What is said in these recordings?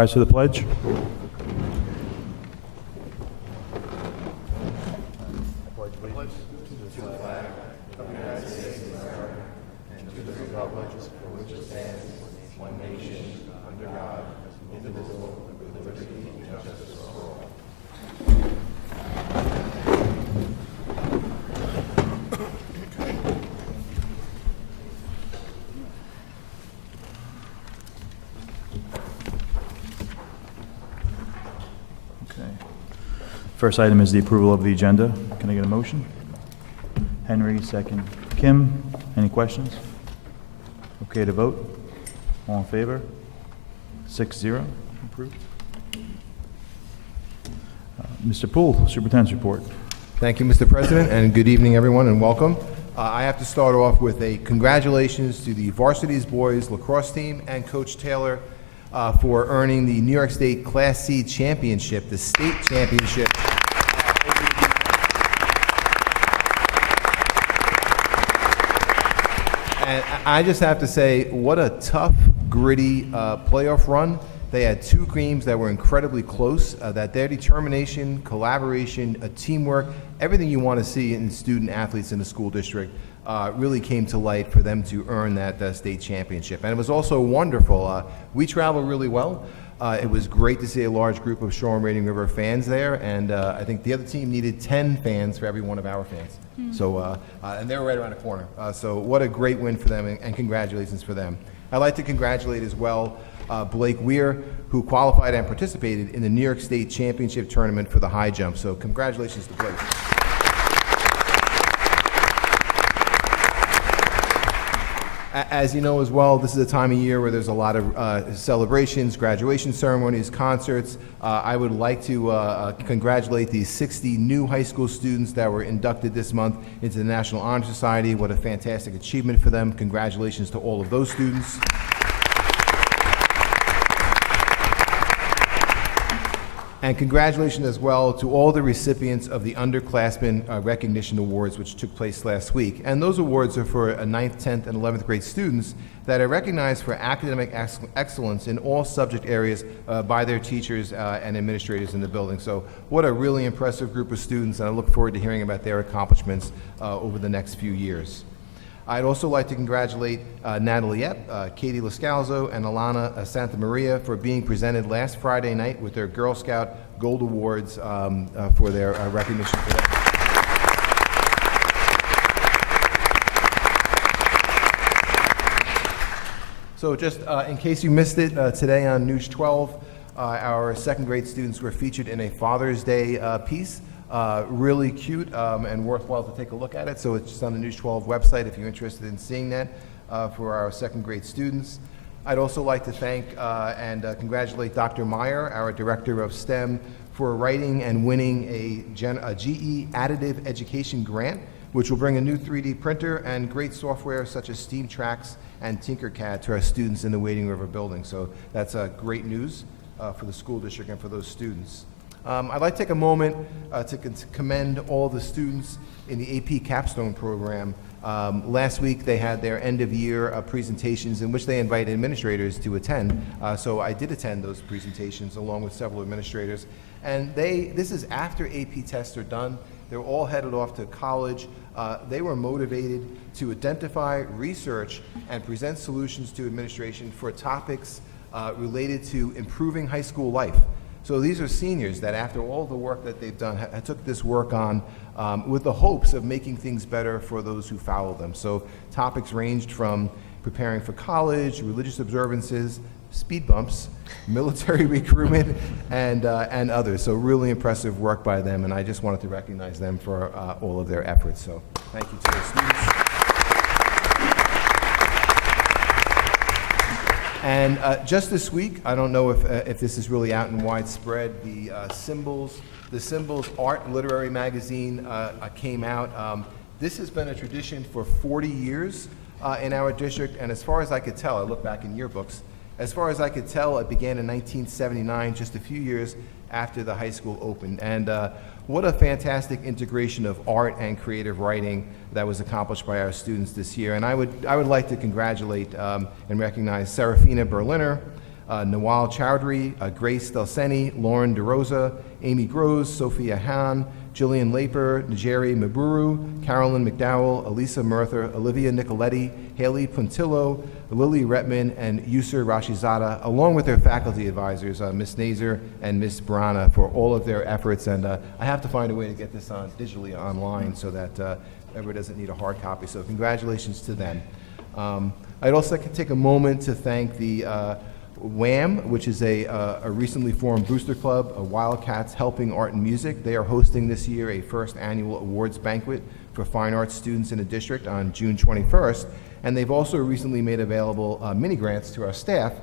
Rise to the pledge. First item is the approval of the agenda. Can I get a motion? Henry, second. Kim, any questions? Okay to vote? All in favor? 6-0, approved. Mr. Poole, Superintendent's report. Thank you, Mr. President, and good evening, everyone, and welcome. I have to start off with a congratulations to the Varsities Boys lacrosse team and Coach Taylor for earning the New York State Class C championship, the state championship. And I just have to say, what a tough, gritty playoff run. They had two games that were incredibly close, that their determination, collaboration, teamwork, everything you want to see in student athletes in the school district really came to light for them to earn that state championship. And it was also wonderful. We travel really well. It was great to see a large group of Shoreham-Wading River fans there, and I think the other team needed 10 fans for every one of our fans. So, and they were right around the corner. So what a great win for them, and congratulations for them. I'd like to congratulate as well Blake Weir, who qualified and participated in the New York State Championship Tournament for the high jump. So congratulations to Blake. As you know as well, this is a time of year where there's a lot of celebrations, graduation ceremonies, concerts. I would like to congratulate the 60 new high school students that were inducted this month into the National Honor Society. What a fantastic achievement for them. Congratulations to all of those students. And congratulations as well to all the recipients of the Underclassmen Recognition Awards, which took place last week. And those awards are for 9th, 10th, and 11th grade students that are recognized for academic excellence in all subject areas by their teachers and administrators in the building. So what a really impressive group of students, and I look forward to hearing about their accomplishments over the next few years. I'd also like to congratulate Natalie Epp, Katie Lascalzo, and Alana Santa Maria for being presented last Friday night with their Girl Scout Gold Awards for their recognition for that. So just in case you missed it, today on News 12, our second grade students were featured in a Father's Day piece. Really cute and worthwhile to take a look at it. So it's just on the News 12 website if you're interested in seeing that for our second grade students. I'd also like to thank and congratulate Dr. Meyer, our Director of STEM, for writing and winning a GE Additive Education Grant, which will bring a new 3D printer and great software such as SteamTrax and Tinkercad to our students in the Wading River building. So that's great news for the school district and for those students. I'd like to take a moment to commend all the students in the AP Capstone program. Last week they had their end-of-year presentations in which they invited administrators to attend. So I did attend those presentations along with several administrators. And this is after AP tests are done. They're all headed off to college. They were motivated to identify, research, and present solutions to administration for topics related to improving high school life. So these are seniors that after all the work that they've done, took this work on with the hopes of making things better for those who follow them. So topics ranged from preparing for college, religious observances, speed bumps, military recruitment, and others. So really impressive work by them, and I just wanted to recognize them for all of their efforts. So thank you to the students. And just this week, I don't know if this is really out and widespread, the Symbols Art and Literary Magazine came out. This has been a tradition for 40 years in our district, and as far as I could tell, I look back in yearbooks, as far as I could tell, it began in 1979, just a few years after the high school opened. And what a fantastic integration of art and creative writing that was accomplished by our students this year. And I would like to congratulate and recognize Serafina Berliner, Nawal Chowdhury, Grace Delseni, Lauren DeRosa, Amy Groves, Sophia Hahn, Jillian Laper, Najeri Maburu, Carolyn McDowell, Elisa Murtha, Olivia Nicoletti, Haley Puntillo, Lily Retman, and Yusur Rashizada, along with their faculty advisors, Ms. Nazer and Ms. Brana, for all of their efforts. And I have to find a way to get this on digitally online so that everyone doesn't need a hard copy. So congratulations to them. I'd also like to take a moment to thank the WHAM, which is a recently formed booster club, Wildcats Helping Art and Music. They are hosting this year a first annual awards banquet for fine arts students in the district on June 21st. And they've also recently made available mini grants to our staff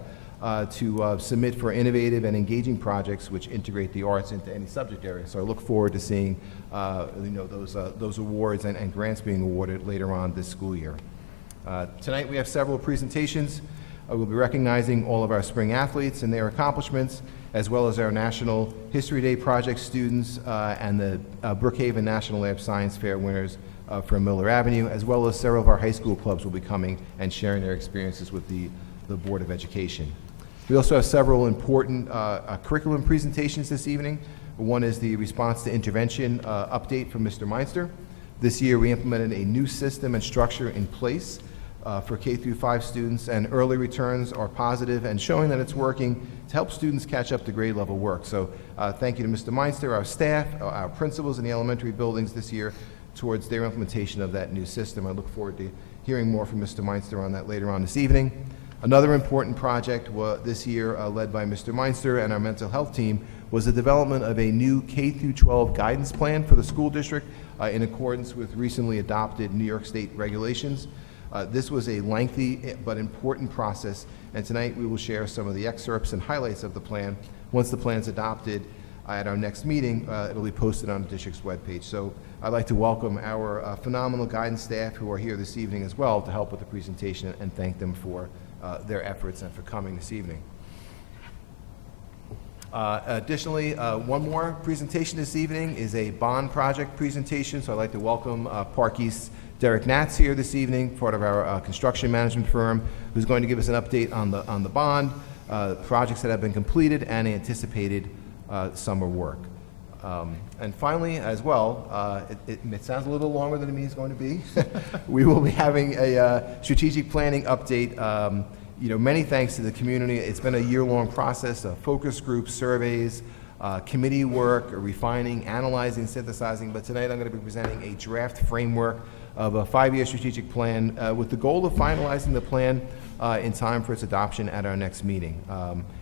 to submit for innovative and engaging projects which integrate the arts into any subject area. So I look forward to seeing those awards and grants being awarded later on this school year. Tonight we have several presentations. We'll be recognizing all of our spring athletes and their accomplishments, as well as our National History Day project students and the Brookhaven National Lab Science Fair winners from Miller Avenue, as well as several of our high school clubs will be coming and sharing their experiences with the Board of Education. We also have several important curriculum presentations this evening. One is the response to intervention update from Mr. Meinster. This year we implemented a new system and structure in place for K through 5 students, and early returns are positive and showing that it's working to help students catch up to grade level work. So thank you to Mr. Meinster, our staff, our principals in the elementary buildings this year towards their implementation of that new system. I look forward to hearing more from Mr. Meinster on that later on this evening. Another important project this year led by Mr. Meinster and our mental health team was the development of a new K through 12 guidance plan for the school district in accordance with recently adopted New York State regulations. This was a lengthy but important process, and tonight we will share some of the excerpts and highlights of the plan. Once the plan is adopted at our next meeting, it'll be posted on the district's webpage. So I'd like to welcome our phenomenal guidance staff who are here this evening as well to help with the presentation, and thank them for their efforts and for coming this evening. Additionally, one more presentation this evening is a bond project presentation. So I'd like to welcome Park East's Derek Natz here this evening, part of our construction management firm, who's going to give us an update on the bond, projects that have been completed, and anticipated summer work. And finally, as well, it sounds a little longer than the meeting's going to be. We will be having a strategic planning update. Many thanks to the community. It's been a year-long process of focus groups, surveys, committee work, refining, analyzing, synthesizing. But tonight I'm going to be presenting a draft framework of a 5-year strategic plan with the goal of finalizing the plan in time for its adoption at our next meeting.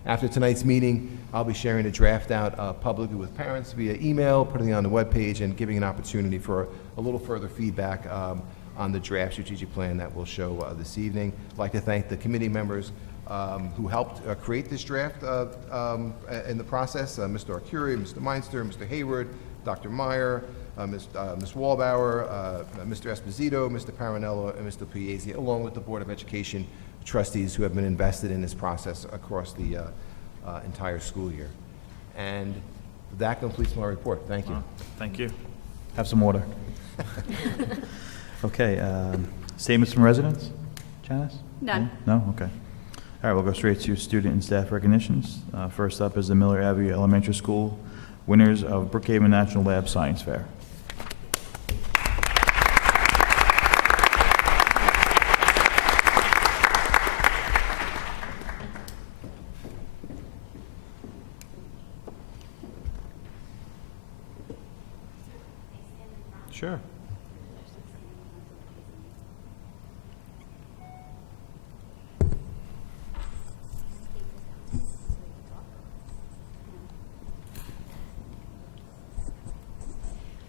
After tonight's meeting, I'll be sharing the draft out publicly with parents via email, putting it on the webpage, and giving an opportunity for a little further feedback on the draft strategic plan that we'll show this evening. I'd like to thank the committee members who helped create this draft in the process, Mr. Arcuri, Mr. Meinster, Mr. Hayward, Dr. Meyer, Ms. Wallbauer, Mr. Esposito, Mr. Paranello, and Mr. Piazzi, along with the Board of Education trustees who have been invested in this process across the entire school year. And that completes my report. Thank you. Thank you. Have some water. Okay, statements from residents? Janice? None. No? Okay. All right, we'll go straight to student and staff recognitions. First up is the Miller Avenue Elementary School winners of Brookhaven National Lab Science Fair. Sure.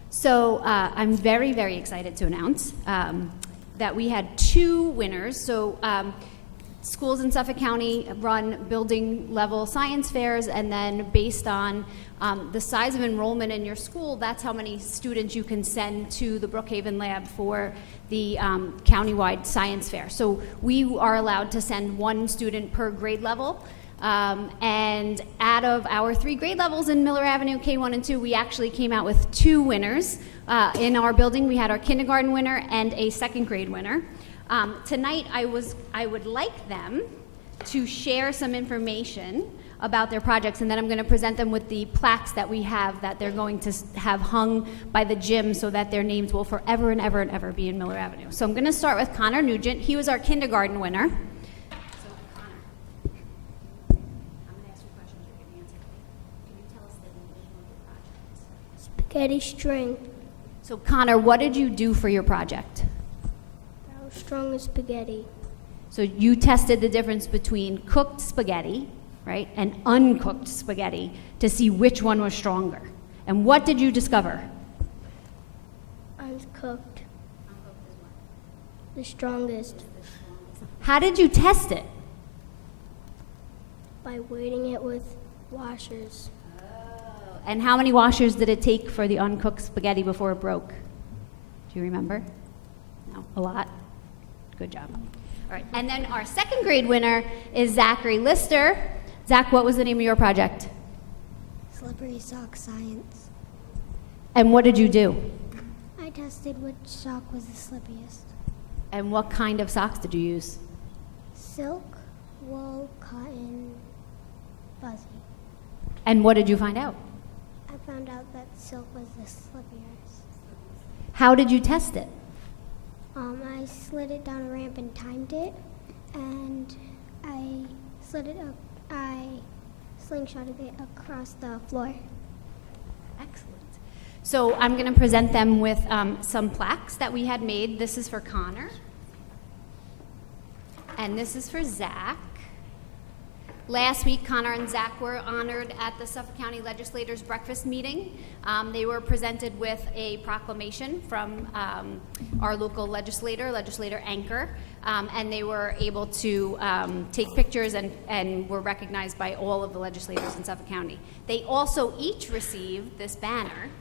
So I'm very, very excited to announce that we had 2 winners. So schools in Suffolk County run building level science fairs, and then based on the size of enrollment in your school, that's how many students you can send to the Brookhaven lab for the countywide science fair. So we are allowed to send 1 student per grade level. And out of our 3 grade levels in Miller Avenue, K1 and 2, we actually came out with 2 winners. In our building, we had our kindergarten winner and a 2nd grade winner. Tonight, I would like them to share some information about their projects, and then I'm going to present them with the plaques that we have that they're going to have hung by the gym so that their names will forever and ever and ever be in Miller Avenue. So I'm going to start with Connor Nugent. He was our kindergarten winner. So, Connor, I'm going to ask you questions. You're going to answer. Can you tell us the name of your project? Spaghetti string. So, Connor, what did you do for your project? How strong is spaghetti? So you tested the difference between cooked spaghetti, right, and uncooked spaghetti to see which one was stronger. And what did you discover? Uncooked. The strongest. How did you test it? By weighting it with washers. And how many washers did it take for the uncooked spaghetti before it broke? Do you remember? No, a lot. Good job. All right, and then our second grade winner is Zachary Lister. Zach, what was the name of your project? Slippery sock science. And what did you do? I tested which sock was the slippiest. And what kind of socks did you use? Silk, wool, cotton, fuzzy. And what did you find out? I found out that silk was the slippiest. How did you test it? I slid it down a ramp and timed it, and I slingshotted it across the floor. Excellent. So I'm going to present them with some plaques that we had made. This is for Connor. And this is for Zach. Last week, Connor and Zach were honored at the Suffolk County Legislators' Breakfast Meeting. They were presented with a proclamation from our local legislator Anchor, and they were able to take pictures and were recognized by all of the legislators in Suffolk County. They also each received this banner.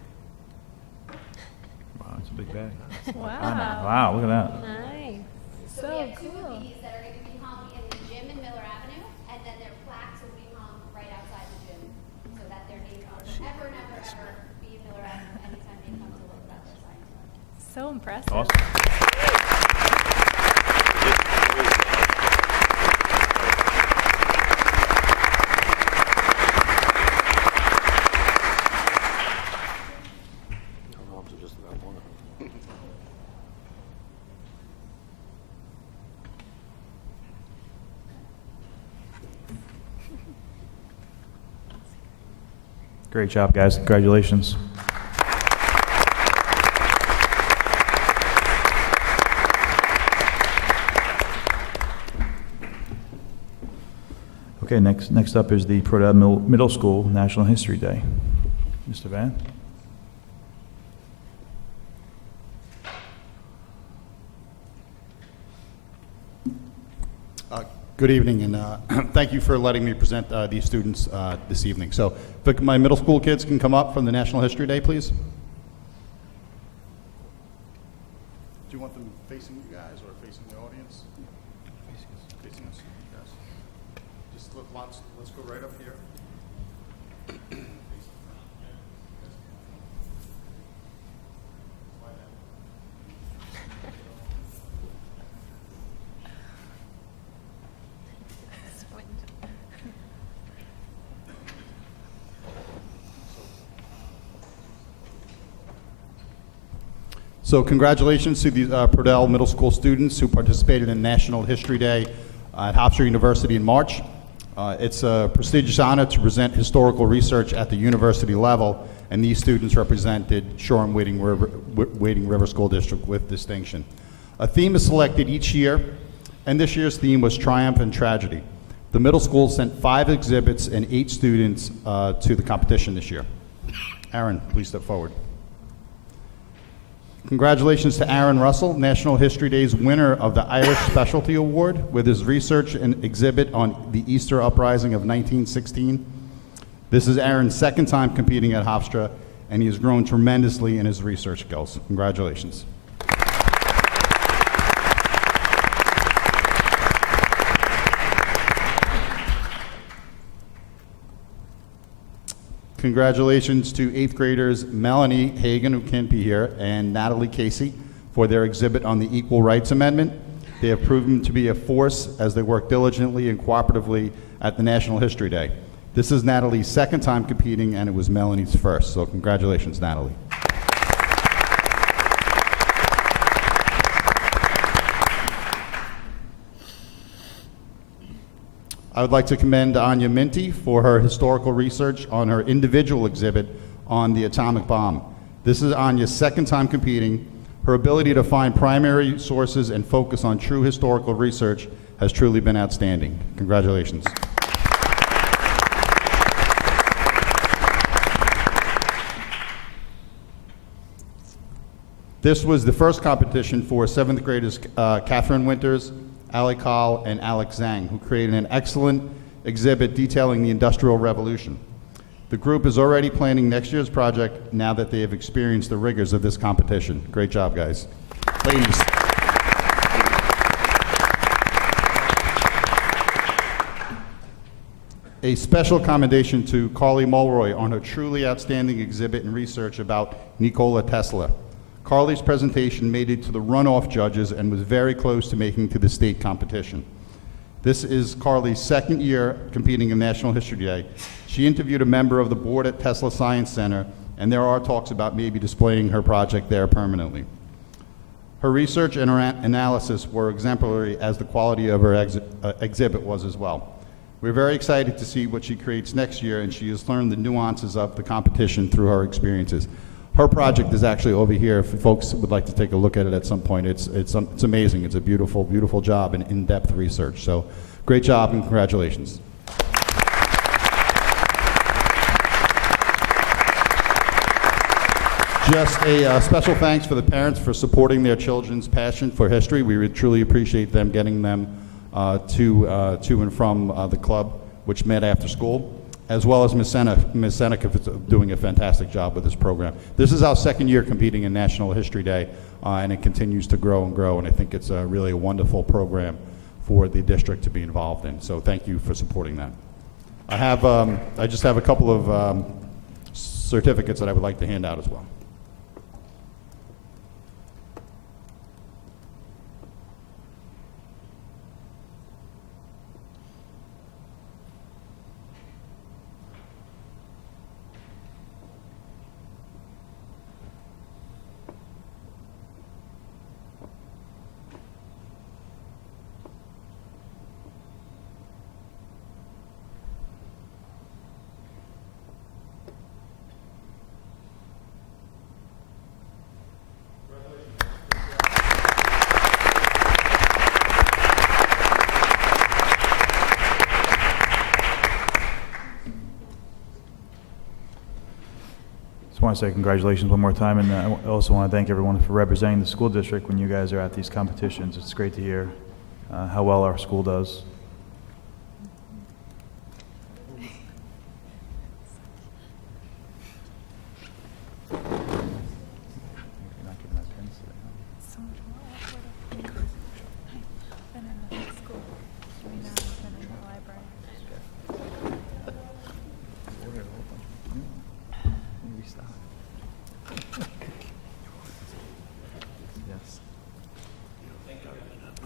Wow, it's a big bag. Wow. Wow, look at that. Nice. So we So have two cool. of these that are going to be hung in the gym in Miller Avenue, and then their plaques will be hung right outside the gym, so that their names will forever and ever, ever be in Miller Avenue anytime they come to look about their science project. So impressive. Awesome. Great job, guys. Congratulations. Okay, next up is the Prodell Middle School National History Day. Mr. Van? Good evening, and thank you for letting me present these students this evening. So, if my middle school kids can come up from the National History Day, please. Do you want them facing you guys or facing the audience? Facing us. Yes. Just let's go right up here. So congratulations to the Prodell Middle School students who participated in National History Day at Hofstra University in March. It's a prestigious honor to present historical research at the university level, and these students represented Shoreham-Wading River School District with distinction. A theme is selected each year, and this year's theme was Triumph and Tragedy. The middle school sent 5 exhibits and 8 students to the competition this year. Aaron, please step forward. Congratulations to Aaron Russell, National History Day's winner of the Irish Specialty Award with his research and exhibit on the Easter Uprising of 1916. This is Aaron's second time competing at Hofstra, and he has grown tremendously in his research skills. Congratulations. Congratulations to 8th graders Melanie Hagan, who can't be here, and Natalie Casey for their exhibit on the Equal Rights Amendment. They have proven to be a force as they work diligently and cooperatively at the National History Day. This is Natalie's second time competing, and it was Melanie's first, so congratulations, Natalie. I would like to commend Anya Minty for her historical research on her individual exhibit on the atomic bomb. This is Anya's second time competing. Her ability to find primary sources and focus on true historical research has truly been outstanding. Congratulations. This was the first competition for 7th graders Catherine Winters, Ali Kahl, and Alex Zhang, who created an excellent exhibit detailing the Industrial Revolution. The group is already planning next year's project now that they have experienced the rigors of this competition. Great job, guys. Ladies. A special commendation to Carly Mulroy on her truly outstanding exhibit and research about Nikola Tesla. Carly's presentation made it to the runoff judges and was very close to making to the state competition. This is Carly's second year competing in National History Day. She interviewed a member of the board at Tesla Science Center, and there are talks about maybe displaying her project there permanently. Her research and her analysis were exemplary, as the quality of her exhibit was as well. We're very excited to see what she creates next year, and she has learned the nuances of the competition through her experiences. Her project is actually over here if folks would like to take a look at it at some point. It's amazing. It's a beautiful, beautiful job and in-depth research. So great job and congratulations. Just a special thanks for the parents for supporting their children's passion for history. We would truly appreciate them getting them to and from the club, which met after school, as well as Ms. Seneca for doing a fantastic job with this program. This is our second year competing in National History Day, and it continues to grow and grow, and I think it's really a wonderful program for the district to be involved in. So thank you for supporting that. I just have a couple of certificates that I would like to hand out as well. I want to say congratulations one more time, and I also want to thank everyone for representing the school district when you guys are at these competitions. It's great to hear how well our school does.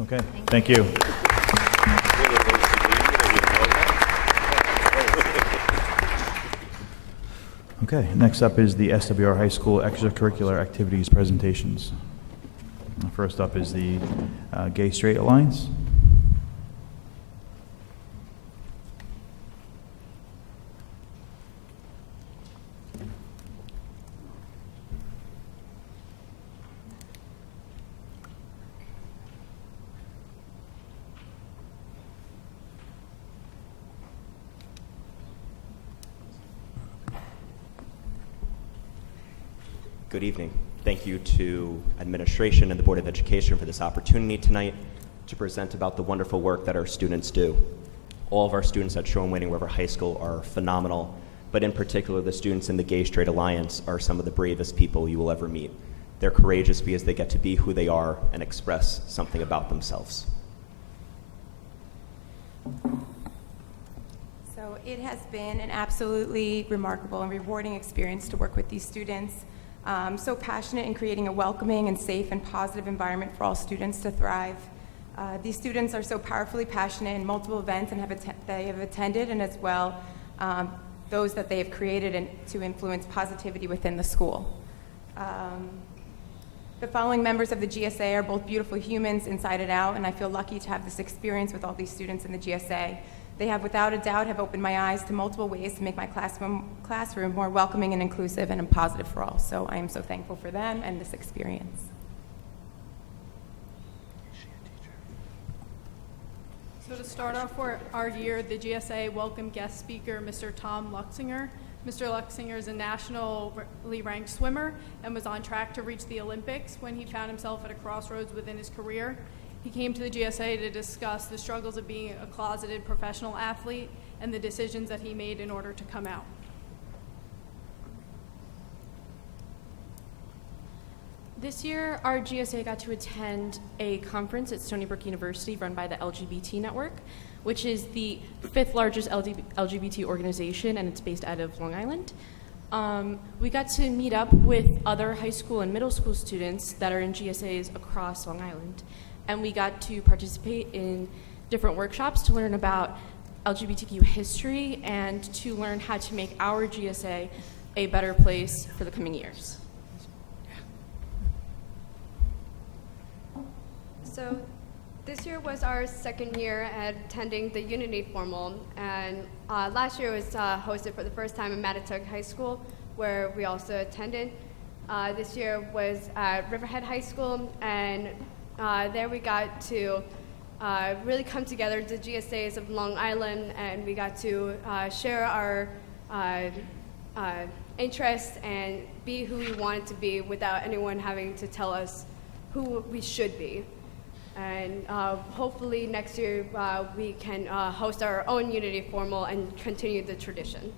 Okay, thank you. Okay, next up is the SWR High School extracurricular activities presentations. First up is the Gay Straight Alliance. Good evening. Thank you to administration and the Board of Education for this opportunity tonight to present about the wonderful work that our students do. All of our students at Shoreham-Wading River High School are phenomenal, but in particular the students in the Gay Straight Alliance are some of the bravest people you will ever meet. They're courageous because they get to be who they are and express something about themselves. So it has been an absolutely remarkable and rewarding experience to work with these students. So passionate in creating a welcoming and safe and positive environment for all students to thrive. These students are so powerfully passionate in multiple events and they have attended, and as well those that they have created and to influence positivity within the school. The following members of the GSA are both beautiful humans inside and out, and I feel lucky to have this experience with all these students in the GSA. They have, without a doubt, have opened my eyes to multiple ways to make my classroom more welcoming and inclusive and positive for all. So I am so thankful for them and this experience. So to start off for our year, the GSA welcomed guest speaker, Mr. Tom Luxinger. Mr. Luxinger is a nationally ranked swimmer and was on track to reach the Olympics when he found himself at a crossroads within his career. He came to the GSA to discuss the struggles of being a closeted professional athlete and the decisions that he made in order to come out. This year, our GSA got to attend a conference at Stony Brook University run by the LGBT Network, which is the 5th largest LGBT organization, and it's based out of Long Island. We got to meet up with other high school and middle school students that are in GSAs across Long Island, and we got to participate in different workshops to learn about LGBTQ history and to learn how to make our GSA a better place for the coming years. So this year was our second year at attending the Unity Formal, and last year was hosted for the first time in Mattatuck High School, where we also attended. This year was at Riverhead High School, and there we got to really come together, the GSAs of Long Island, and we got to share our interests and be who we wanted to be without anyone having to tell us who we should be. And hopefully next year we can host our own Unity Formal and continue the tradition.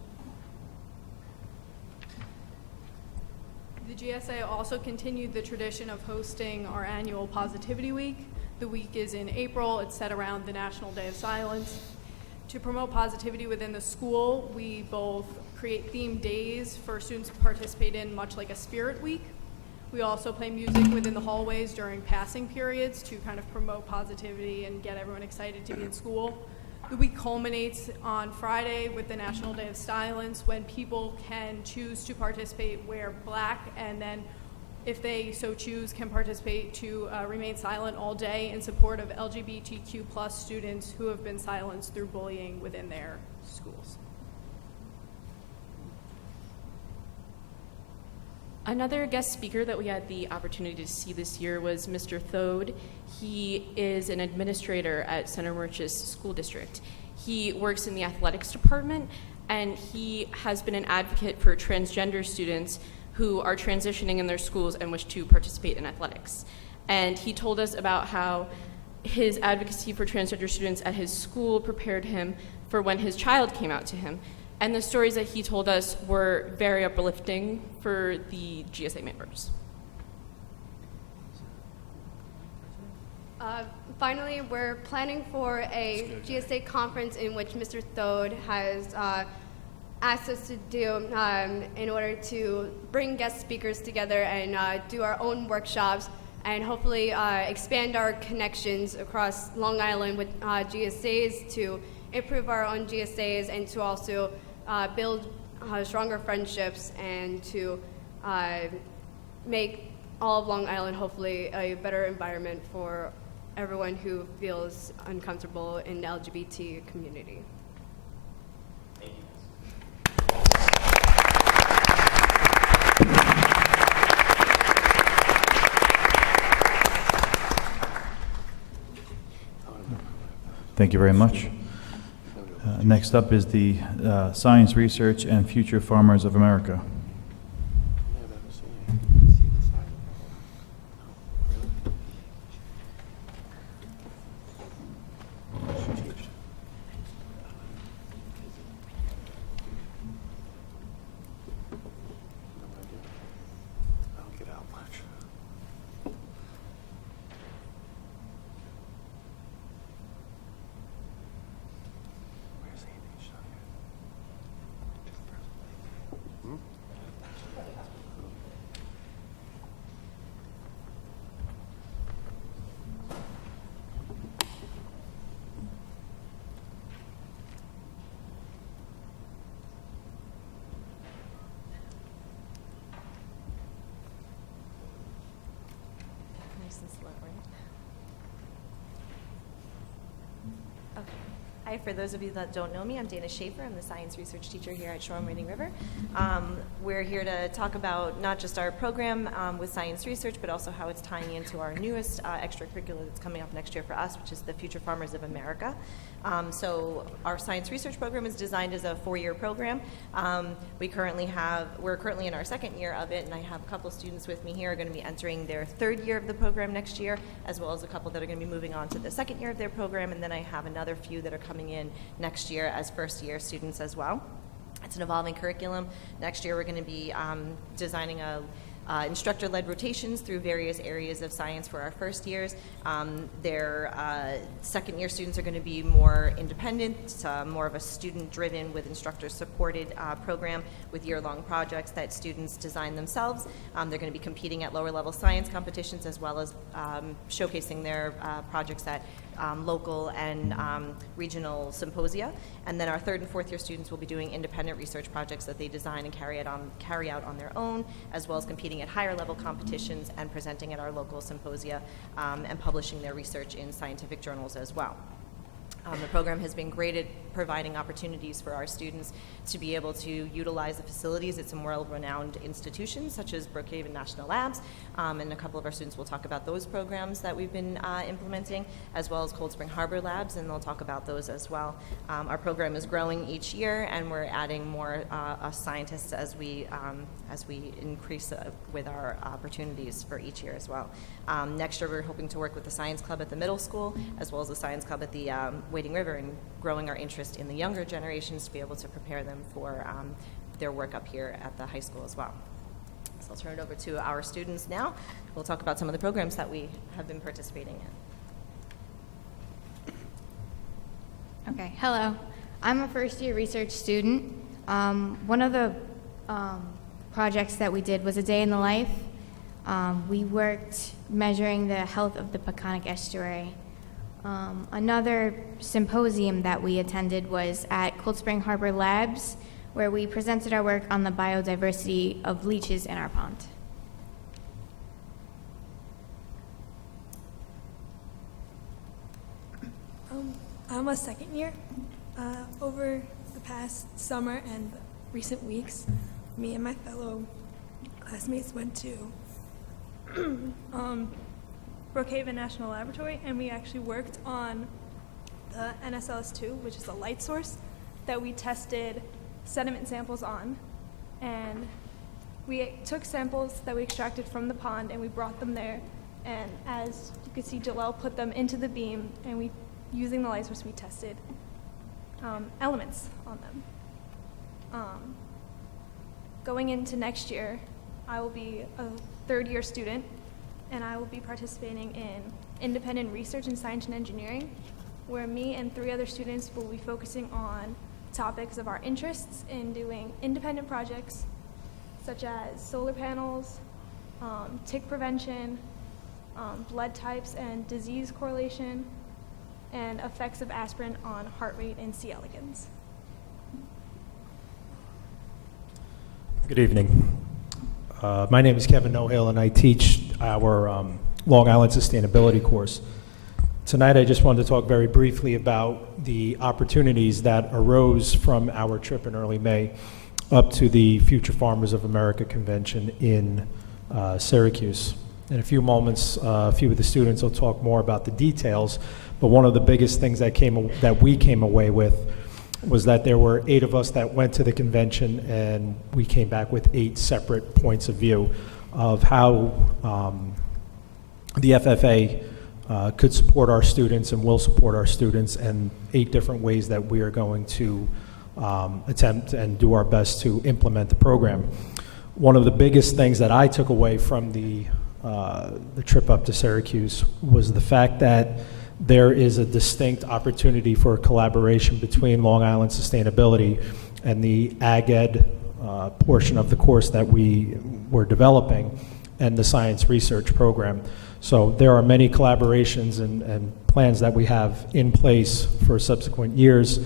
The GSA also continued the tradition of hosting our annual Positivity Week. The week is in April. It's set around the National Day of Silence. To promote positivity within the school, we both create themed days for students to participate in, much like a Spirit Week. We also play music within the hallways during passing periods to kind of promote positivity and get everyone excited to be in school. The week culminates on Friday with the National Day of Silence, when people can choose to participate, wear black, and then if they so choose can participate to remain silent all day in support of LGBTQ+ students who have been silenced through bullying within their schools. Another guest speaker that we had the opportunity to see this year was Mr. Thode. He is an administrator at Center Merchis School District. He works in the athletics department, and he has been an advocate for transgender students who are transitioning in their schools and wish to participate in athletics. And he told us about how his advocacy for transgender students at his school prepared him for when his child came out to him. And the stories that he told us were very uplifting for the GSA members. Finally, we're planning for a GSA conference in which Mr. Thode has asked us to do in order to bring guest speakers together and do our own workshops and hopefully expand our connections across Long Island with GSAs to improve our own GSAs and to also build stronger friendships and to make all of Long Island hopefully a better environment for everyone who feels uncomfortable in the LGBT community. Thank you. Thank you very much. Next up is the Science Research and Future Farmers of America. Hi, for those of you that don't know me, I'm Dana Schaefer. I'm the science research teacher here at Shoreham-Wading River. We're here to talk about not just our program with science research, but also how it's tying into our newest extracurricular that's coming up next year for us, which is the Future Farmers of America. So our science research program is designed as a 4-year program. We're currently in our 2nd year of it, and I have a couple of students with me here who are going to be entering their 3rd year of the program next year, as well as a couple that are going to be moving on to the 2nd year of their program, and then I have another few that are coming in next year as 1st year students as well. It's an evolving curriculum. Next year we're going to be designing instructor-led rotations through various areas of science for our 1st years. Their 2nd year students are going to be more independent, more of a student-driven with instructor-supported program with year-long projects that students design themselves. They're going to be competing at lower-level science competitions as well as showcasing their projects at local and regional symposia. And then our 3rd and 4th year students will be doing independent research projects that they design and carry out on their own, as well as competing at higher level competitions and presenting at our local symposia and publishing their research in scientific journals as well. The program has been great at providing opportunities for our students to be able to utilize the facilities at some world-renowned institutions such as Brookhaven National Labs, and a couple of our students will talk about those programs that we've been implementing, as well as Cold Spring Harbor Labs, and they'll talk about those as well. Our program is growing each year, and we're adding more scientists as we increase with our opportunities for each year as well. Next year, we're hoping to work with the Science Club at the middle school, as well as the Science Club at the Wading River, and growing our interest in the younger generations to be able to prepare them for their work up here at the high school as well. So I'll turn it over to our students now. We'll talk about some of the programs that we have been participating in. Okay, hello. I'm a first-year research student. One of the projects that we did was a day in the life. We worked measuring the health of the Peconic Estuary. Another symposium that we attended was at Cold Spring Harbor Labs, where we presented our work on the biodiversity of leeches in our pond. I'm a 2nd year. Over the past summer and recent weeks, me and my fellow classmates went to Brookhaven National Laboratory, and we actually worked on the NSLS-2, which is a light source that we tested sediment samples on. And we took samples that we extracted from the pond and we brought them there. And as you can see, Jalel put them into the beam, and using the light source, we tested elements on them. Going into next year, I will be a 3rd year student, and I will be participating in independent research in science and engineering, where me and 3 other students will be focusing on topics of our interests in doing independent projects such as solar panels, tick prevention, blood types and disease correlation, and effects of aspirin on heart rate in C. elegans. Good evening. My name is Kevin Nohill, and I teach our Long Island Sustainability course. Tonight, I just wanted to talk very briefly about the opportunities that arose from our trip in early May up to the Future Farmers of America convention in Syracuse. In a few moments, a few of the students will talk more about the details, but one of the biggest things that we came away with was that there were 8 of us that went to the convention, and we came back with 8 separate points of view of how the FFA could support our students and will support our students, and 8 different ways that we are going to attempt and do our best to implement the program. One of the biggest things that I took away from the trip up to Syracuse was the fact that there is a distinct opportunity for collaboration between Long Island Sustainability and the Ag Ed portion of the course that we were developing and the science research program. So there are many collaborations and plans that we have in place for subsequent years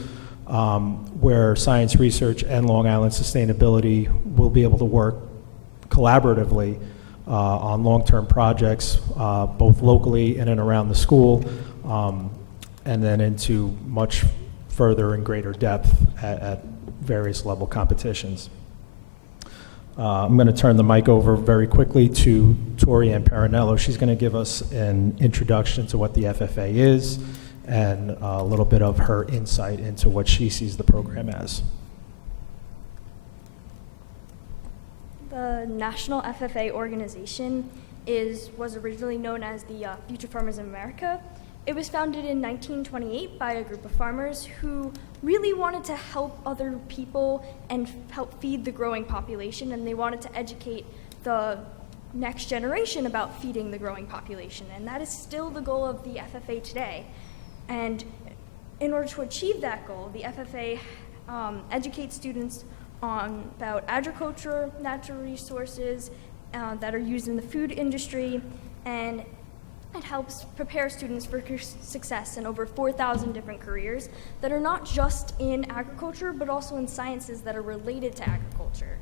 where science research and Long Island Sustainability will be able to work collaboratively on long-term projects, both locally in and around the school, and then into much further and greater depth at various level competitions. I'm going to turn the mic over very quickly to Tori Ann Parinello. She's going to give us an introduction to what the FFA is and a little bit of her insight into what she sees the program as. The National FFA organization was originally known as the Future Farmers of America. It was founded in 1928 by a group of farmers who really wanted to help other people and help feed the growing population, and they wanted to educate the next generation about feeding the growing population, and that is still the goal of the FFA today. And in order to achieve that goal, the FFA educates students about agriculture, natural resources that are used in the food industry, and it helps prepare students for success in over 4,000 different careers that are not just in agriculture, but also in sciences that are related to agriculture.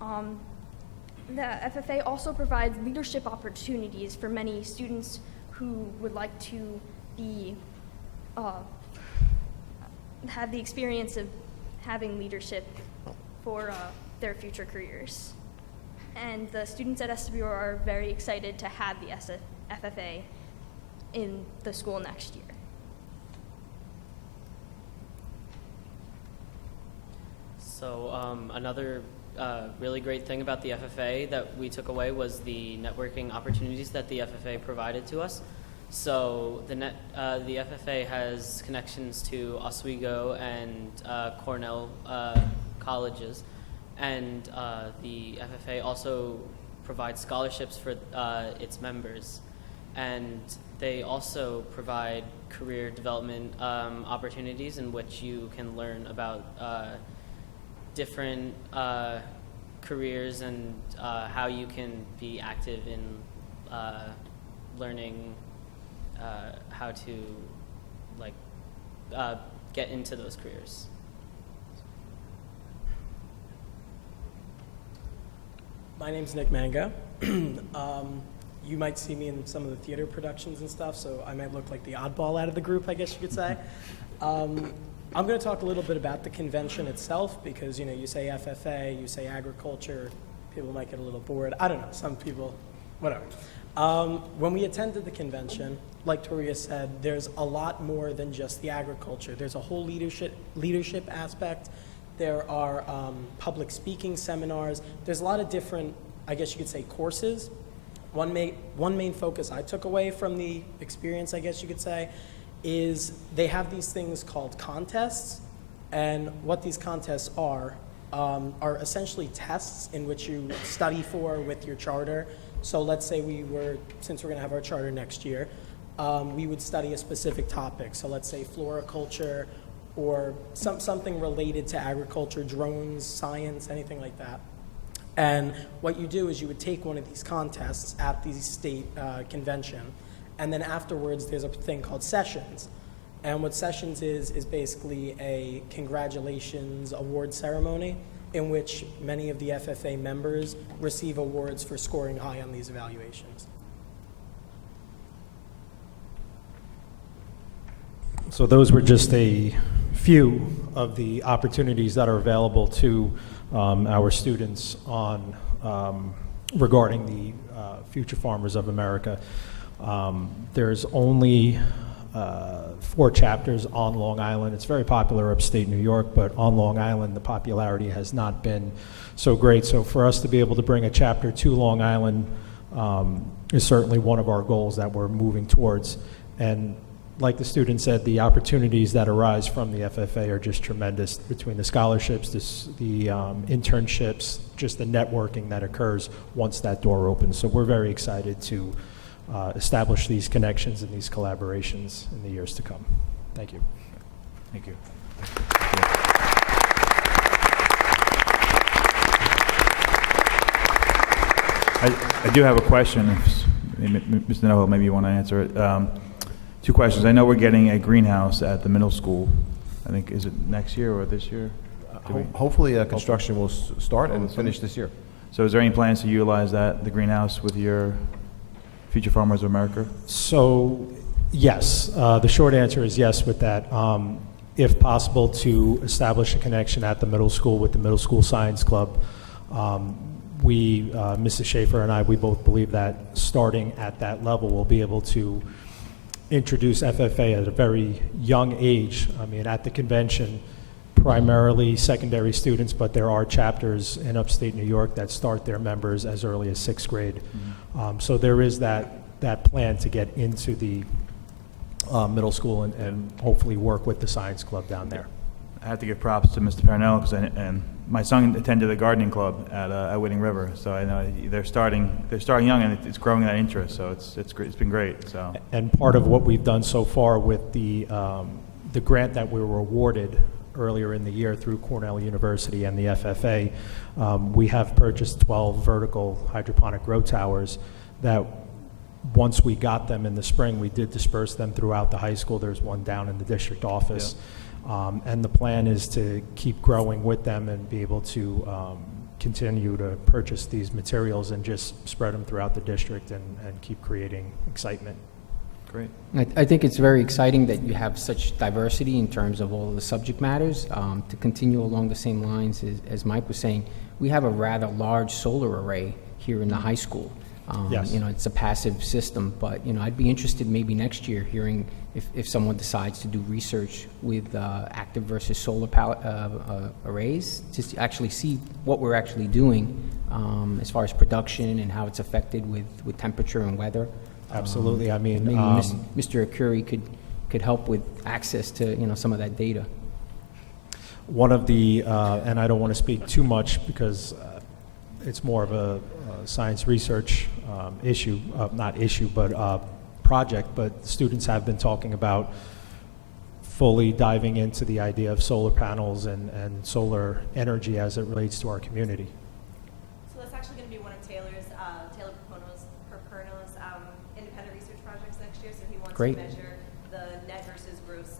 The FFA also provides leadership opportunities for many students who would like to have the experience of having leadership for their future careers. And the students at SWR are very excited to have the FFA in the school next year. So another really great thing about the FFA that we took away was the networking opportunities that the FFA provided to us. So the FFA has connections to Oswego and Cornell colleges, and the FFA also provides scholarships for its members, and they also provide career development opportunities in which you can learn about different careers and how you can be active in learning how to get into those careers. My name's Nick Manga. You might see me in some of the theater productions and stuff, so I might look like the oddball out of the group, I guess you could say. I'm going to talk a little bit about the convention itself because, you say FFA, you say agriculture, people might get a little bored. I don't know, some people, whatever. When we attended the convention, like Toria said, there's a lot more than just the agriculture. There's a whole leadership aspect. There are public speaking seminars. There's a lot of different, I guess you could say, courses. One main focus I took away from the experience, I guess you could say, is they have these things called contests. And what these contests are essentially tests in which you study for with your charter. So let's say since we're going to have our charter next year, we would study a specific topic. So let's say floriculture, or something related to agriculture, drones, science, anything like that. And what you do is you would take one of these contests at the state convention, and then afterwards there's a thing called sessions. And what sessions is basically a congratulations award ceremony in which many of the FFA members receive awards for scoring high on these evaluations. So those were just a few of the opportunities that are available to our students on regarding the Future Farmers of America. There's only 4 chapters on Long Island. It's very popular upstate New York, but on Long Island the popularity has not been so great. So for us to be able to bring a chapter to Long Island is certainly one of our goals that we're moving towards. And like the student said, the opportunities that arise from the FFA are just tremendous, between the scholarships, the internships, just the networking that occurs once that door opens. So we're very excited to establish these connections and these collaborations in the years to come. Thank you. Thank you. I do have a question. Mr. Noho, maybe you want to answer it. 2 questions. I know we're getting a greenhouse at the middle school. I think, is it next year or this year? Hopefully construction will start and finish this year. So is there any plans to utilize the greenhouse with your Future Farmers of America? So yes, the short answer is yes with that. if possible, to establish a connection at the middle school with the middle school science club. Mrs. Schaefer and I, we both believe that starting at that level, we'll be able to introduce FFA at a very young age. I mean, at the convention, primarily secondary students, but there are chapters in upstate New York that start their members as early as 6th grade. So there is that plan to get into the middle school and hopefully work with the science club down there. I have to give props to Mr. Parnell, and my son attended the gardening club at Wading River, so I know they're starting young, and it's growing that interest. So it's great. It's been great. So, and part of what we've done so far with the grant that we were awarded earlier in the year through Cornell University and the FFA, we have purchased 12 vertical hydroponic grow towers that, once we got them in the spring, we did disperse them throughout the high school. There's one down in the district office. Yeah. And the plan is to keep growing with them and be able to continue to purchase these materials and just spread them throughout the district and keep creating excitement. Great. I think it's very exciting that you have such diversity in terms of all of the subject matters. To continue along the same lines as Mike was saying, we have a rather large solar array here in the high school. Yes. It's a passive system, but I'd be interested maybe next year hearing if someone decides to do research with active versus solar arrays, just to actually see what we're actually doing as far as production and how it's affected with temperature and weather. Absolutely. I mean, maybe Mr. Akuri could help with access to some of that data. One of the, and I don't want to speak too much because it's more of a science research issue, but project, but students have been talking about fully diving into the idea of solar panels and solar energy as it relates to our community. So that's actually going to be one of Taylor Percono's independent research projects next year. So he wants Great. to measure the net versus gross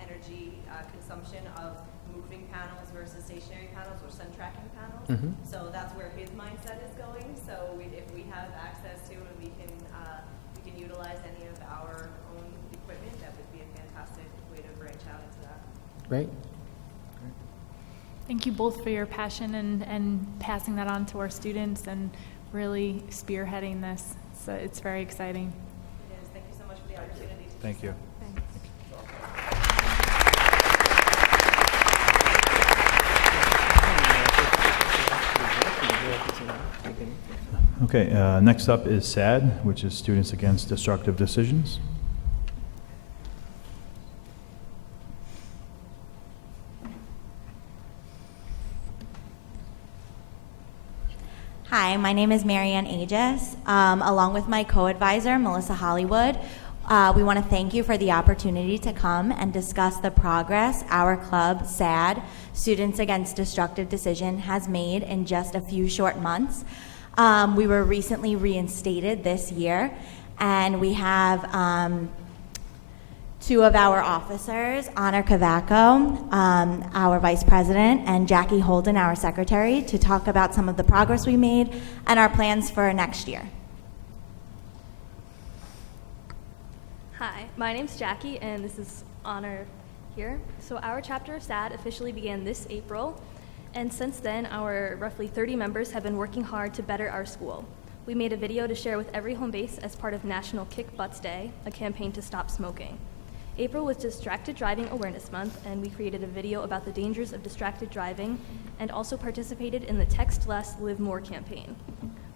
energy consumption of moving panels versus stationary panels or sun tracking panels. Mm-hmm. So that's where his mindset is going. So if we have access to and we can utilize any of our own equipment, that would be a fantastic way to branch out into that. Great. Thank you both for your passion and passing that on to our students and really spearheading this. So it's very exciting. It is. Thank you so much for the opportunity to Thank you. Okay, next up is SAD, which is Students Against Destructive Decisions. Hi, my name is Marianne Aegis. Along with my co-advisor, Melissa Hollywood, we want to thank you for the opportunity to come and discuss the progress our club, SAD, Students Against Destructive Decision, has made in just a few short months. We were recently reinstated this year, and we have two of our officers, Honor Cavaco, our vice president, and Jackie Holden, our secretary, to talk about some of the progress we made and our plans for next year. Hi, my name's Jackie, and this is Honor here. So our chapter of SAD officially began this April, and since then, our roughly 30 members have been working hard to better our school. We made a video to share with every home base as part of National Kick Butts Day, a campaign to stop smoking. April was Distracted Driving Awareness Month, and we created a video about the dangers of distracted driving and also participated in the Text Less, Live More campaign.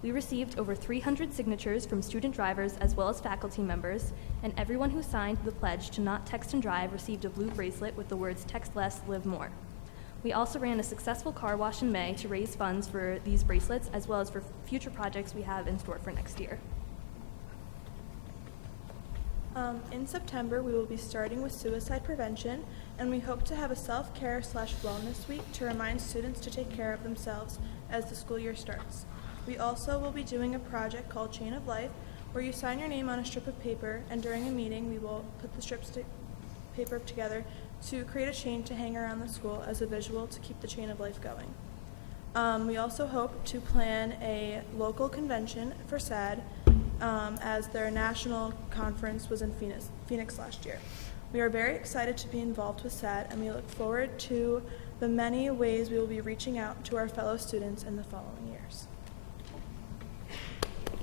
We received over 300 signatures from student drivers as well as faculty members, and everyone who signed the pledge to not text and drive received a blue bracelet with the words Text Less, Live More. We also ran a successful car wash in May to raise funds for these bracelets as well as for future projects we have in store for next year. In September, we will be starting with suicide prevention, and we hope to have a self-care/wellness week to remind students to take care of themselves as the school year starts. We also will be doing a project called Chain of Life, where you sign your name on a strip of paper, and during a meeting, we will put the strips of paper together to create a chain to hang around the school as a visual to keep the chain of life going. We also hope to plan a local convention for SAD, as their national conference was in Phoenix last year. We are very excited to be involved with SAD, and we look forward to the many ways we will be reaching out to our fellow students in the following years.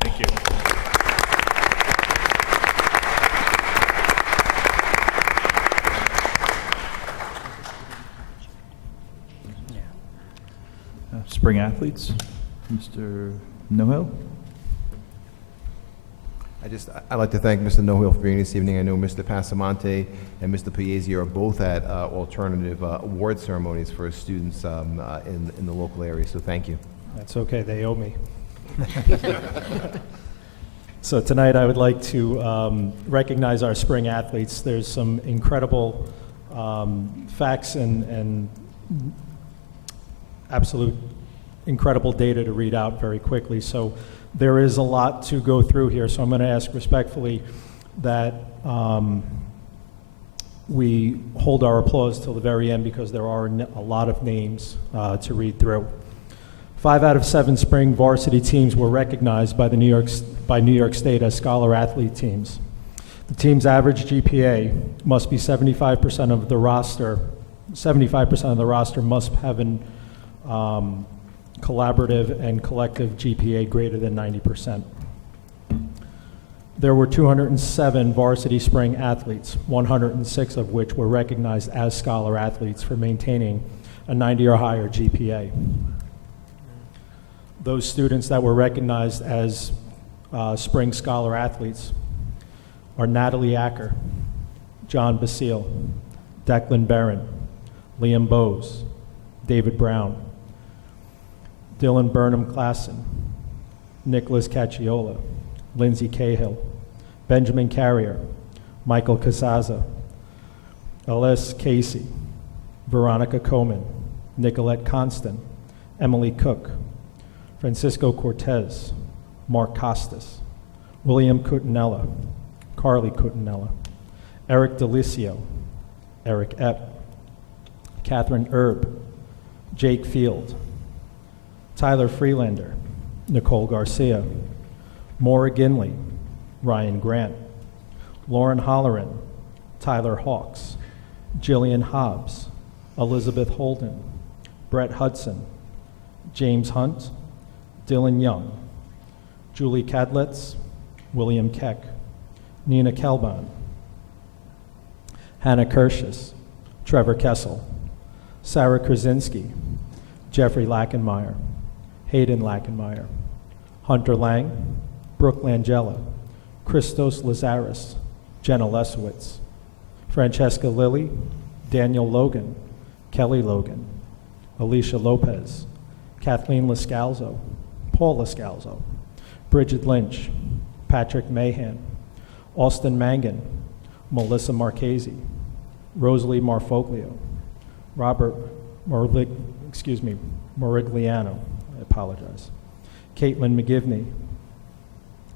Thank you. Spring athletes, Mr. Nohill. I'd like to thank Mr. Nohill for being here this evening. I know Mr. Passamonte and Mr. Piazzi are both at alternative award ceremonies for students in the local area, so thank you. That's okay, they owe me. So tonight I would like to recognize our spring athletes. There's some incredible facts and absolute incredible data to read out very quickly. So there is a lot to go through here. So I'm going to ask respectfully that we hold our applause till the very end because there are a lot of names to read through. 5 out of 7 spring varsity teams were recognized by New York State as scholar athlete teams. The team's average GPA must be 75% of the roster. 75% of the roster must have an collaborative and collective GPA greater than 90%. There were 207 varsity spring athletes, 106 of which were recognized as scholar athletes for maintaining a 90 or higher GPA. Those students that were recognized as spring scholar athletes are Natalie Acker, John Basile, Declan Barron, Liam Bowes, David Brown, Dylan Burnham Klassen, Nicholas Cacciola, Lindsay Cahill, Benjamin Carrier, Michael Casaza, Ellis Casey, Veronica Coman, Nicolette Constant, Emily Cook, Francisco Cortez, Mark Costas, William Cutinella, Carly Cutinella, Eric Delicio, Eric Epp, Catherine Erb, Jake Field, Tyler Freelander, Nicole Garcia, Maura Ginley, Ryan Grant, Lauren Holleran, Tyler Hawks, Jillian Hobbs, Elizabeth Holden, Brett Hudson, James Hunt, Dylan Young, Julie Kadlitz, William Keck, Nina Kelban, Hannah Kirschus, Trevor Kessel, Sarah Krasinski, Jeffrey Lackenmeyer, Hayden Lackenmeyer, Hunter Lang, Brooke Langella, Christos Lazaris, Jenna Lesowitz, Francesca Lilly, Daniel Logan, Kelly Logan, Alicia Lopez, Kathleen Lascalzo, Paul Lascalzo, Bridget Lynch, Patrick Mahan, Austin Mangan, Melissa Marchese, Rosalie Marfoglio, Robert Morigliano, I apologize, Caitlin McGivney,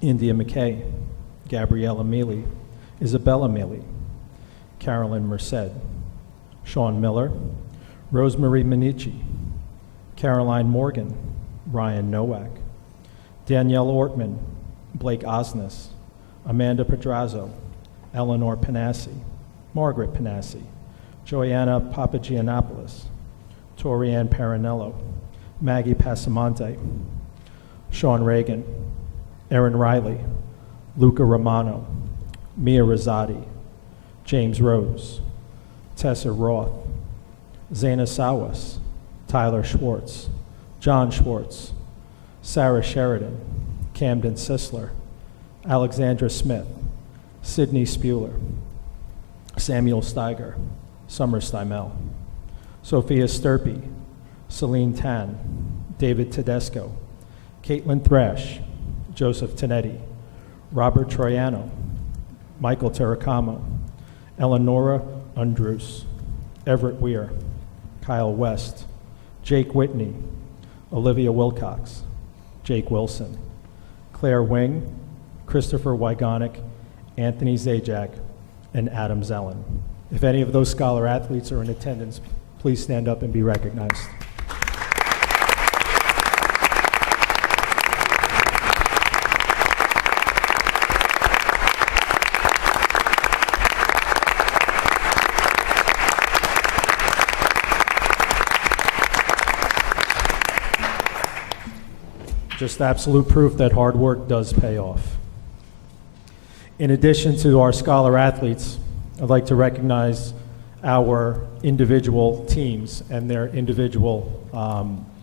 India McKay, Gabriella Mealy, Isabella Mealy, Carolyn Merced, Sean Miller, Rosemary Minichi, Caroline Morgan, Ryan Nowak, Danielle Ortman, Blake Osnes, Amanda Pedrazo, Eleanor Panassi, Margaret Panassi, Joanna Papagiannopoulos, Torianne Paranello, Maggie Passamonte, Sean Reagan, Erin Riley, Luca Romano, Mia Rosati, James Rose, Tessa Roth, Zaina Sawas, Tyler Schwartz, John Schwartz, Sarah Sheridan, Camden Sisler, Alexandra Smith, Sydney Spuler, Samuel Steiger, Summer Steimel, Sophia Sturpey, Celine Tan, David Tedesco, Caitlin Thrash, Joseph Tanetti, Robert Troiano, Michael Terracamo, Eleonora Undrus, Everett Weir, Kyle West, Jake Whitney, Olivia Wilcox, Jake Wilson, Claire Wing, Christopher Wygonic, Anthony Zajac, and Adam Zellen. If any of those scholar athletes are in attendance, please stand up and be recognized. Just absolute proof that hard work does pay off. In addition to our scholar athletes, I'd like to recognize our individual teams and their individual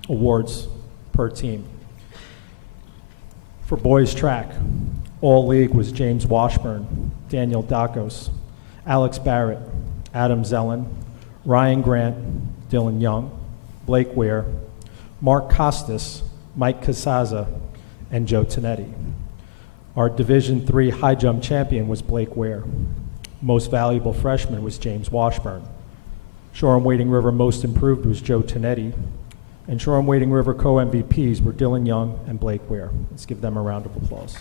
awards per team. For boys track, all league was James Washburn, Daniel Dakos, Alex Barrett, Adam Zellen, Ryan Grant, Dylan Young, Blake Ware, Mark Costas, Mike Casaza, and Joe Tonetti. Our Division III high jump champion was Blake Ware. Most valuable freshman was James Washburn. Shoreham-Wading River most improved was Joe Tonetti. And Shoreham-Wading River co-MVPs were Dylan Young and Blake Ware. Let's give them a round of applause.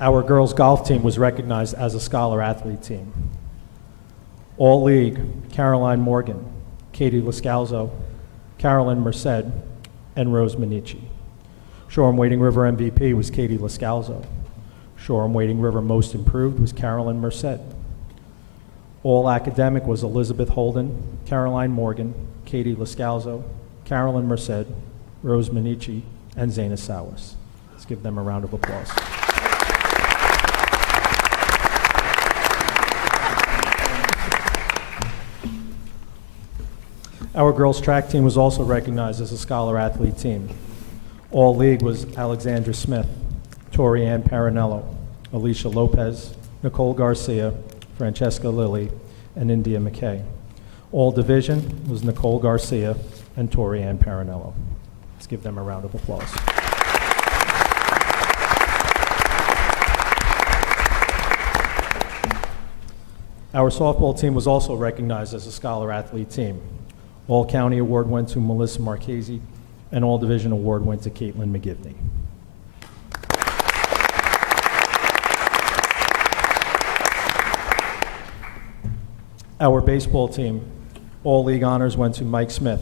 Our girls golf team was recognized as a scholar athlete team. All league, Caroline Morgan, Katie Lascalzo, Carolyn Merced, and Rose Minichi. Shoreham-Wading River MVP was Katie Lascalzo. Shoreham-Wading River most improved was Carolyn Merced. All academic was Elizabeth Holden, Caroline Morgan, Katie Lascalzo, Carolyn Merced, Rose Minichi, and Zana Sowers. Let's give them a round of applause. Our girls track team was also recognized as a scholar athlete team. All league was Alexandra Smith, Tori Ann Parinello, Alicia Lopez, Nicole Garcia, Francesca Lilly, and India McKay. All division was Nicole Garcia and Tori Ann Parinello. Let's give them a round of applause. Our softball team was also recognized as a scholar athlete team. All county award went to Melissa Marchese, and all division award went to Caitlin McGivney. Our baseball team, all league honors went to Mike Smith,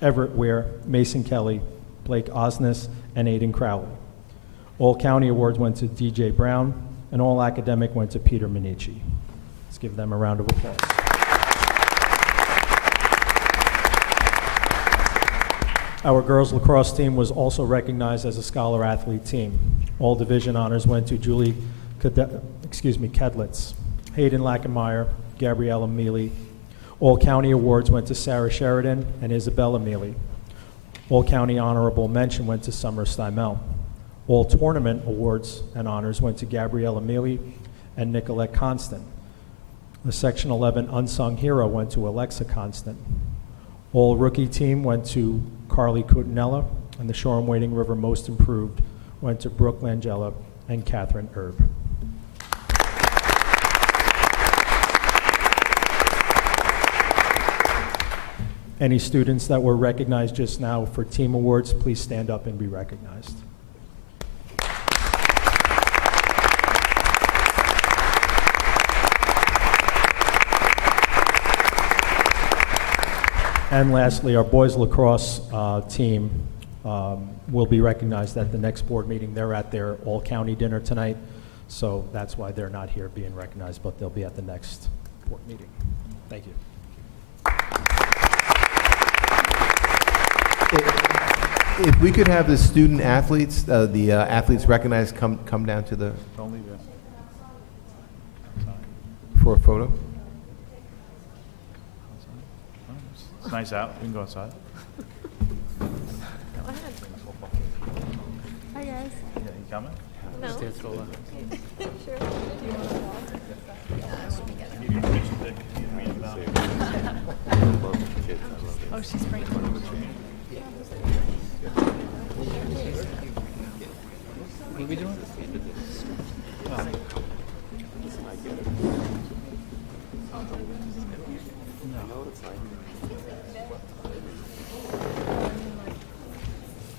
Everett Ware, Mason Kelly, Blake Osnes, and Aiden Crowley. All county awards went to DJ Brown, and all academic went to Peter Minichi. Let's give them a round of applause. Our girls lacrosse team was also recognized as a scholar athlete team. All division honors went to Julie Kedlitz, Hayden Lackenmeyer, Gabriella Mealy. All county awards went to Sarah Sheridan and Isabella Mealy. All county honorable mention went to Summer Stymel. All tournament awards and honors went to Gabriella Mealy and Nicolette Constant. The Section 11 unsung hero went to Alexa Constant. All rookie team went to Carly Cutinella, and the Shoreham-Wading River most improved went to Brooke Langella and Catherine Erb. Any students that were recognized just now for team awards, please stand up and be recognized. And lastly, our boys lacrosse team will be recognized at the next board meeting. They're at their all-county dinner tonight, so that's why they're not here being recognized, but they'll be at the next board meeting. Thank you. If we could have the student athletes, the athletes recognized, come down to the, Don't leave it. for a photo. It's nice out. We can go outside. Hi, guys. Yeah, you coming? No. Sure. Oh, she's bringing What are we doing?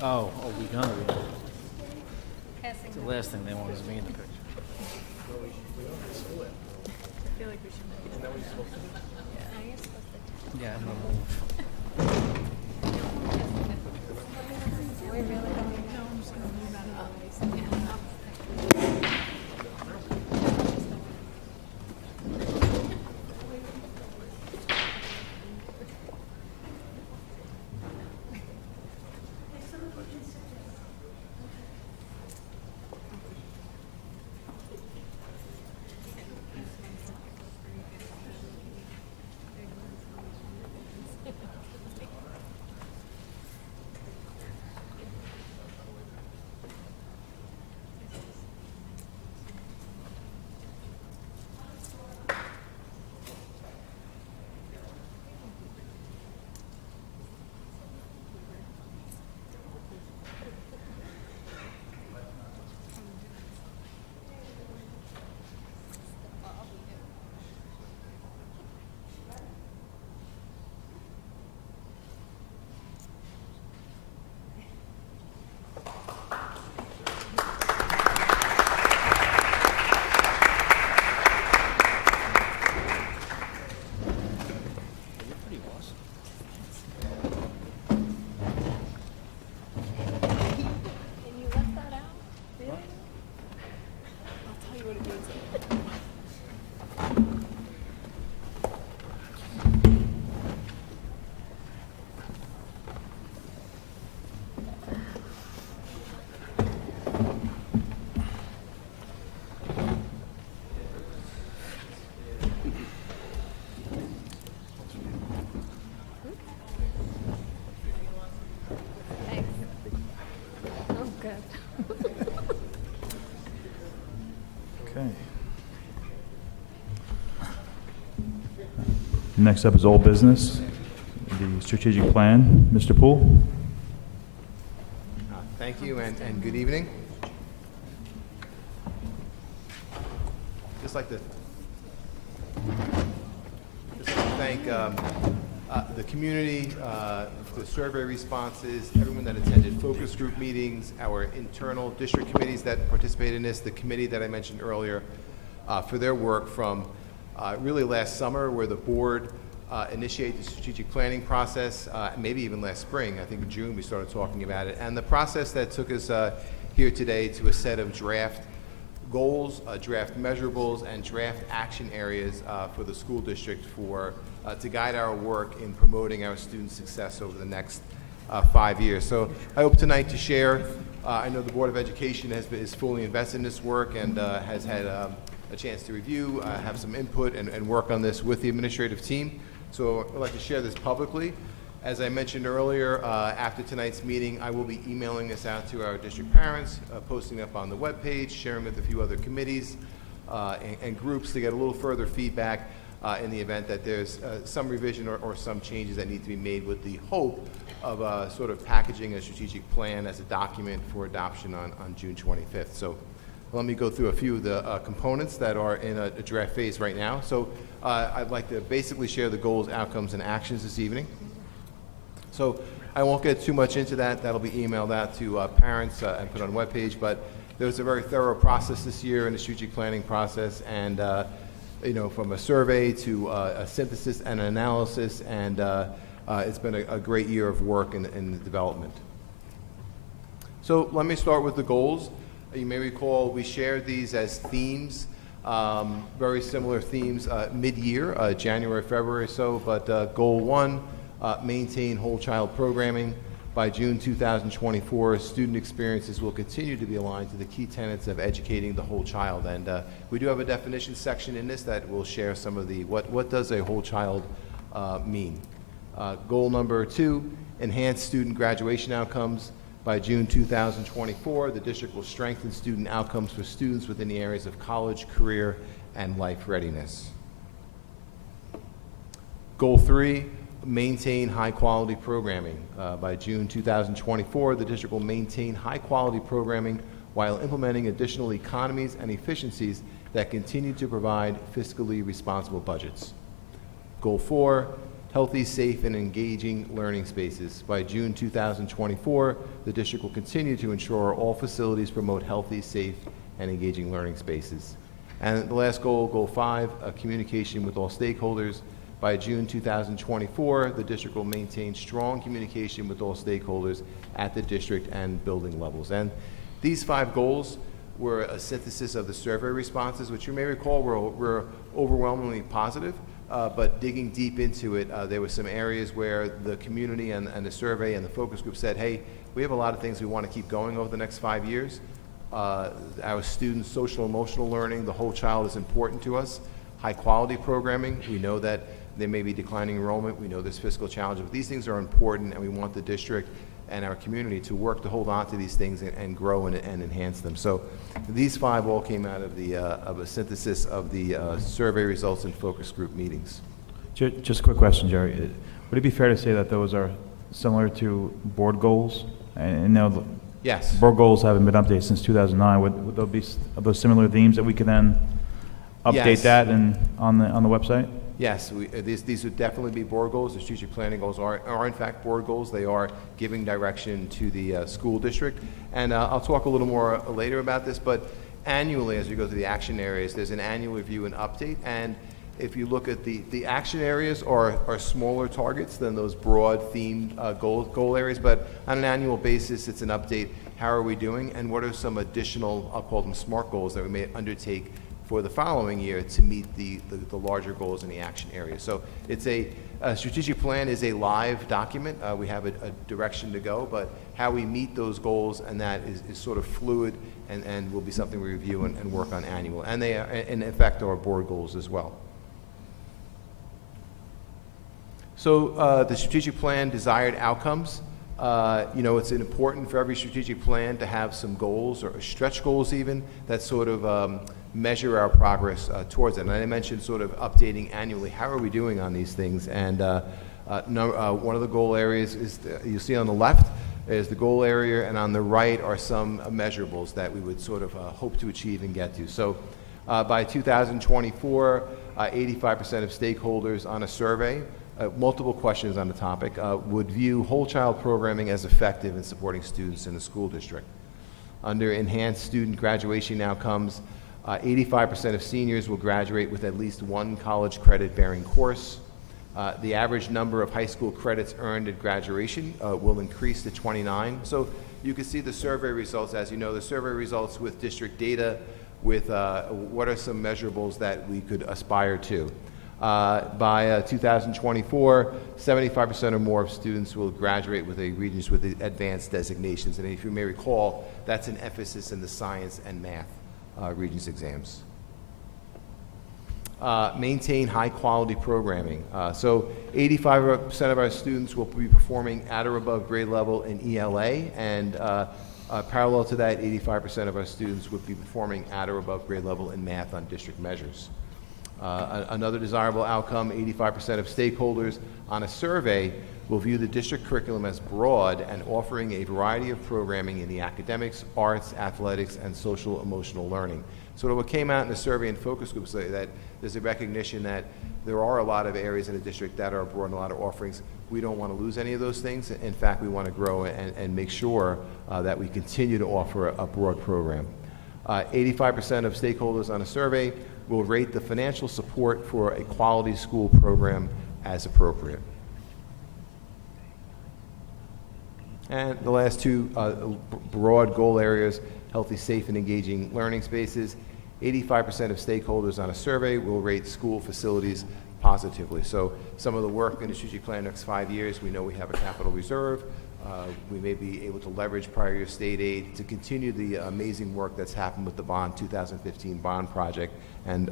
Oh, we gonna be. The last thing they want is me in the picture. I feel like we should. Isn't that what you're supposed to do? Yeah, I'm gonna move. Next up is old business, the strategic plan. Mr. Poole? Thank you and good evening. Just like to thank the community, the survey responses, everyone that attended focus group meetings, our internal district committees that participated in this, the committee that I mentioned earlier, for their work from really last summer, where the board initiated the strategic planning process, maybe even last spring. I think in June we started talking about it, and the process that took us here today to a set of draft goals, draft measurables, and draft action areas for the school district to guide our work in promoting our student success over the next 5 years. So I hope tonight to share, I know the Board of Education is fully invested in this work and has had a chance to review, have some input, and work on this with the administrative team. So I'd like to share this publicly. As I mentioned earlier, after tonight's meeting, I will be emailing this out to our district parents, posting up on the webpage, sharing with a few other committees and groups to get a little further feedback in the event that there's some revision or some changes that need to be made, with the hope of sort of packaging a strategic plan as a document for adoption on June 25th. So let me go through a few of the components that are in a draft phase right now. So I'd like to basically share the goals, outcomes, and actions this evening. So I won't get too much into that. That'll be emailed out to parents and put on the webpage. But there was a very thorough process this year in the strategic planning process, and from a survey to a synthesis and an analysis, and it's been a great year of work in the development. So let me start with the goals. You may recall we shared these as themes, very similar themes mid-year, January, February or so, but goal 1, maintain whole child programming. By June 2024, student experiences will continue to be aligned to the key tenets of educating the whole child. And we do have a definition section in this that will share some of the, what does a whole child mean. Goal number 2, enhance student graduation outcomes. By June 2024, the district will strengthen student outcomes for students within the areas of college, career, and life readiness. Goal 3, maintain high-quality programming. By June 2024, the district will maintain high-quality programming while implementing additional economies and efficiencies that continue to provide fiscally responsible budgets. Goal 4, healthy, safe, and engaging learning spaces. By June 2024, the district will continue to ensure all facilities promote healthy, safe, and engaging learning spaces. And the last goal, goal 5, communication with all stakeholders. By June 2024, the district will maintain strong communication with all stakeholders at the district and building levels. And these 5 goals were a synthesis of the survey responses, which you may recall were overwhelmingly positive, but digging deep into it, there were some areas where the community and the survey and the focus group said, hey, we have a lot of things we want to keep going over the next 5 years. Our students' social emotional learning, the whole child, is important to us. High quality programming, we know that there may be declining enrollment, we know there's fiscal challenges, but these things are important, and we want the district and our community to work to hold on to these things and grow and enhance them. So these 5 all came out of a synthesis of the survey results and focus group meetings. Just a quick question, Jerry. Would it be fair to say that those are similar to board goals? And now, yes, board goals haven't been updated since 2009. Would there be those similar themes that we could then update Yes. that on the website? Yes, these would definitely be board goals. The strategic planning goals are in fact board goals. They are giving direction to the school district. And I'll talk a little more later about this, but annually, as we go through the action areas, there's an annual review and update. And if you look at the action areas are smaller targets than those broad themed goal areas, but on an annual basis, it's an update. How are we doing? And what are some additional, I'll call them SMART goals, that we may undertake for the following year to meet the larger goals in the action area. So it's a strategic plan is a live document. We have a direction to go, but how we meet those goals and that is sort of fluid and will be something we review and work on annual. And they are, in effect, are board goals as well. So the strategic plan, desired outcomes. It's important for every strategic plan to have some goals or stretch goals even that sort of measure our progress towards it. And I mentioned sort of updating annually. How are we doing on these things? And one of the goal areas is, you see on the left is the goal area, and on the right are some measurables that we would sort of hope to achieve and get to. So by 2024, 85% of stakeholders on a survey, multiple questions on the topic, would view whole child programming as effective in supporting students in the school district. Under enhanced student graduation outcomes, 85% of seniors will graduate with at least one college credit bearing course. The average number of high school credits earned at graduation will increase to 29. So you can see the survey results. As you know, the survey results with district data, with what are some measurables that we could aspire to. By 2024, 75% or more of students will graduate with a Regents with advanced designations. And if you may recall, that's an emphasis in the science and math Regents exams. Maintain high quality programming. So 85% of our students will be performing at or above grade level in ELA, and parallel to that, 85% of our students would be performing at or above grade level in math on district measures. Another desirable outcome, 85% of stakeholders on a survey will view the district curriculum as broad and offering a variety of programming in the academics, arts, athletics, and social emotional learning. So what came out in the survey and focus groups that there's a recognition that there are a lot of areas in the district that are broad and a lot of offerings. We don't want to lose any of those things. In fact, we want to grow and make sure that we continue to offer a broad program. 85% of stakeholders on a survey will rate the financial support for a quality school program as appropriate. And the last two broad goal areas, healthy, safe, and engaging learning spaces. 85% of stakeholders on a survey will rate school facilities positively. So some of the work in the strategic plan next 5 years, we know we have a capital reserve. We may be able to leverage prior year state aid to continue the amazing work that's happened with the 2015 bond project. And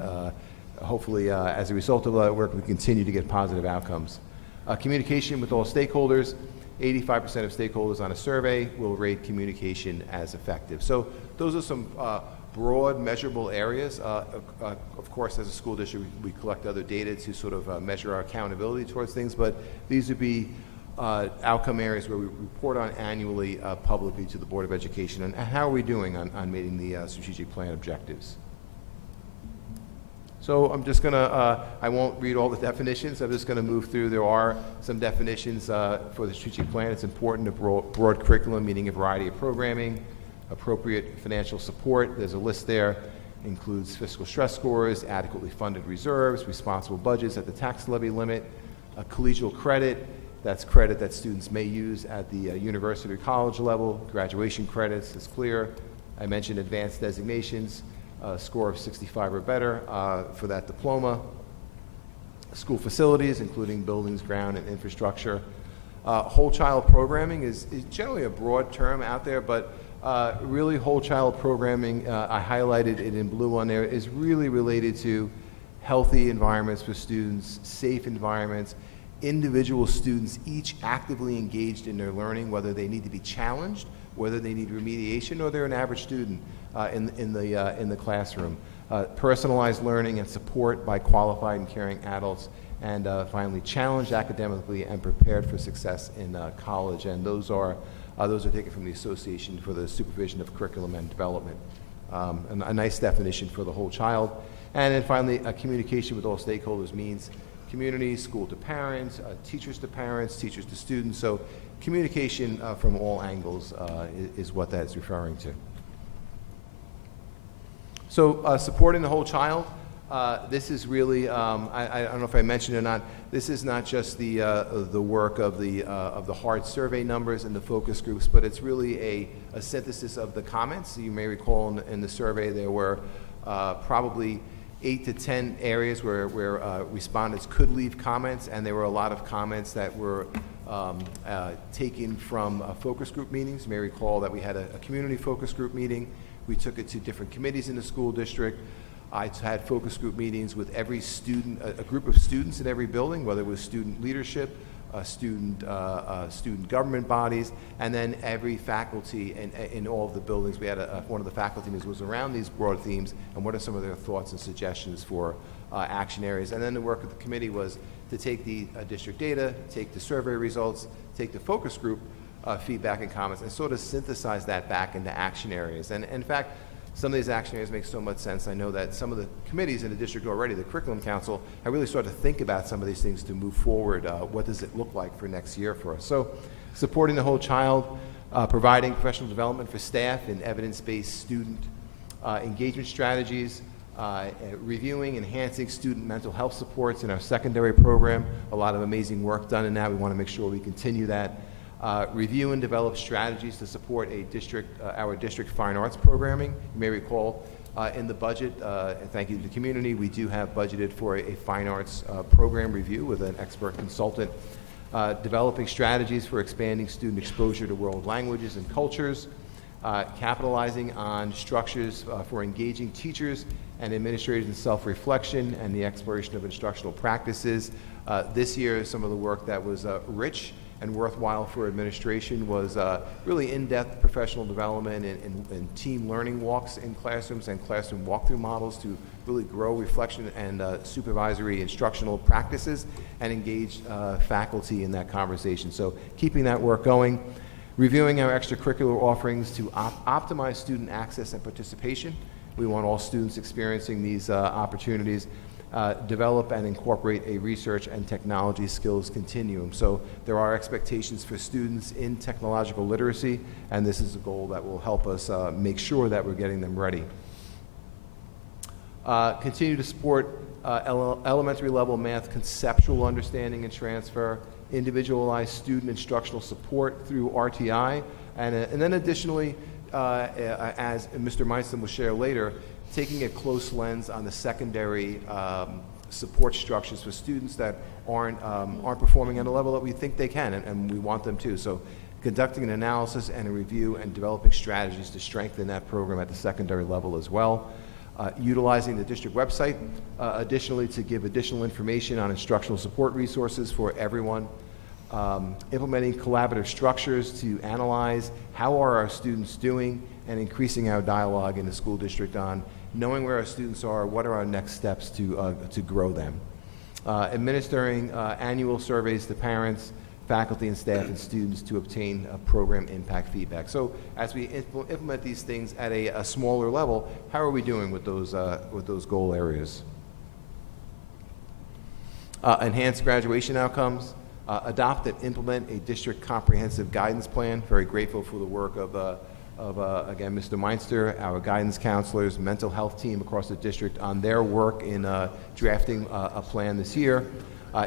hopefully, as a result of that work, we continue to get positive outcomes. Communication with all stakeholders. 85% of stakeholders on a survey will rate communication as effective. So those are some broad measurable areas. Of course, as a school district, we collect other data to sort of measure our accountability towards things, but these would be outcome areas where we report on annually publicly to the Board of Education. And how are we doing on meeting the strategic plan objectives? So I'm just going to, I won't read all the definitions. I'm just going to move through. There are some definitions for the strategic plan. It's important to broad curriculum, meaning a variety of programming, appropriate financial support. There's a list there. Includes fiscal stress scores, adequately funded reserves, responsible budgets at the tax levy limit, collegial credit. That's credit that students may use at the university or college level. Graduation credits is clear. I mentioned advanced designations. Score of 65 or better for that diploma. School facilities, including buildings, ground, and infrastructure. Whole child programming is generally a broad term out there, but really whole child programming, I highlighted it in blue on there, is really related to healthy environments for students, safe environments, individual students each actively engaged in their learning, whether they need to be challenged, whether they need remediation, or they're an average student in the classroom. Personalized learning and support by qualified and caring adults, and finally, challenged academically and prepared for success in college. And those are taken from the Association for the Supervision of Curriculum and Development. And a nice definition for the whole child. And then finally, communication with all stakeholders means community, school to parents, teachers to parents, teachers to students. So communication from all angles is what that is referring to. So supporting the whole child, this is really, I don't know if I mentioned it or not, this is not just the work of the hard survey numbers and the focus groups, but it's really a synthesis of the comments. You may recall in the survey there were probably 8 to 10 areas where respondents could leave comments, and there were a lot of comments that were taken from focus group meetings. You may recall that we had a community focus group meeting. We took it to different committees in the school district. I had focus group meetings with every student, a group of students in every building, whether it was student leadership, student government bodies, and then every faculty in all of the buildings. We had one of the faculty meetings was around these broad themes and what are some of their thoughts and suggestions for action areas. And then the work of the committee was to take the district data, take the survey results, take the focus group feedback and comments, and sort of synthesize that back into action areas. And in fact, some of these action areas make so much sense. I know that some of the committees in the district already, the Curriculum Council, have really started to think about some of these things to move forward. What does it look like for next year for us? So supporting the whole child, providing professional development for staff and evidence-based student engagement strategies, reviewing, enhancing student mental health supports in our secondary program. A lot of amazing work done in that. We want to make sure we continue that. Review and develop strategies to support our district fine arts programming. You may recall in the budget, thank you to the community, we do have budgeted for a fine arts program review with an expert consultant. Developing strategies for expanding student exposure to world languages and cultures. Capitalizing on structures for engaging teachers and administrators in self-reflection and the exploration of instructional practices. This year, some of the work that was rich and worthwhile for administration was really in-depth professional development and team learning walks in classrooms and classroom walkthrough models to really grow reflection and supervisory instructional practices and engage faculty in that conversation. So keeping that work going. Reviewing our extracurricular offerings to optimize student access and participation. We want all students experiencing these opportunities. Develop and incorporate a research and technology skills continuum. So there are expectations for students in technological literacy, and this is a goal that will help us make sure that we're getting them ready. Continue to support elementary level math conceptual understanding and transfer, individualized student instructional support through RTI, and then additionally, as Mr. Meinston will share later, taking a close lens on the secondary support structures for students that aren't performing at a level that we think they can, and we want them to. So conducting an analysis and a review and developing strategies to strengthen that program at the secondary level as well. Utilizing the district website, additionally to give additional information on instructional support resources for everyone. Implementing collaborative structures to analyze how are our students doing and increasing our dialogue in the school district on knowing where our students are, what are our next steps to grow them. Administering annual surveys to parents, faculty and staff and students to obtain program impact feedback. So as we implement these things at a smaller level, how are we doing with those goal areas? Enhance graduation outcomes. Adopt and implement a district comprehensive guidance plan. Very grateful for the work of again, Mr. Meinster, our guidance counselors, mental health team across the district on their work in drafting a plan this year.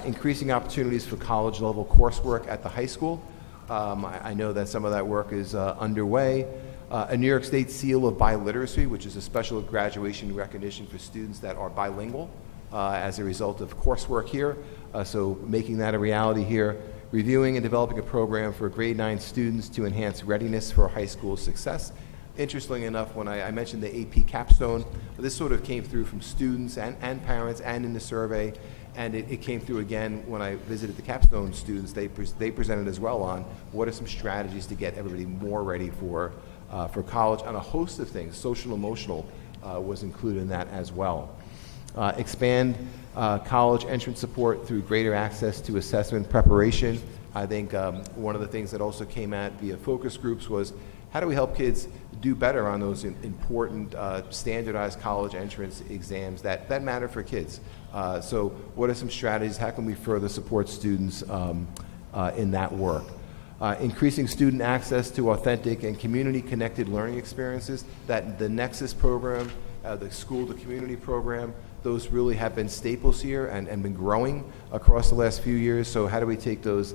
Increasing opportunities for college-level coursework at the high school. I know that some of that work is underway. A New York State Seal of Biliteracy, which is a special graduation recognition for students that are bilingual as a result of coursework here. So making that a reality here. Reviewing and developing a program for grade 9 students to enhance readiness for high school success. Interestingly enough, when I mentioned the AP capstone, this sort of came through from students and parents and in the survey, and it came through again when I visited the capstone students. They presented as well on what are some strategies to get everybody more ready for college on a host of things. Social emotional was included in that as well. Expand college entrance support through greater access to assessment preparation. I think one of the things that also came out via focus groups was how do we help kids do better on those important standardized college entrance exams that matter for kids. So what are some strategies? How can we further support students in that work? Increasing student access to authentic and community-connected learning experiences. That the Nexus program, the school to community program, those really have been staples here and been growing across the last few years. So how do we take those,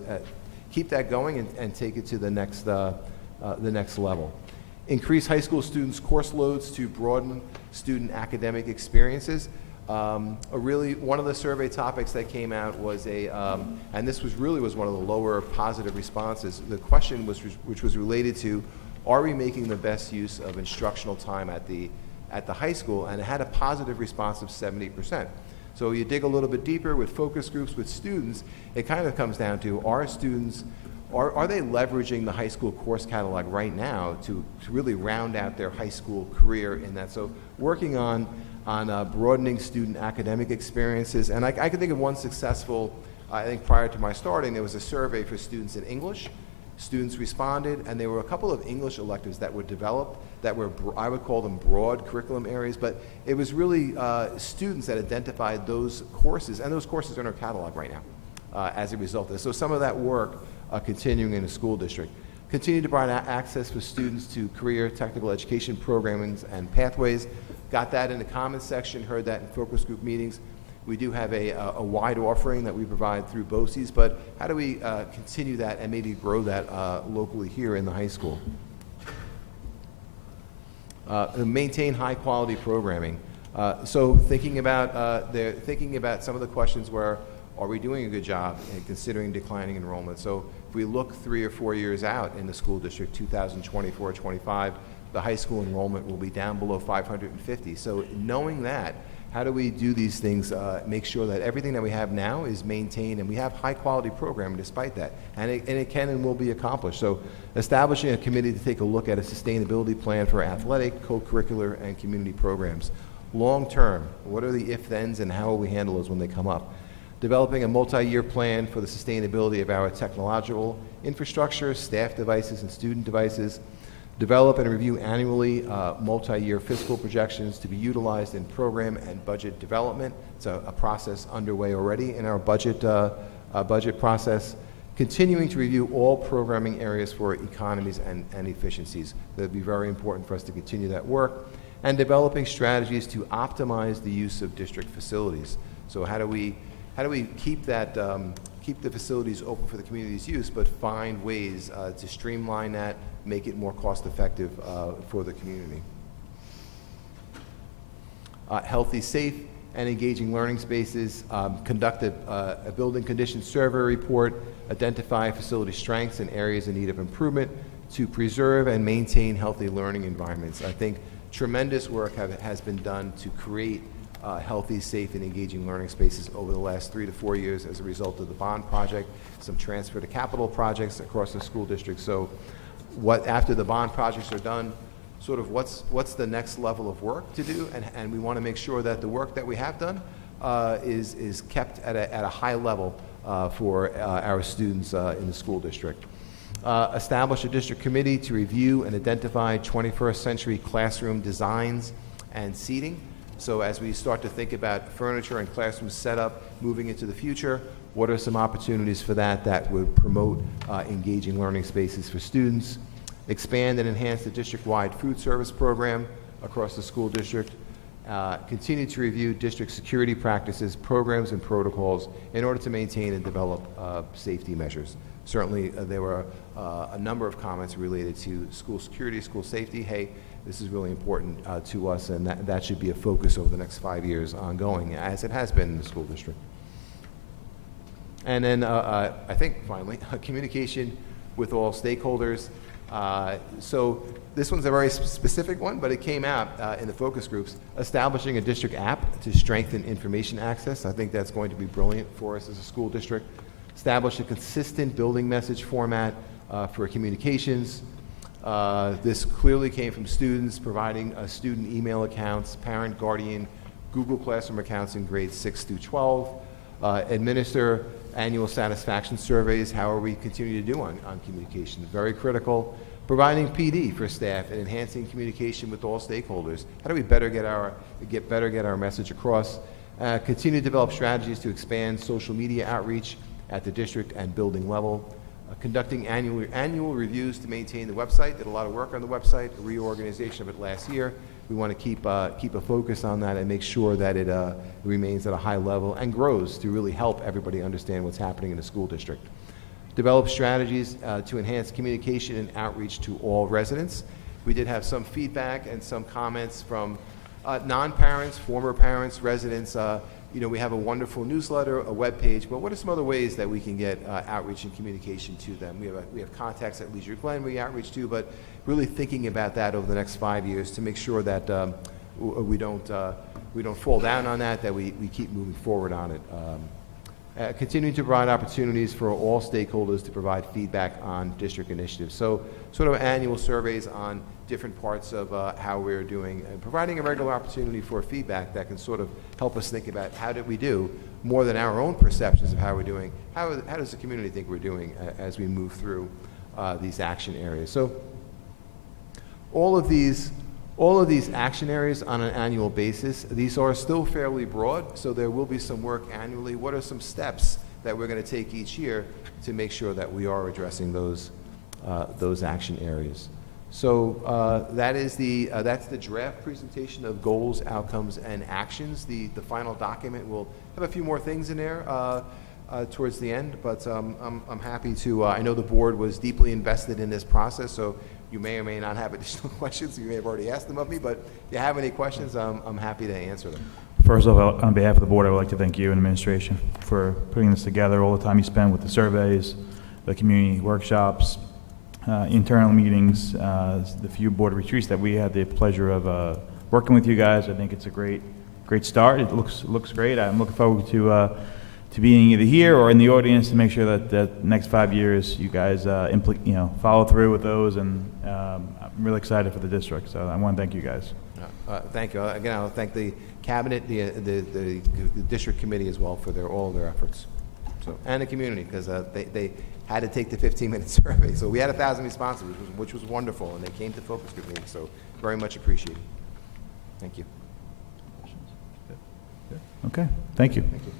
keep that going and take it to the next level? Increase high school students' course loads to broaden student academic experiences. Really, one of the survey topics that came out was and this was one of the lower positive responses. The question was, which was related to, are we making the best use of instructional time at the high school? And it had a positive response of 70%. So you dig a little bit deeper with focus groups with students, it kind of comes down to, are students, are they leveraging the high school course catalog right now to really round out their high school career in that? So working on broadening student academic experiences. And I can think of one successful, I think prior to my starting, there was a survey for students in English. Students responded, and there were a couple of English electives that were developed that were, I would call them broad curriculum areas, but it was really students that identified those courses, and those courses are in our catalog right now as a result of this. So some of that work continuing in the school district. Continue to provide access for students to career technical education programming and pathways. Got that in the comments section, heard that in focus group meetings. We do have a wide offering that we provide through BOCES, but how do we continue that and maybe grow that locally here in the high school? Maintain high quality programming. So thinking about some of the questions where, are we doing a good job in considering declining enrollment? So if we look 3 or 4 years out in the school district, 2024-25, the high school enrollment will be down below 550. So knowing that, how do we do these things, make sure that everything that we have now is maintained and we have high quality programming despite that? And it can and will be accomplished. So establishing a committee to take a look at a sustainability plan for athletic, co-curricular, and community programs. Long term, what are the if-thens and how will we handle those when they come up? Developing a multi-year plan for the sustainability of our technological infrastructure, staff devices, and student devices. Develop and review annually multi-year fiscal projections to be utilized in program and budget development. It's a process underway already in our budget process. Continuing to review all programming areas for economies and efficiencies. That would be very important for us to continue that work. And developing strategies to optimize the use of district facilities. So how do we keep that keep the facilities open for the community's use, but find ways to streamline that, make it more cost-effective for the community. Healthy, safe, and engaging learning spaces. Conduct a building condition survey report. Identify facility strengths and areas in need of improvement to preserve and maintain healthy learning environments. I think tremendous work has been done to create healthy, safe, and engaging learning spaces over the last 3 to 4 years as a result of the bond project, some transfer to capital projects across the school district. So after the bond projects are done, sort of what's the next level of work to do, and we want to make sure that the work that we have done is kept at a high level for our students in the school district. Establish a district committee to review and identify 21st century classroom designs and seating. So as we start to think about furniture and classroom setup moving into the future, what are some opportunities for that would promote engaging learning spaces for students? Expand and enhance the district-wide food service program across the school district. Continue to review district security practices, programs, and protocols in order to maintain and develop safety measures. Certainly, there were a number of comments related to school security, school safety. Hey, this is really important to us, and that should be a focus over the next 5 years ongoing, as it has been in the school district. And then I think, finally, communication with all stakeholders. So this one's a very specific one, but it came out in the focus groups. Establishing a district app to strengthen information access. I think that's going to be brilliant for us as a school district. Establish a consistent building message format for communications. This clearly came from students providing student email accounts, parent, guardian, Google Classroom accounts in grades 6 through 12. Administer annual satisfaction surveys. How are we continuing to do on communication? Very critical. Providing PD for staff and enhancing communication with all stakeholders. How do we better get our message across? Continue to develop strategies to expand social media outreach at the district and building level. Conducting annual reviews to maintain the website. Did a lot of work on the website, a reorganization of it last year. We want to keep a focus on that and make sure that it remains at a high level and grows to really help everybody understand what's happening in the school district. Develop strategies to enhance communication and outreach to all residents. We did have some feedback and some comments from non-parents, former parents, residents. We have a wonderful newsletter, a web page, but what are some other ways that we can get outreach and communication to them? We have contacts at Leisure Glen we outreach to, but really thinking about that over the next 5 years to make sure that we don't we don't fall down on that, that we keep moving forward on it. Continuing to provide opportunities for all stakeholders to provide feedback on district initiatives. So sort of annual surveys on different parts of how we're doing, and providing a regular opportunity for feedback that can sort of help us think about how did we do, more than our own perceptions of how we're doing, how does the community think we're doing as we move through these action areas. So all of these action areas on an annual basis, these are still fairly broad, so there will be some work annually. What are some steps that we're going to take each year to make sure that we are addressing those action areas? So that's the draft presentation of goals, outcomes, and actions. The final document will have a few more things in there towards the end, but I'm happy to, I know the board was deeply invested in this process, so you may or may not have additional questions. You may have already asked them of me, but if you have any questions, I'm happy to answer them. First off, on behalf of the board, I would like to thank you and administration for putting this together, all the time you spent with the surveys, the community workshops, internal meetings, the few board retreats that we had the pleasure of working with you guys. I think it's a great start. It looks great. I'm looking forward to being either here or in the audience to make sure that the next 5 years you guys follow through with those, and I'm really excited for the district. So I want to thank you guys. Thank you. Again, I'll thank the cabinet, the district committee as well for all their efforts. So, and the community, because they had to take the 15-minute survey. So we had 1,000 responses, which was wonderful, and they came to focus group meetings. So very much appreciated. Thank you. Okay, thank you. Thank you.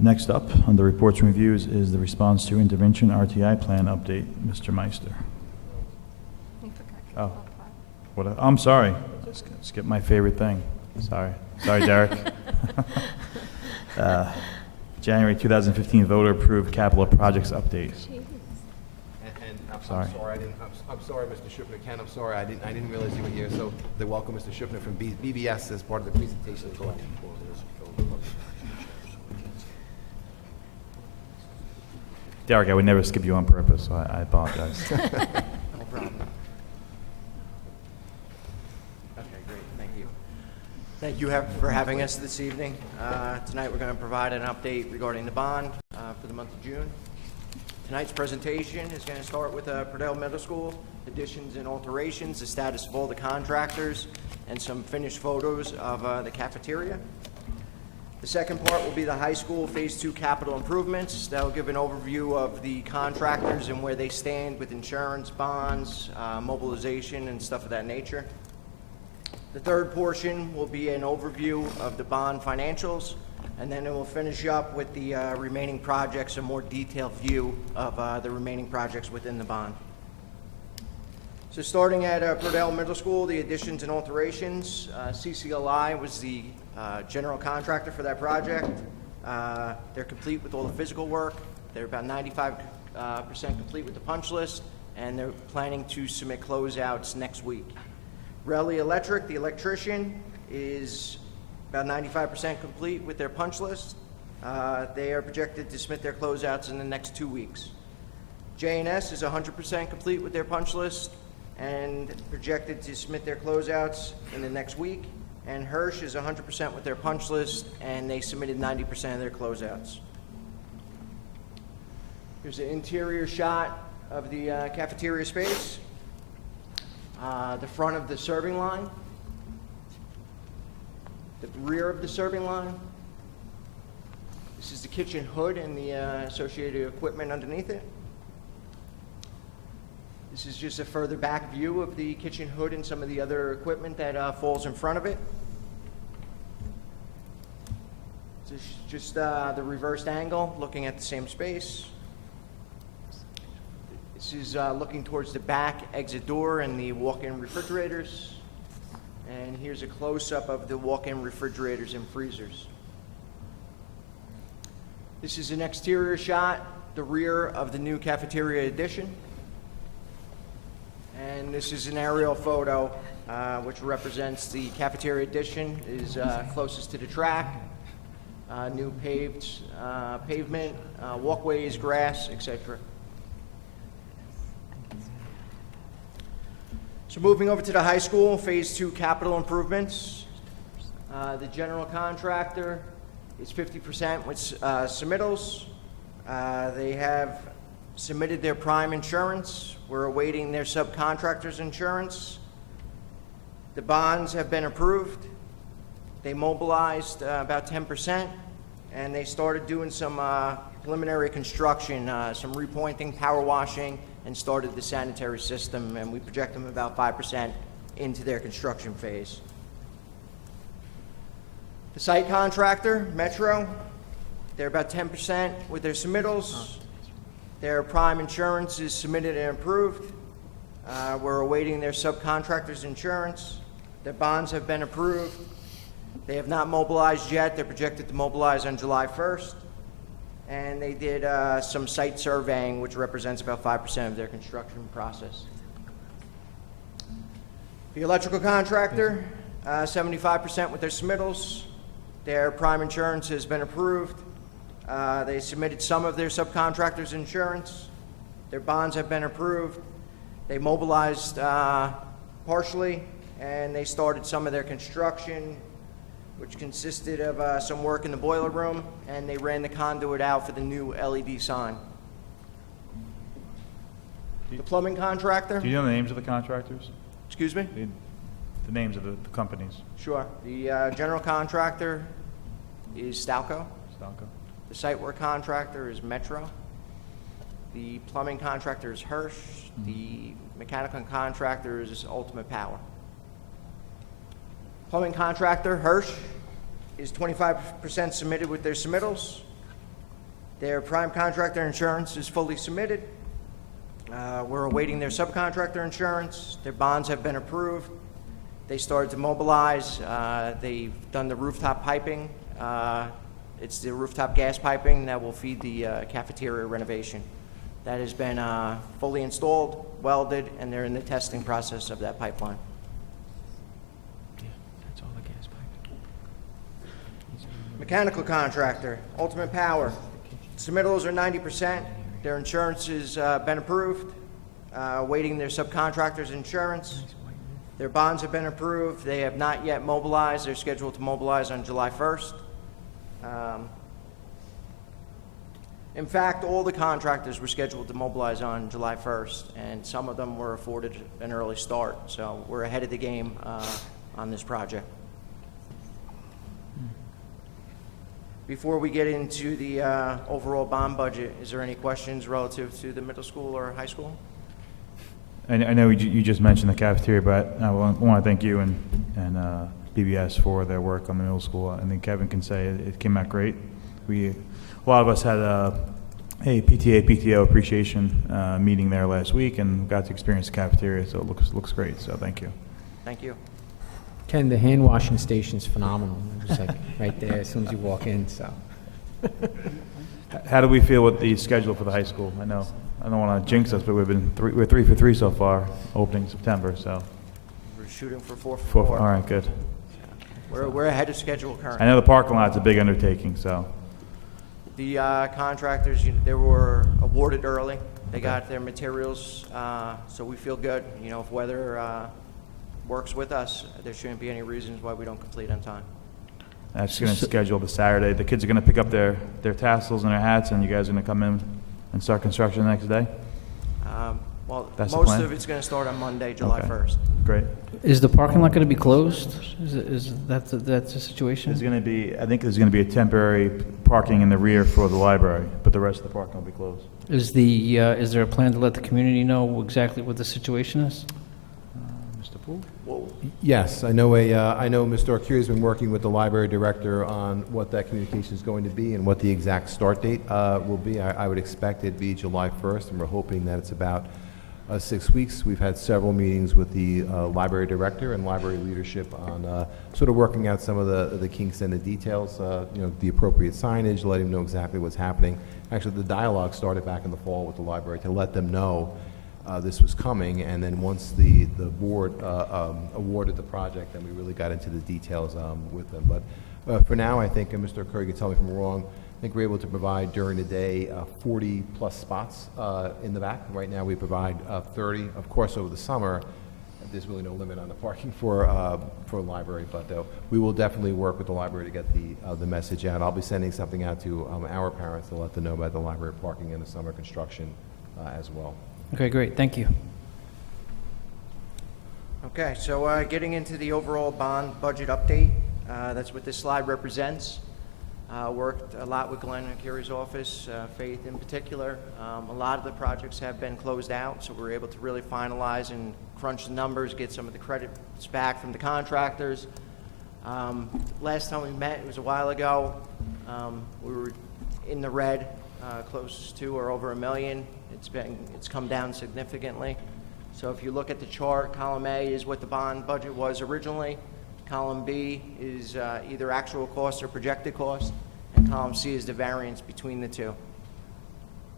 Next up, under reports and reviews, is the response to intervention RTI plan update. Mr. Meister. Oh, I'm sorry. Skip my favorite thing. Sorry, Derek. January 2015 voter approved capital projects update. And I'm sorry, Mr. Shupner. Ken, I'm sorry, I didn't realize you were here. So they welcome Mr. Shupner from BBS as part of the presentation. Derek, I would never skip you on purpose, so I apologize. No problem. Okay, great. Thank you. Thank you for having us this evening. Tonight we're going to provide an update regarding the bond for the month of June. Tonight's presentation is going to start with Purdell Middle School, additions and alterations, the status of all the contractors, and some finished photos of the cafeteria. The second part will be the high school Phase 2 capital improvements. That will give an overview of the contractors and where they stand with insurance, bonds, mobilization, and stuff of that nature. The third portion will be an overview of the bond financials, and then it will finish up with the remaining projects, a more detailed view of the remaining projects within the bond. So starting at Purdell Middle School, the additions and alterations, CCLI was the general contractor for that project. They're complete with all the physical work. They're about 95% complete with the punch list, and they're planning to submit closeouts next week. Relly Electric, the electrician, is about 95% complete with their punch list. They are projected to submit their closeouts in the next 2 weeks. J&S is 100% complete with their punch list and projected to submit their closeouts in the next week. And Hirsch is 100% with their punch list, and they submitted 90% of their closeouts. Here's an interior shot of the cafeteria space. The front of the serving line, the rear of the serving line. This is the kitchen hood and the associated equipment underneath it. This is just a further back view of the kitchen hood and some of the other equipment that falls in front of it. This is just the reversed angle, looking at the same space. This is looking towards the back exit door and the walk-in refrigerators. And here's a close-up of the walk-in refrigerators and freezers. This is an exterior shot, the rear of the new cafeteria addition. And this is an aerial photo which represents the cafeteria addition, is closest to the track. New paved pavement, walkways, grass, etc. So moving over to the high school, Phase 2 capital improvements. The general contractor is 50% with submittals. They have submitted their prime insurance. We're awaiting their subcontractor's insurance. The bonds have been approved. They mobilized about 10%, and they started doing some preliminary construction, some repointing, power washing, and started the sanitary system, and we project them about 5% into their construction phase. The site contractor, Metro, they're about 10% with their submittals. Their prime insurance is submitted and approved. We're awaiting their subcontractor's insurance. Their bonds have been approved. They have not mobilized yet. They're projected to mobilize on July 1st. And they did some site surveying, which represents about 5% of their construction process. The electrical contractor, 75% with their submittals. Their prime insurance has been approved. They submitted some of their subcontractors' insurance. Their bonds have been approved. They mobilized partially, and they started some of their construction, which consisted of some work in the boiler room, and they ran the conduit out for the new LED sign. The plumbing contractor. Do you know the names of the contractors? Excuse me? The names of the companies. Sure. The general contractor is Stalco. Stalco. The site work contractor is Metro. The plumbing contractor is Hirsch. The mechanical contractor is Ultimate Power. Plumbing contractor, Hirsch, is 25% submitted with their submittals. Their prime contractor insurance is fully submitted. We're awaiting their subcontractor insurance. Their bonds have been approved. They started to mobilize. They've done the rooftop piping. It's the rooftop gas piping that will feed the cafeteria renovation. That has been fully installed, welded, and they're in the testing process of that pipeline. Mechanical contractor, Ultimate Power. Submittals are 90%. Their insurance has been approved. Waiting their subcontractor's insurance. Their bonds have been approved. They have not yet mobilized. They're scheduled to mobilize on July 1st. In fact, all the contractors were scheduled to mobilize on July 1st, and some of them were afforded an early start. So we're ahead of the game on this project. Before we get into the overall bond budget, is there any questions relative to the middle school or high school? I know you just mentioned the cafeteria, but I want to thank you and BBS for their work on the middle school. I think Kevin can say it came out great. A lot of us had a PTO appreciation meeting there last week and got to experience the cafeteria, so it looks great. So thank you. Thank you. Ken, the hand washing station's phenomenal. It's like right there as soon as you walk in. So, how do we feel with the schedule for the high school? I know I don't want to jinx us, but we're 3 for 3 so far, opening September. So We're shooting for 4 for 4. All right, good. We're ahead of schedule currently. I know the parking lot's a big undertaking, so. The contractors, they were awarded early. They got their materials, so we feel good. You know, if weather works with us, there shouldn't be any reasons why we don't complete on time. That's going to schedule the Saturday. The kids are going to pick up their tassels and their hats, and you guys are going to come in and start construction the next day? Well, That's the most plan? of it's going to start on Monday, July Okay. 1st. Great. Is the parking lot going to be closed? Is that the situation? There's going to be, I think there's going to be a temporary parking in the rear for the library, but the rest of the parking will be closed. Is there a plan to let the community know exactly what the situation is? Mr. Poole? Yes, I know Mr. Arcuri has been working with the library director on what that communication is going to be and what the exact start date will be. I would expect it to be July 1st, and we're hoping that it's about 6 weeks. We've had several meetings with the library director and library leadership on sort of working out some of the kinks and the details, the appropriate signage, letting them know exactly what's happening. Actually, the dialogue started back in the fall with the library to let them know this was coming, and then once the board awarded the project, then we really got into the details with them. But for now, I think, and Mr. Curry can tell me if I'm wrong, I think we're able to provide during the day 40-plus spots in the back. Right now, we provide 30. Of course, over the summer, there's really no limit on the parking for a library, but we will definitely work with the library to get the message out. I'll be sending something out to our parents to let them know about the library parking and the summer construction as well. Okay, great, thank you. Okay, so getting into the overall bond budget update, that's what this slide represents. Worked a lot with Glenn McCurry's office, Faith in particular. A lot of the projects have been closed out, so we're able to really finalize and crunch the numbers, get some of the credits back from the contractors. Last time we met, it was a while ago. We were in the red, close to or over $1 million. It's come down significantly. So if you look at the chart, column A is what the bond budget was originally. Column B is either actual cost or projected cost, and column C is the variance between the two.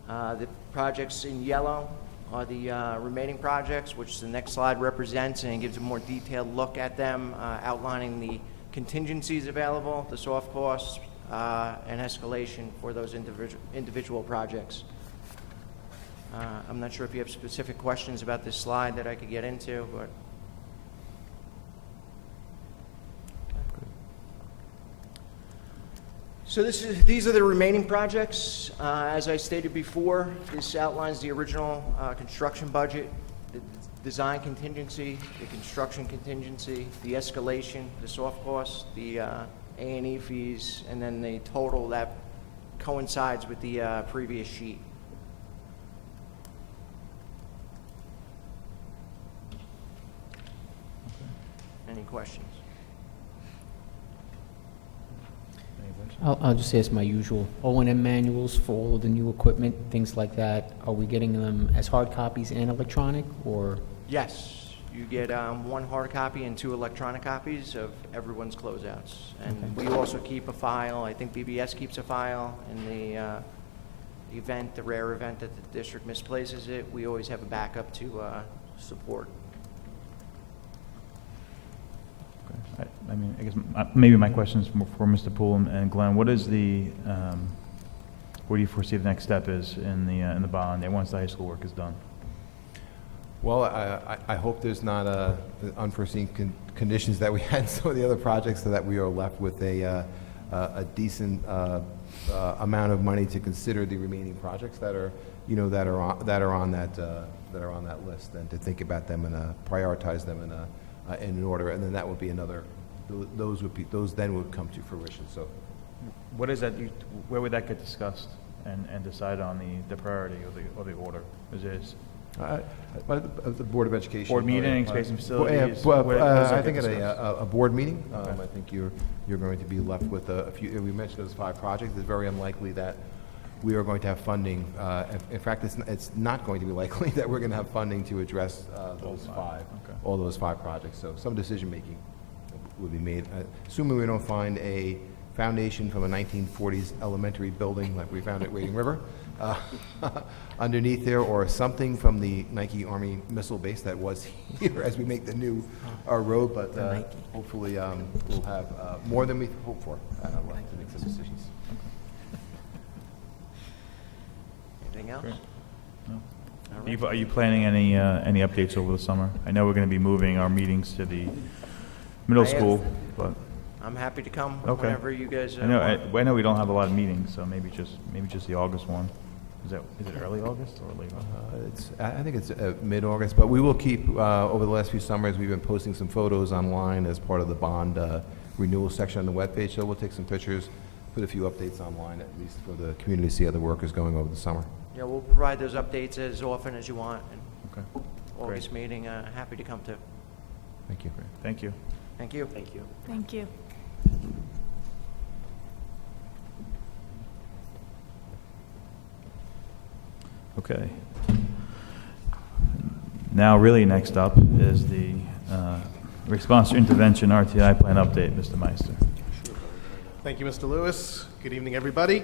The projects in yellow are the remaining projects, which the next slide represents, and gives a more detailed look at them, outlining the contingencies available, the soft costs, and escalation for those individual projects. I'm not sure if you have specific questions about this slide that I could get into, but so these are the remaining projects. As I stated before, this outlines the original construction budget, the design contingency, the construction contingency, the escalation, the soft costs, the A&E fees, and then the total that coincides with the previous sheet. Any questions? I'll just ask my usual O&M manuals for all of the new equipment, things like that. Are we getting them as hard copies and electronic, or? Yes, you get one hard copy and 2 electronic copies of everyone's closeouts. And we also keep a file, I think BBS keeps a file in the rare event that the district misplaces it. We always have a backup to support. I mean, I guess maybe my question is for Mr. Poole and Glenn. What is the, what do you foresee the next step is in the bond once the high school work is done? Well, I hope there's not unforeseen conditions that we had in some of the other projects, so that we are left with a decent amount of money to consider the remaining projects that are, that are on that list, and to think about them and prioritize them in an order, and then that would be another. Those then would come to fruition. So, what is that? Where would that get discussed and decide on the priority or the order? Is it the Board of Education. Board meeting, space and facilities? I think at a board meeting. Okay. I think you're going to be left with a few. We mentioned those 5 projects. It's very unlikely that we are going to have funding. In fact, it's not going to be likely that we're going to have funding to address all those 5 projects. So some decision making would be made, assuming we don't find a foundation from a 1940s elementary building like we found at Wading River underneath there, or something from the Nike Army missile base that was here as we make the new road. But hopefully we'll have more than we hope for to make some decisions. Anything else? Great. No. Are you planning any updates over the summer? I know we're going to be moving our meetings to the middle school, but I'm happy to come okay. whenever you guys. I know we don't have a lot of meetings, so maybe just the August one. Is it early August or late August? I think it's mid-August, but we will keep over the last few summers. We've been posting some photos online as part of the bond renewal section on the webpage. So we'll take some pictures, put a few updates online at least for the community to see how the work is going over the summer. Yeah, we'll provide those updates as often as you want. And okay. August meeting, happy to come to. Thank you. Great. Thank you. Thank you. Thank you. Thank you. Okay. Now, really, next up is the response to intervention RTI plan update. Mr. Meister. Thank you, Mr. Lewis. Good evening, everybody.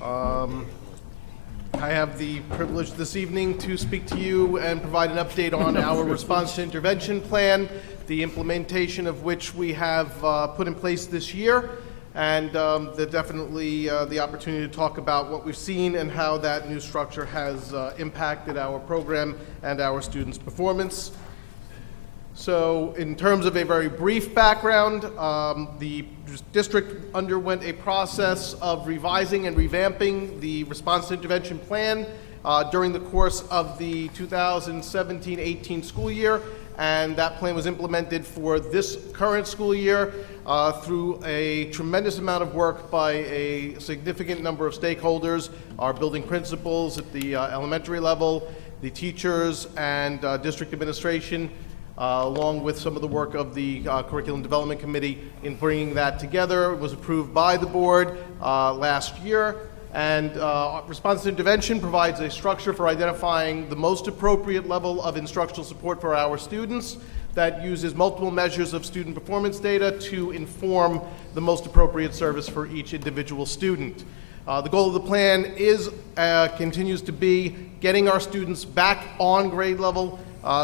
I have the privilege this evening to speak to you and provide an update on our response to intervention plan, the implementation of which we have put in place this year, and definitely the opportunity to talk about what we've seen and how that new structure has impacted our program and our students' performance. So in terms of a very brief background, the district underwent a process of revising and revamping the response to intervention plan during the course of the 2017-18 school year, and that plan was implemented for this current school year through a tremendous amount of work by a significant number of stakeholders, our building principals at the elementary level, the teachers, and district administration, along with some of the work of the Curriculum Development Committee in bringing that together. It was approved by the board last year, and response to intervention provides a structure for identifying the most appropriate level of instructional support for our students that uses multiple measures of student performance data to inform the most appropriate service for each individual student. The goal of the plan is, continues to be, getting our students back on grade level.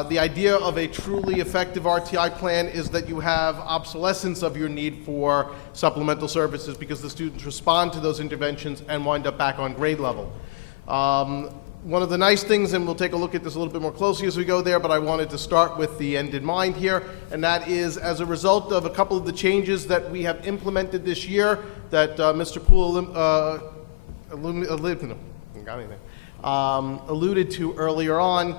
The idea of a truly effective RTI plan is that you have obsolescence of your need for supplemental services because the students respond to those interventions and wind up back on grade level. One of the nice things, and we'll take a look at this a little bit more closely as we go there, but I wanted to start with the end in mind here, and that is as a result of a couple of the changes that we have implemented this year that Mr. Poole alluded to earlier on,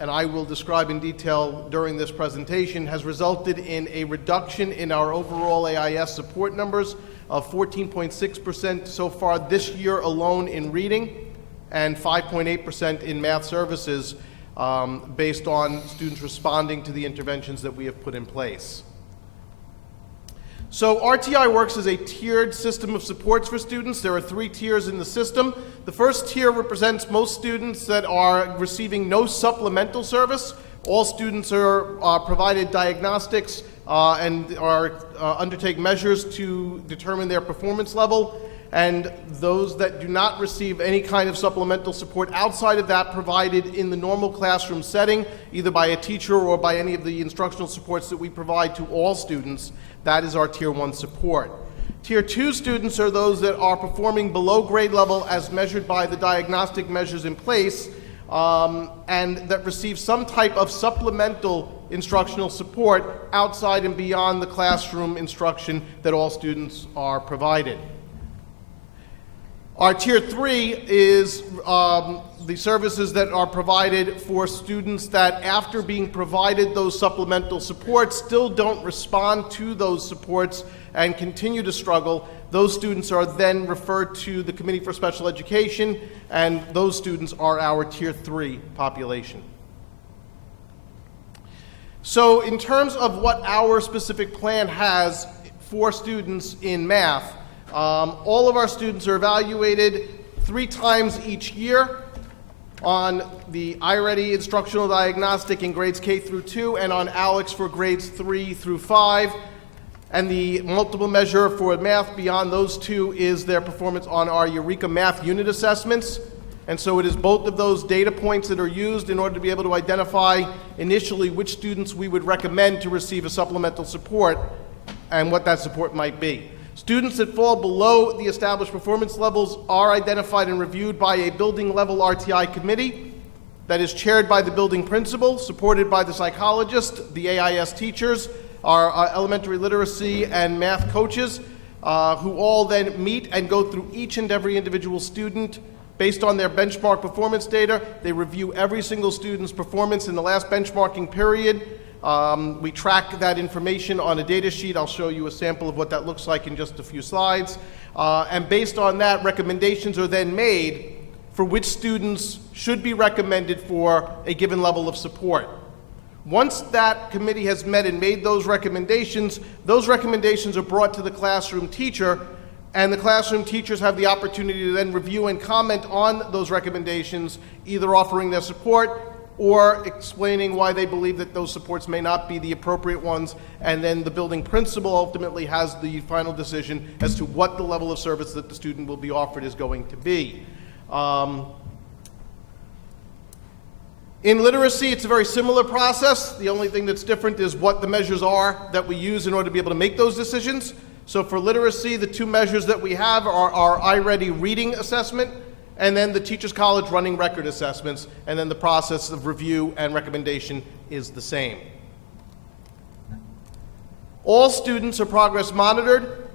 and I will describe in detail during this presentation, has resulted in a reduction in our overall AIS support numbers of 14.6% so far this year alone in reading, and 5.8% in math services based on students responding to the interventions that we have put in place. So RTI works as a tiered system of supports for students. There are 3 tiers in the system. The first tier represents most students that are receiving no supplemental service. All students are provided diagnostics and undertake measures to determine their performance level. And those that do not receive any kind of supplemental support outside of that provided in the normal classroom setting, either by a teacher or by any of the instructional supports that we provide to all students, that is our Tier 1 support. Tier 2 students are those that are performing below grade level as measured by the diagnostic measures in place, and that receive some type of supplemental instructional support outside and beyond the classroom instruction that all students are provided. Our Tier 3 is the services that are provided for students that, after being provided those supplemental supports, still don't respond to those supports and continue to struggle. Those students are then referred to the Committee for Special Education, and those students are our Tier 3 population. So in terms of what our specific plan has for students in math, all of our students are evaluated 3 times each year on the iReady instructional diagnostic in grades K through 2 and on ALEX for grades 3 through 5. And the multiple measure for math beyond those 2 is their performance on our Eureka Math unit assessments. And so it is both of those data points that are used in order to be able to identify initially which students we would recommend to receive a supplemental support and what that support might be. Students that fall below the established performance levels are identified and reviewed by a building level RTI committee that is chaired by the building principal, supported by the psychologist, the AIS teachers, our elementary literacy and math coaches, who all then meet and go through each and every individual student based on their benchmark performance data. They review every single student's performance in the last benchmarking period. We track that information on a data sheet. I'll show you a sample of what that looks like in just a few slides. And based on that, recommendations are then made for which students should be recommended for a given level of support. Once that committee has met and made those recommendations are brought to the classroom teacher, and the classroom teachers have the opportunity to then review and comment on those recommendations, either offering their support or explaining why they believe that those supports may not be the appropriate ones, and then the building principal ultimately has the final decision as to what the level of service that the student will be offered is going to be. In literacy, it's a very similar process. The only thing that's different is what the measures are that we use in order to be able to make those decisions. So for literacy, the 2 measures that we have are our iReady reading assessment and then the Teachers College running record assessments, and then the process of review and recommendation is the same. All students are progress monitored,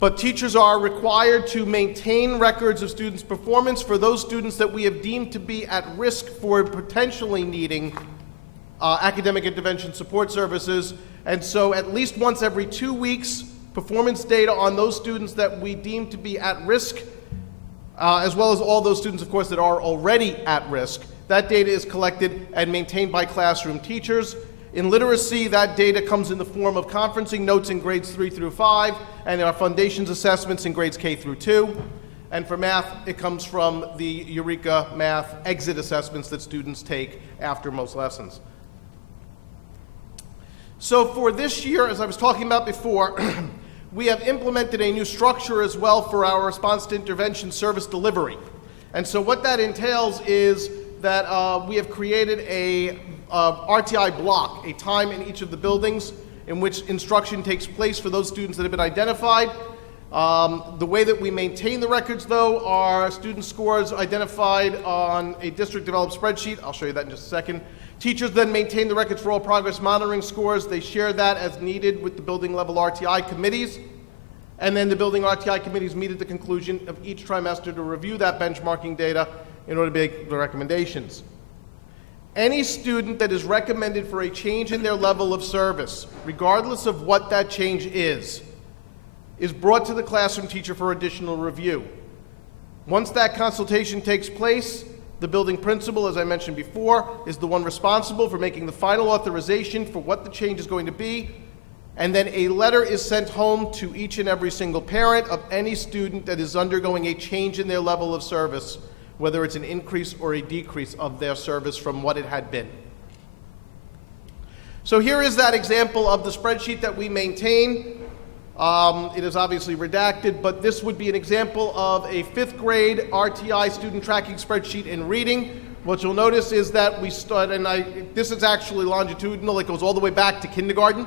but teachers are required to maintain records of students' performance for those students that we have deemed to be at risk for potentially needing academic intervention support services. And so at least once every 2 weeks, performance data on those students that we deem to be at risk, as well as all those students, of course, that are already at risk, that data is collected and maintained by classroom teachers. In literacy, that data comes in the form of conferencing notes in grades 3 through 5, and our foundations assessments in grades K through 2. And for math, it comes from the Eureka Math exit assessments that students take after most lessons. So for this year, as I was talking about before, we have implemented a new structure as well for our response to intervention service delivery. And so what that entails is that we have created a RTI block, a time in each of the buildings in which instruction takes place for those students that have been identified. The way that we maintain the records, though, are student scores identified on a district-developed spreadsheet. I'll show you that in just a second. Teachers then maintain the records for all progress monitoring scores. They share that as needed with the building-level RTI committees. And then the building RTI committees meet at the conclusion of each trimester to review that benchmarking data in order to make the recommendations. Any student that is recommended for a change in their level of service, regardless of what that change is brought to the classroom teacher for additional review. Once that consultation takes place, the building principal, as I mentioned before, is the one responsible for making the final authorization for what the change is going to be, and then a letter is sent home to each and every single parent of any student that is undergoing a change in their level of service, whether it's an increase or a decrease of their service from what it had been. So here is that example of the spreadsheet that we maintain. It is obviously redacted, but this would be an example of a 5th grade RTI student tracking spreadsheet in reading. What you'll notice is that we start, and this is actually longitudinal, it goes all the way back to kindergarten.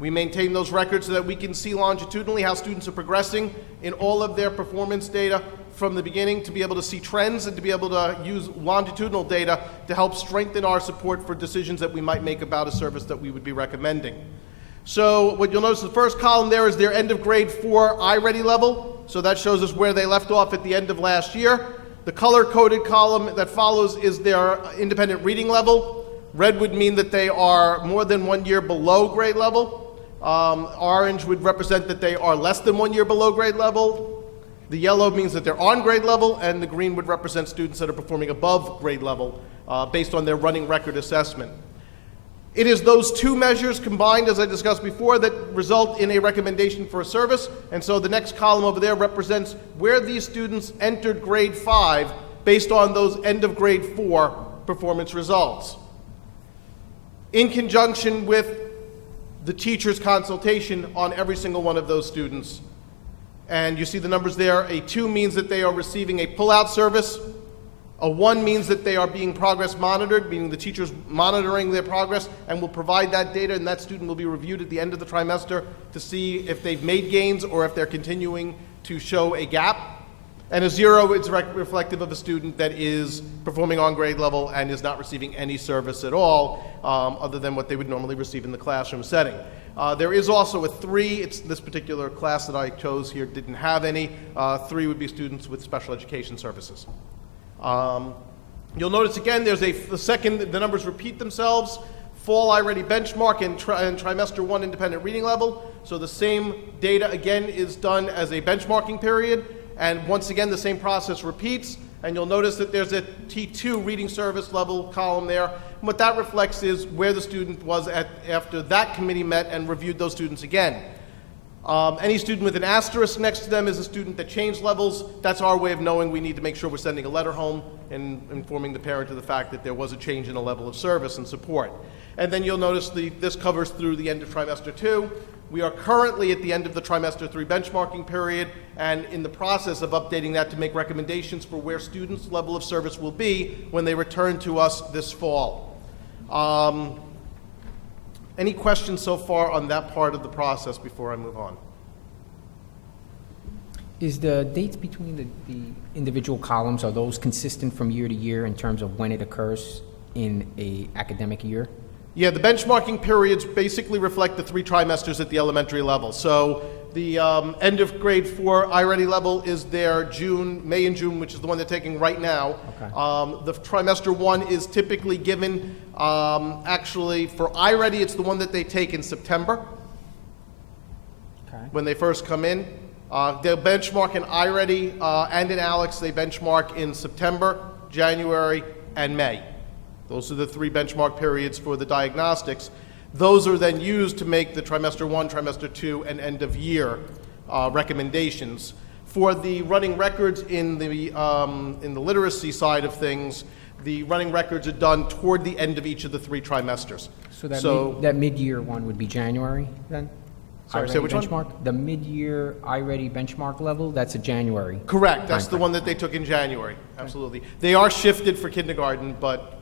We maintain those records so that we can see longitudinally how students are progressing in all of their performance data from the beginning, to be able to see trends and to be able to use longitudinal data to help strengthen our support for decisions that we might make about a service that we would be recommending. So what you'll notice, the first column there is their end of grade 4 iReady level. So that shows us where they left off at the end of last year. The color-coded column that follows is their independent reading level. Red would mean that they are more than 1 year below grade level. Orange would represent that they are less than 1 year below grade level. The yellow means that they're on grade level, and the green would represent students that are performing above grade level based on their running record assessment. It is those two measures combined, as I discussed before, that result in a recommendation for a service. And so the next column over there represents where these students entered grade 5 based on those end of grade 4 performance results. In conjunction with the teacher's consultation on every single one of those students. And you see the numbers there. A 2 means that they are receiving a pull-out service. A 1 means that they are being progress monitored, meaning the teacher's monitoring their progress and will provide that data, and that student will be reviewed at the end of the trimester to see if they've made gains or if they're continuing to show a gap. And a 0 is reflective of a student that is performing on grade level and is not receiving any service at all, other than what they would normally receive in the classroom setting. There is also a 3. It's this particular class that I chose here didn't have any. 3 would be students with special education services. You'll notice again there's the numbers repeat themselves. Fall iReady benchmark and trimester 1 independent reading level. So the same data again is done as a benchmarking period, and once again the same process repeats. And you'll notice that there's a T2 reading service level column there. And what that reflects is where the student was after that committee met and reviewed those students again. Any student with an asterisk next to them is a student that changed levels. That's our way of knowing we need to make sure we're sending a letter home and informing the parent of the fact that there was a change in the level of service and support. And then you'll notice this covers through the end of trimester 2. We are currently at the end of the trimester 3 benchmarking period and in the process of updating that to make recommendations for where students' level of service will be when they return to us this fall. Any questions so far on that part of the process before I move on? Is the dates between the individual columns, are those consistent from year to year in terms of when it occurs in a academic year? Yeah, the benchmarking periods basically reflect the 3 trimesters at the elementary level. So the end of grade 4 iReady level is their May and June, which is the one they're taking right now. Okay. The trimester 1 is typically given, actually, for iReady, it's the one that they take in September. Okay. When they first come in. They'll benchmark in iReady and in Alex, they benchmark in September, January, and May. Those are the 3 benchmark periods for the diagnostics. Those are then used to make the trimester 1, trimester 2, and end of year recommendations. For the running records in the literacy side of things, the running records are done toward the end of each of the 3 trimesters. So that mid-year one would be January then? Sorry, say which one? Benchmark? The mid-year iReady benchmark level, that's a January. Correct, that's the timeframe. one that they took in January, absolutely. They are shifted for kindergarten, but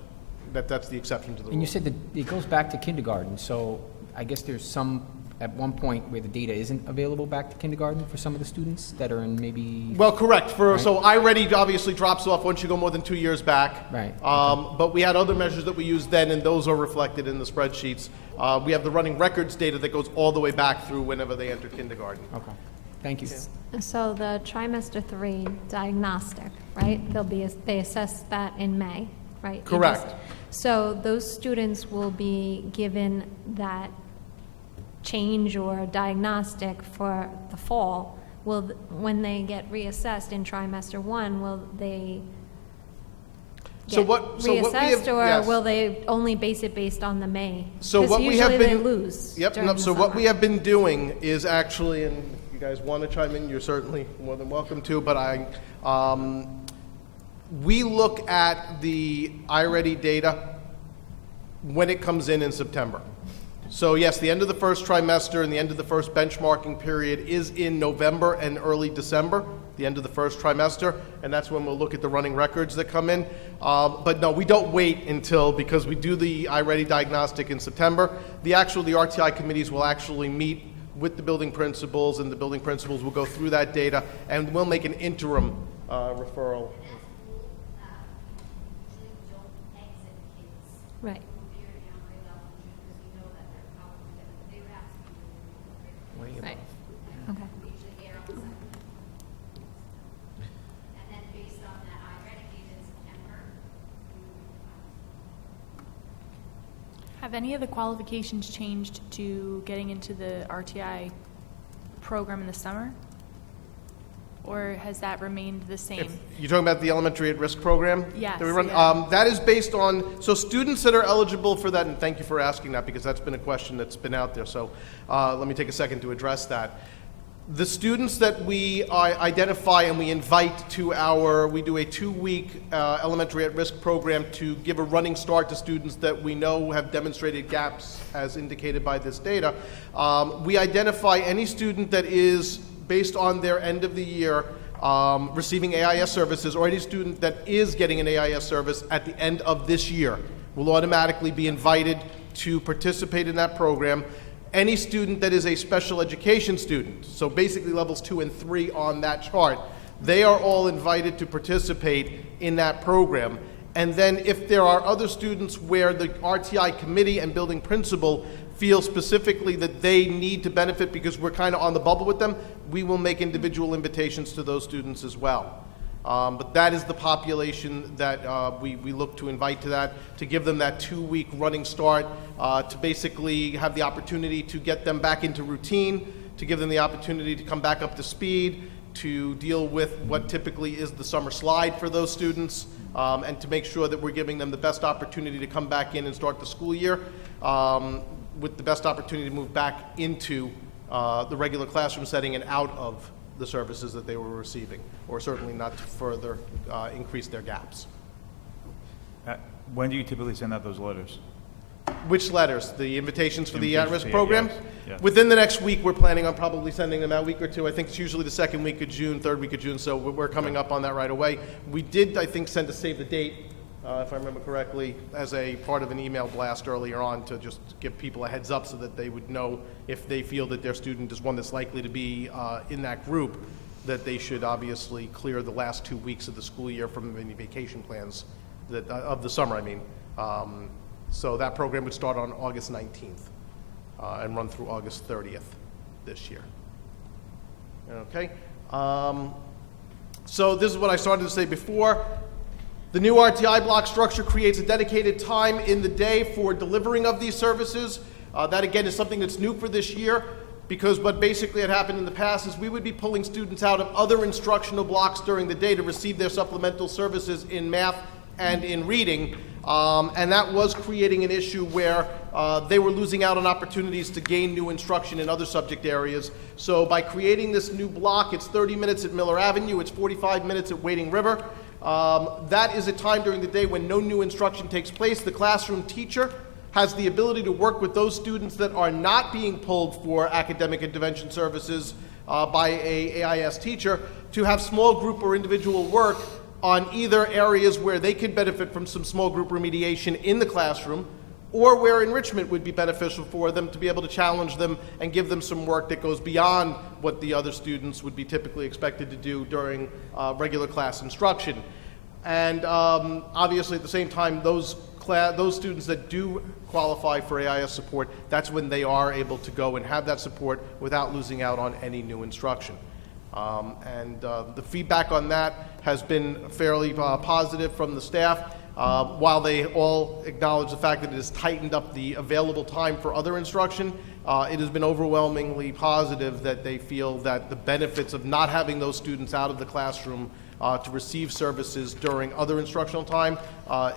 that's the exception to the rule. And you said that it goes back to kindergarten, so I guess there's some, at one point, where the data isn't available back to kindergarten for some of the students that are in maybe... Well, correct. Right. So iReady obviously drops off once you go more than 2 years back. Right. But we had other measures that we used then, and those are reflected in the spreadsheets. We have the running records data that goes all the way back through whenever they entered kindergarten. Okay, thank you. So the trimester 3 diagnostic, right? They assess that in May, right? Correct. So those students will be given that change or diagnostic for the fall. When they get reassessed in trimester 1, will they get reassessed, or yes. will they only base it based on the May? So 'Cause what we have usually been... they lose Yep, during no, the so what summer. we have been doing is actually, and if you guys want to chime in, you're certainly more than welcome to, but we look at the iReady data when it comes in September. So yes, the end of the first trimester and the end of the first benchmarking period is in November and early December, the end of the first trimester, and that's when we'll look at the running records that come in. But no, we don't wait until, because we do the iReady diagnostic in September, the RTI committees will actually meet with the building principals, and the building principals will go through that data, and we'll make an interim referral. Right. Right. Okay. Have any of the qualifications changed to getting into the RTI program in the summer? Or has that remained the same? You're talking about the elementary at-risk program? Yes, That we run? yeah. That is based on, so students that are eligible for that, and thank you for asking that, because that's been a question that's been out there, so let me take a second to address that. The students that we identify and we invite to we do a 2-week elementary at-risk program to give a running start to students that we know have demonstrated gaps as indicated by this data. We identify any student that is, based on their end of the year, receiving AIS services, or any student that is getting an AIS service at the end of this year will automatically be invited to participate in that program. Any student that is a special education student, so basically levels 2 and 3 on that chart, they are all invited to participate in that program. And then if there are other students where the RTI committee and building principal feel specifically that they need to benefit because we're kind of on the bubble with them, we will make individual invitations to those students as well. But that is the population that we look to invite to that, to give them that 2-week running start, to basically have the opportunity to get them back into routine, to give them the opportunity to come back up to speed, to deal with what typically is the summer slide for those students, and to make sure that we're giving them the best opportunity to come back in and start the school year with the best opportunity to move back into the regular classroom setting and out of the services that they were receiving, or certainly not to further increase their gaps. When do you typically send out those letters? Which letters? The invitations for the Invitations at-risk to- program? yes, yes. Within the next week, we're planning on probably sending them out a week or two. I think it's usually the second week of June, third week of June, so we're coming up on that right away. We did, I think, send a save the date, if I remember correctly, as a part of an email blast earlier on to just give people a heads up so that they would know if they feel that their student is one that's likely to be in that group, that they should obviously clear the last 2 weeks of the school year from any vacation plans that, of the summer, I mean, So that program would start on August 19th and run through August 30th this year. Okay. So this is what I started to say before. The new RTI block structure creates a dedicated time in the day for delivering of these services. That again is something that's new for this year, because what basically had happened in the past is we would be pulling students out of other instructional blocks during the day to receive their supplemental services in math and in reading, and that was creating an issue where they were losing out on opportunities to gain new instruction in other subject areas. So by creating this new block, it's 30 minutes at Miller Avenue, it's 45 minutes at Wading River. That is a time during the day when no new instruction takes place. The classroom teacher has the ability to work with those students that are not being pulled for academic intervention services by a AIS teacher to have small group or individual work on either areas where they could benefit from some small group remediation in the classroom, or where enrichment would be beneficial for them to be able to challenge them and give them some work that goes beyond what the other students would be typically expected to do during regular class instruction. And obviously at the same time, those students that do qualify for AIS support, that's when they are able to go and have that support without losing out on any new instruction. The feedback on that has been fairly positive from the staff. While they all acknowledge the fact that it has tightened up the available time for other instruction, it has been overwhelmingly positive that they feel that the benefits of not having those students out of the classroom to receive services during other instructional time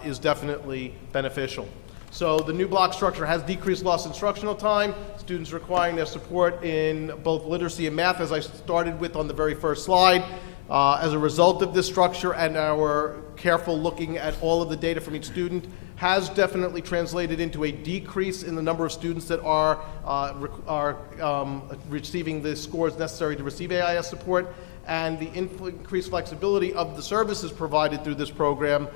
is definitely beneficial. So the new block structure has decreased lost instructional time, students requiring their support in both literacy and math, as I started with on the very first slide. As a result of this structure and our careful looking at all of the data from each student has definitely translated into a decrease in the number of students that are receiving the scores necessary to receive AIS support, and the increased flexibility of the services provided through this program,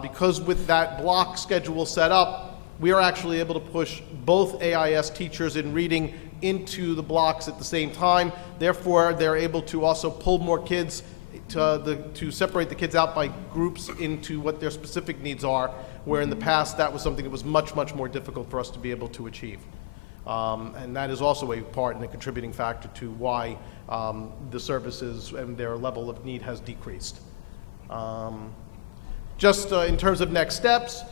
because with that block schedule set up, we are actually able to push both AIS teachers in reading into the blocks at the same time. Therefore, they're able to also pull more kids to separate the kids out by groups into what their specific needs are, where in the past that was something that was much, much more difficult for us to be able to achieve. And that is also a part and a contributing factor to why the services and their level of need has decreased. In terms of next steps,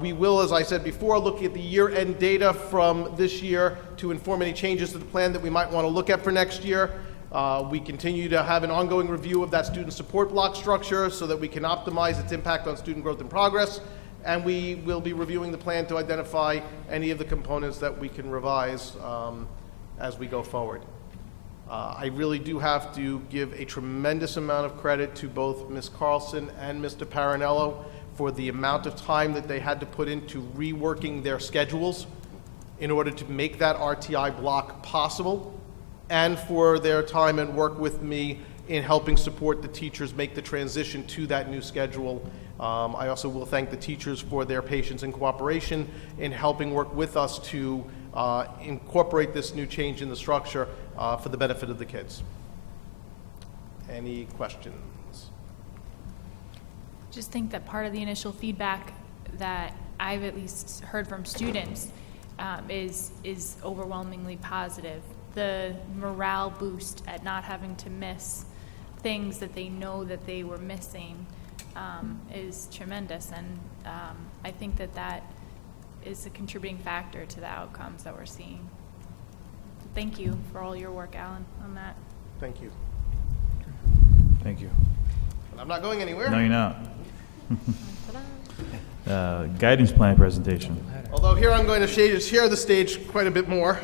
we will, as I said before, look at the year-end data from this year to inform any changes to the plan that we might want to look at for next year. We continue to have an ongoing review of that student support block structure so that we can optimize its impact on student growth and progress. And we will be reviewing the plan to identify any of the components that we can revise as we go forward. I really do have to give a tremendous amount of credit to both Ms. Carlson and Mr. Parinello for the amount of time that they had to put into reworking their schedules in order to make that RTI block possible, and for their time and work with me in helping support the teachers make the transition to that new schedule. I also will thank the teachers for their patience and cooperation in helping work with us to incorporate this new change in the structure for the benefit of the kids. Any questions? Just think that part of the initial feedback that I've at least heard from students is overwhelmingly positive. The morale boost at not having to miss things that they know that they were missing is tremendous, and I think that is a contributing factor to the outcomes that we're seeing. Thank you for all your work, Alan, on that. Thank you. Thank you. I'm not going anywhere. No, you're not. Guidance plan presentation. Although here I'm going to share the stage quite a bit more.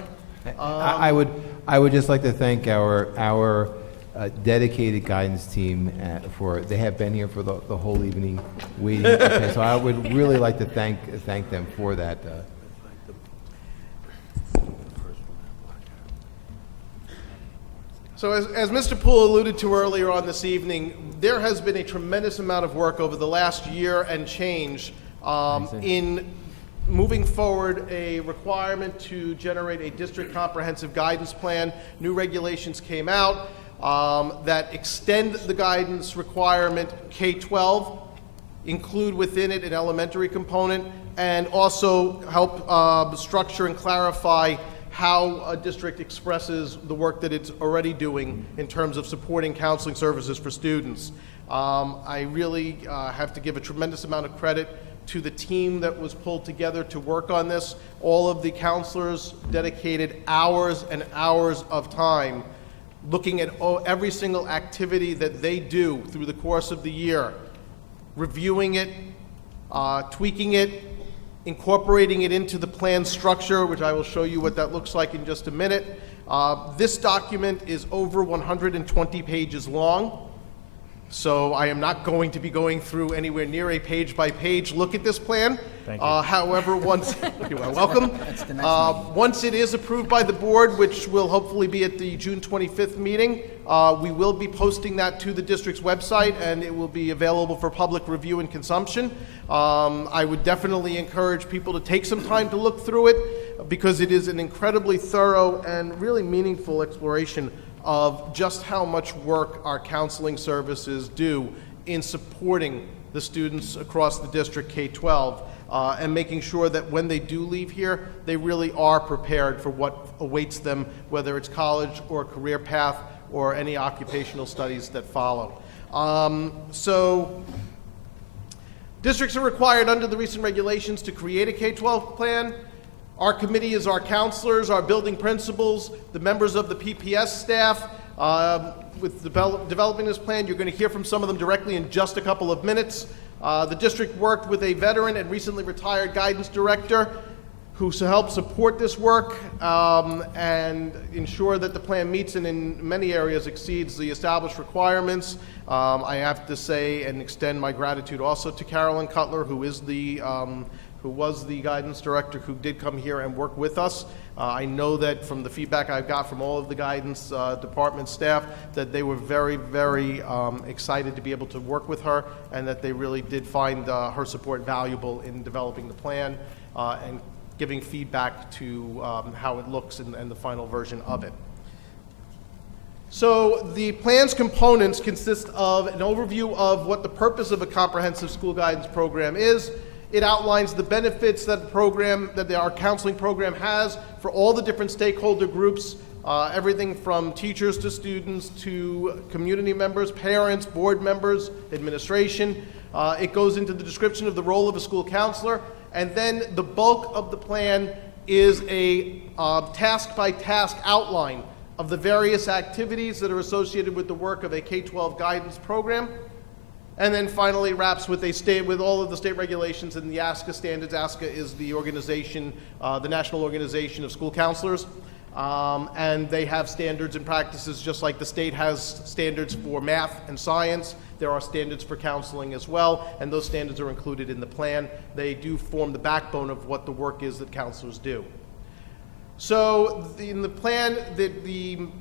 I would just like to thank our dedicated guidance team they have been here for the whole evening waiting. Okay, so I would really like to thank them for that. So as Mr. Poole alluded to earlier on this evening, there has been a tremendous amount of work over the last year and change in moving forward a requirement to generate a district comprehensive guidance plan. New regulations came out that extend the guidance requirement K-12 include within it an elementary component, and also help structure and clarify how a district expresses the work that it's already doing in terms of supporting counseling services for students. I really have to give a tremendous amount of credit to the team that was pulled together to work on this. All of the counselors dedicated hours and hours of time looking at every single activity that they do through the course of the year, reviewing it, tweaking it, incorporating it into the plan structure, which I will show you what that looks like in just a minute. This document is over 120 pages long, so I am not going to be going through anywhere near a page-by-page look at this plan. Thank you. However, once you are welcome. Once it is approved by the board, which will hopefully be at the June 25th meeting, we will be posting that to the district's website, and it will be available for public review and consumption. I would definitely encourage people to take some time to look through it, because it is an incredibly thorough and really meaningful exploration of just how much work our counseling services do in supporting the students across the district K-12, and making sure that when they do leave here, they really are prepared for what awaits them, whether it's college or career path or any occupational studies that follow. So districts are required under the recent regulations to create a K-12 plan. Our committee is our counselors, our building principals, the members of the PPS staff. With developing this plan, you're going to hear from some of them directly in just a couple of minutes. The district worked with a veteran and recently retired guidance director who helped support this work and ensure that the plan meets and in many areas exceeds the established requirements. I have to say and extend my gratitude also to Carolyn Cutler, who was the guidance director who did come here and work with us. I know that from the feedback I've got from all of the guidance department staff that they were very, very excited to be able to work with her, and that they really did find her support valuable in developing the plan and giving feedback to how it looks and the final version of it. So the plan's components consist of an overview of what the purpose of a comprehensive school guidance program is. It outlines the benefits that our counseling program has for all the different stakeholder groups, everything from teachers to students to community members, parents, board members, administration. It goes into the description of the role of a school counselor, and then the bulk of the plan is a task-by-task outline of the various activities that are associated with the work of a K-12 guidance program. And then finally wraps with with all of the state regulations and the ASCA standards. ASCA is the organization, the national organization of school counselors. And they have standards and practices just like the state has standards for math and science. There are standards for counseling as well, and those standards are included in the plan. They do form the backbone of what the work is that counselors do. So in the plan,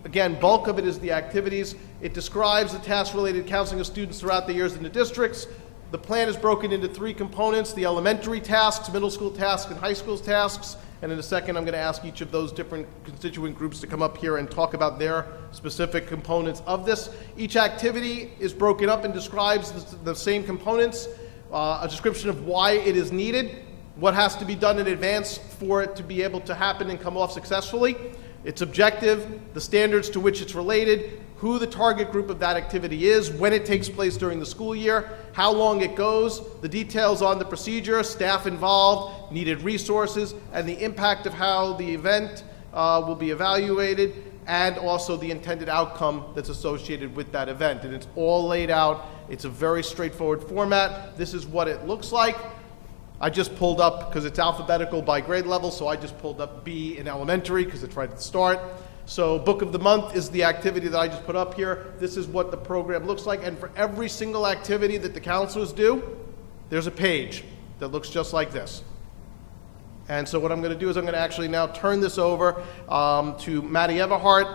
again, bulk of it is the activities. It describes the task-related counseling of students throughout the years in the districts. The plan is broken into three components: the elementary tasks, middle school tasks, and high school tasks. And in a second, I'm going to ask each of those different constituent groups to come up here and talk about their specific components of this. Each activity is broken up and describes the same components, a description of why it is needed, what has to be done in advance for it to be able to happen and come off successfully, its objective, the standards to which it's related, who the target group of that activity is, when it takes place during the school year, how long it goes, the details on the procedure, staff involved, needed resources, and the impact of how the event will be evaluated, and also the intended outcome that's associated with that event. And it's all laid out. It's a very straightforward format. This is what it looks like. I just pulled up, because it's alphabetical by grade level, so I just pulled up B in elementary because it's right at the start. So Book of the Month is the activity that I just put up here. This is what the program looks like, and for every single activity that the counselors do, there's a page that looks just like this. And so what I'm going to do is I'm going to actually now turn this over to Maddie Everhart,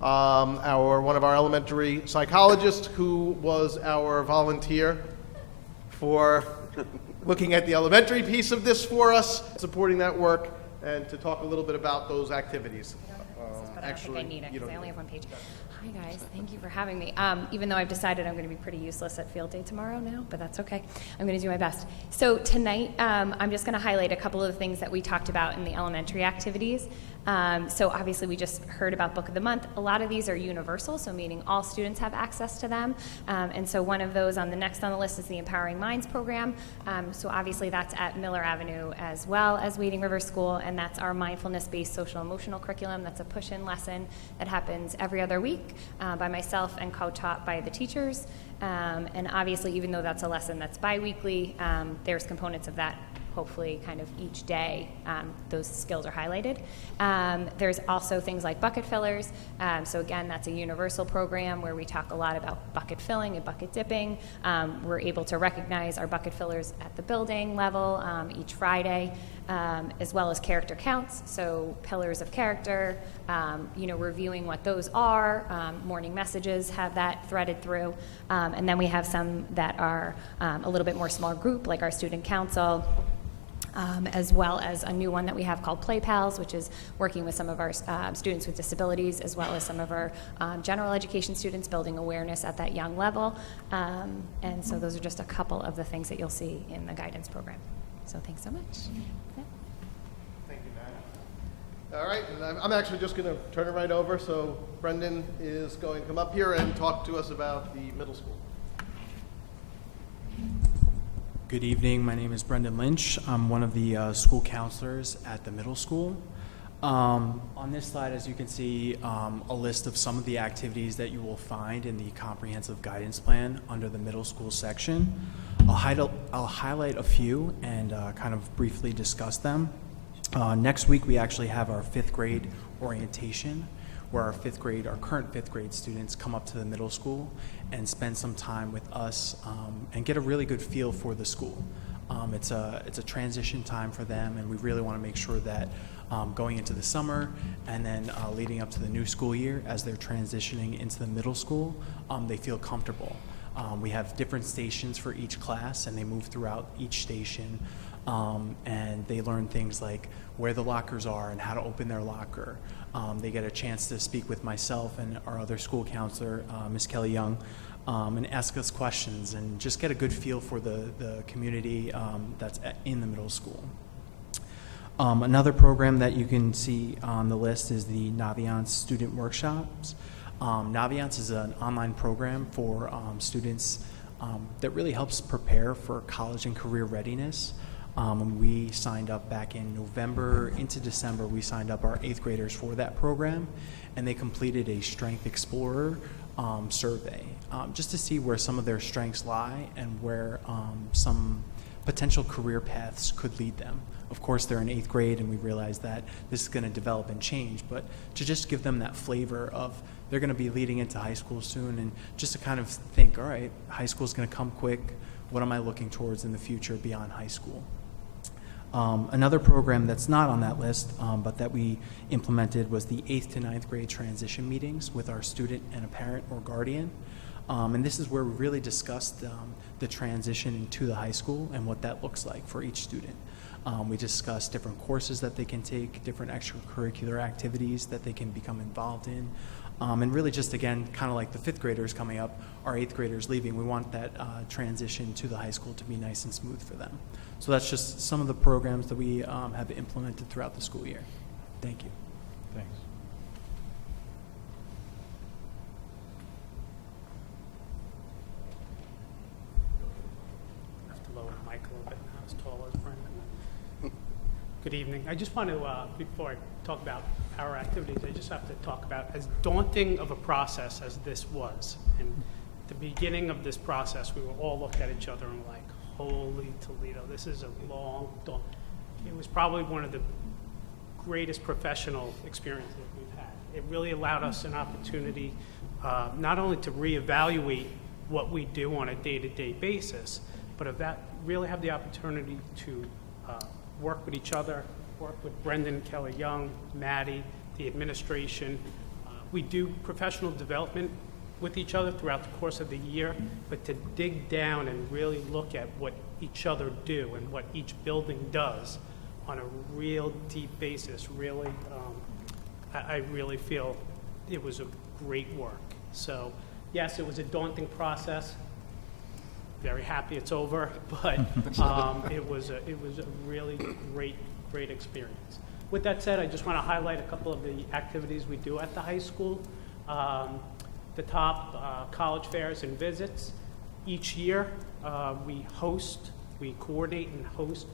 one of our elementary psychologists, who was our volunteer for looking at the elementary piece of this for us, supporting that work, and to talk a little bit about those activities. I don't think I need it because I only have one page. Hi guys, thank you for having me. Even though I've decided I'm going to be pretty useless at field day tomorrow now, but that's okay. I'm going to do my best. So tonight, I'm just going to highlight a couple of the things that we talked about in the elementary activities. So obviously we just heard about Book of the Month. A lot of these are universal, so meaning all students have access to them. And so one of those on the next on the list is the Empowering Minds program. So obviously that's at Miller Avenue as well as Wading River School, and that's our mindfulness-based social emotional curriculum. That's a push-in lesson that happens every other week by myself and co-taught by the teachers. And obviously, even though that's a lesson that's bi-weekly, there's components of that hopefully kind of each day those skills are highlighted. There's also things like bucket fillers. So again, that's a universal program where we talk a lot about bucket filling and bucket dipping. We're able to recognize our bucket fillers at the building level each Friday, as well as character counts. So pillars of character, reviewing what those are. Morning messages have that threaded through. And then we have some that are a little bit more small group, like our student council, as well as a new one that we have called Play Pals, which is working with some of our students with disabilities, as well as some of our general education students, building awareness at that young level. And so those are just a couple of the things that you'll see in the guidance program. So thanks so much. Thank you, Matt. All right, and I'm actually just going to turn it right over. So Brendan is going to come up here and talk to us about the middle school. Good evening. My name is Brendan Lynch. I'm one of the school counselors at the middle school. On this slide, as you can see, a list of some of the activities that you will find in the comprehensive guidance plan under the middle school section. I'll highlight a few and kind of briefly discuss them. Next week, we actually have our 5th grade orientation, where our current fifth grade students come up to the middle school and spend some time with us and get a really good feel for the school. It's a transition time for them, and we really want to make sure that going into the summer and then leading up to the new school year, as they're transitioning into the middle school, they feel comfortable. We have different stations for each class, and they move throughout each station, and they learn things like where the lockers are and how to open their locker. They get a chance to speak with myself and our other school counselor, Ms. Kelly Young, and ask us questions and just get a good feel for the community that's in the middle school. Another program that you can see on the list is the Naviance Student Workshops. Naviance is an online program for students that really helps prepare for college and career readiness. We signed up back in November into December. We signed up our 8th graders for that program, and they completed a Strength Explorer survey just to see where some of their strengths lie and where some potential career paths could lead them. Of course, they're in 8th grade, and we realize that this is going to develop and change, but to just give them that flavor of they're going to be leading into high school soon, and just to kind of think, all right, high school is going to come quick. What am I looking towards in the future beyond high school? Another program that's not on that list, but that we implemented, was the 8th to 9th grade transition meetings with our student and a parent or guardian. And this is where we really discussed the transition into the high school and what that looks like for each student. We discussed different courses that they can take, different extracurricular activities that they can become involved in. And really just, again, kind of like the 5th graders coming up, our 8th graders leaving, we want that transition to the high school to be nice and smooth for them. So that's just some of the programs that we have implemented throughout the school year. Thank you. Thanks. I have to lower the mic a little bit, not as tall as Brendan. Good evening. I just want to, before I talk about our activities, I just have to talk about as daunting of a process as this was. And at the beginning of this process, we were all looked at each other and like, holy Toledo, this is a long, it was probably one of the greatest professional experiences we've had. It really allowed us an opportunity not only to reevaluate what we do on a day-to-day basis, but of that, really have the opportunity to work with each other, work with Brendan, Kelly Young, Maddie, the administration. We do professional development with each other throughout the course of the year, but to dig down and really look at what each other do and what each building does on a real deep basis, really, I really feel it was a great work. So, yes, it was a daunting process. Very happy it's over, but it was a really great experience. With that said, I just want to highlight a couple of the activities we do at the high school. The top, college fairs and visits. Each year, we coordinate and host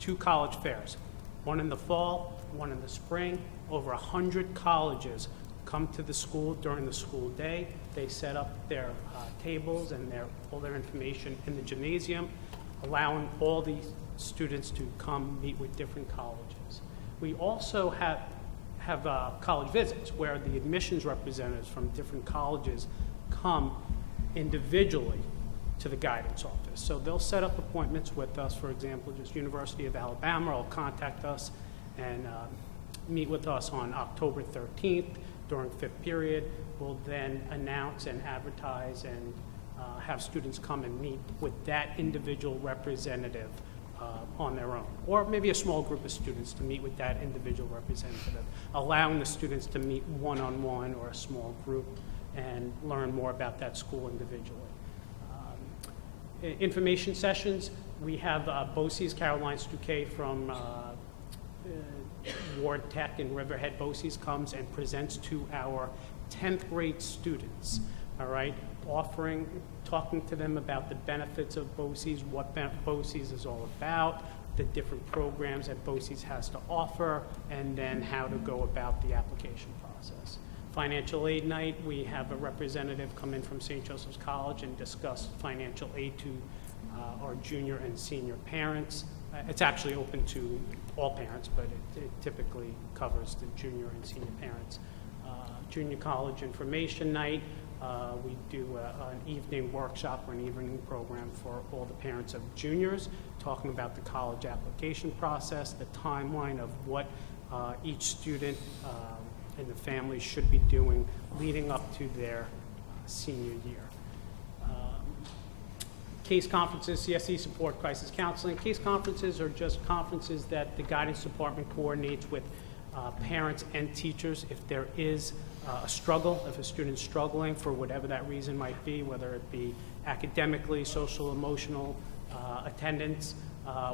2 college fairs, one in the fall, one in the spring. Over 100 colleges come to the school during the school day. They set up their tables and all their information in the gymnasium, allowing all the students to come meet with different colleges. We also have college visits where the admissions representatives from different colleges come individually to the guidance office. So they'll set up appointments with us. For example, just University of Alabama will contact us and meet with us on October 13th during 5th period. We'll then announce and advertise and have students come and meet with that individual representative on their own, or maybe a small group of students to meet with that individual representative, allowing the students to meet one-on-one or a small group and learn more about that school individually. Information sessions, we have BOCES, Caroline Stuquet from Ward Tech and Riverhead BOCES comes and presents to our 10th grade students, all right, talking to them about the benefits of BOCES, what BOCES is all about, the different programs that BOCES has to offer, and then how to go about the application process. Financial aid night, we have a representative come in from St. Joseph's College and discuss financial aid to our junior and senior parents. It's actually open to all parents, but it typically covers the junior and senior parents. Junior college information night, we do an evening workshop or an evening program for all the parents of juniors, talking about the college application process, the timeline of what each student and the family should be doing leading up to their senior year. Case conferences, CSE support, crisis counseling. Case conferences are just conferences that the guidance department coordinates with parents and teachers if there is a struggle, if a student's struggling for whatever that reason might be, whether it be academically, social, emotional, attendance.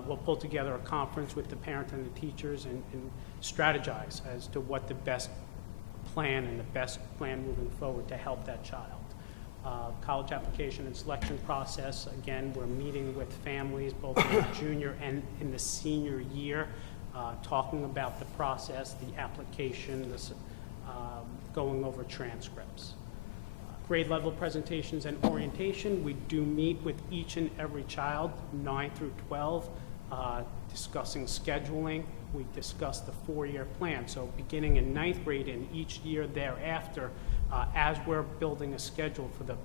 We'll pull together a conference with the parent and the teachers and strategize as to what the best plan and the best plan moving forward to help that child. College application and selection process, again, we're meeting with families both in the junior and in the senior year, talking about the process, the application, going over transcripts. Grade level presentations and orientation, we do meet with each and every child, 9 through 12, discussing scheduling. We discuss the 4-year plan. So beginning in 9th grade and each year thereafter, as we're building a schedule for the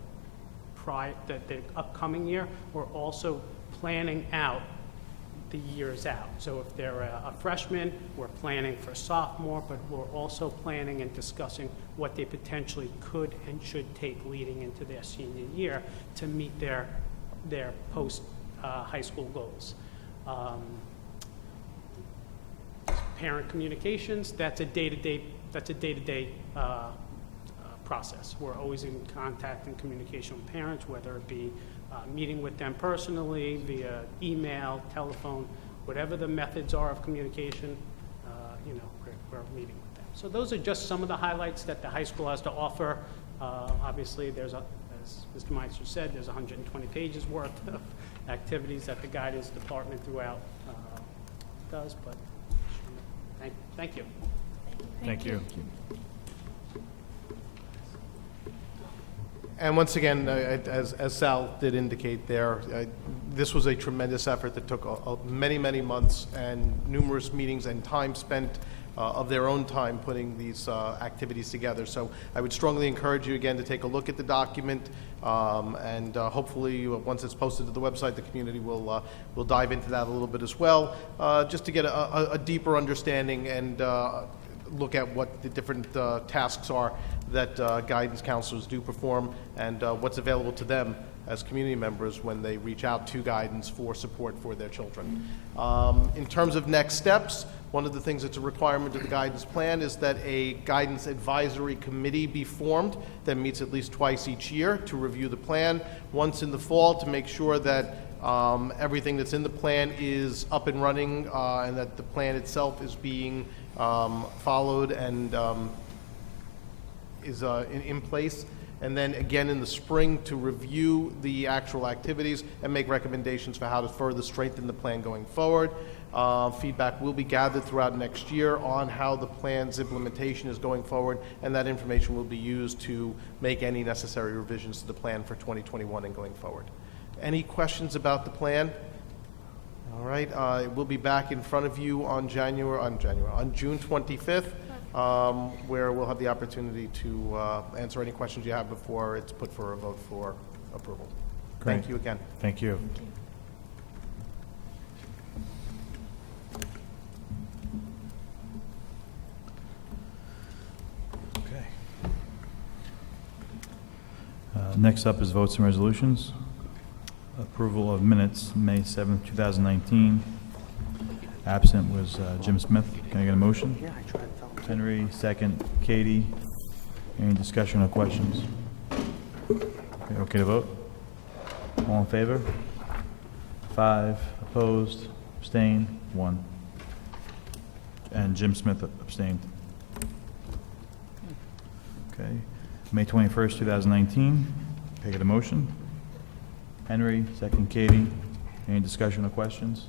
upcoming year, we're also planning out the years out. So if they're a freshman, we're planning for sophomore, but we're also planning and discussing what they potentially could and should take leading into their senior year to meet their post high school goals. Parent communications, that's a day-to-day process. We're always in contact and communication with parents, whether it be meeting with them personally, via email, telephone, whatever the methods are of communication, we're meeting with them. So those are just some of the highlights that the high school has to offer. Obviously, as Mr. Meister said, there's 120 pages worth of activities that the guidance department throughout does, but thank you. Thank you. And once again, as Sal did indicate there, this was a tremendous effort that took many, many months and numerous meetings and time spent of their own time putting these activities together. So I would strongly encourage you again to take a look at the document, and hopefully once it's posted to the website, the community will dive into that a little bit as well, just to get a deeper understanding and look at what the different tasks are that guidance counselors do perform and what's available to them as community members when they reach out to guidance for support for their children. In terms of next steps, One of the things that's a requirement of the guidance plan is that a guidance advisory committee be formed that meets at least twice each year to review the plan, once in the fall to make sure that everything that's in the plan is up and running and that the plan itself is being followed and is in place. And then again in the spring to review the actual activities and make recommendations for how to further strengthen the plan going forward. Feedback will be gathered throughout next year on how the plan's implementation is going forward, and that information will be used to make any necessary revisions to the plan for 2021 and going forward. Any questions about the plan? All right, we'll be back in front of you on June 25th, where we'll have the opportunity to answer any questions you have before it's put for a vote for approval. Great. Thank you again. Thank you. Okay. Next up is votes and resolutions. Approval of minutes, May 7th, 2019. Absent was Jim Smith. Can I get a motion? Yeah, I tried to tell him. Henry, second. Katie. Any discussion or questions? Okay to vote? All in favor? 5. Opposed? Abstained? 1. And Jim Smith abstained. Okay. May 21st, 2019. Can I get a motion? Henry, second. Katie. Any discussion or questions?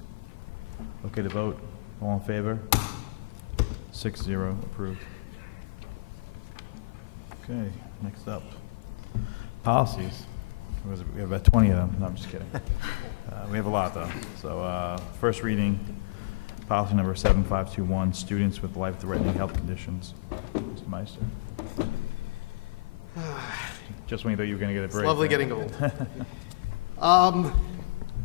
Okay to vote? All in favor? 6-0, approved. Okay, next up. Policies. We have about 20 of them. No, I'm just kidding. We have a lot, though. So, first reading, policy number 7521, students with life-threatening health conditions. Mr. Meister. Just when you thought you were going to get a break. It's lovely getting old.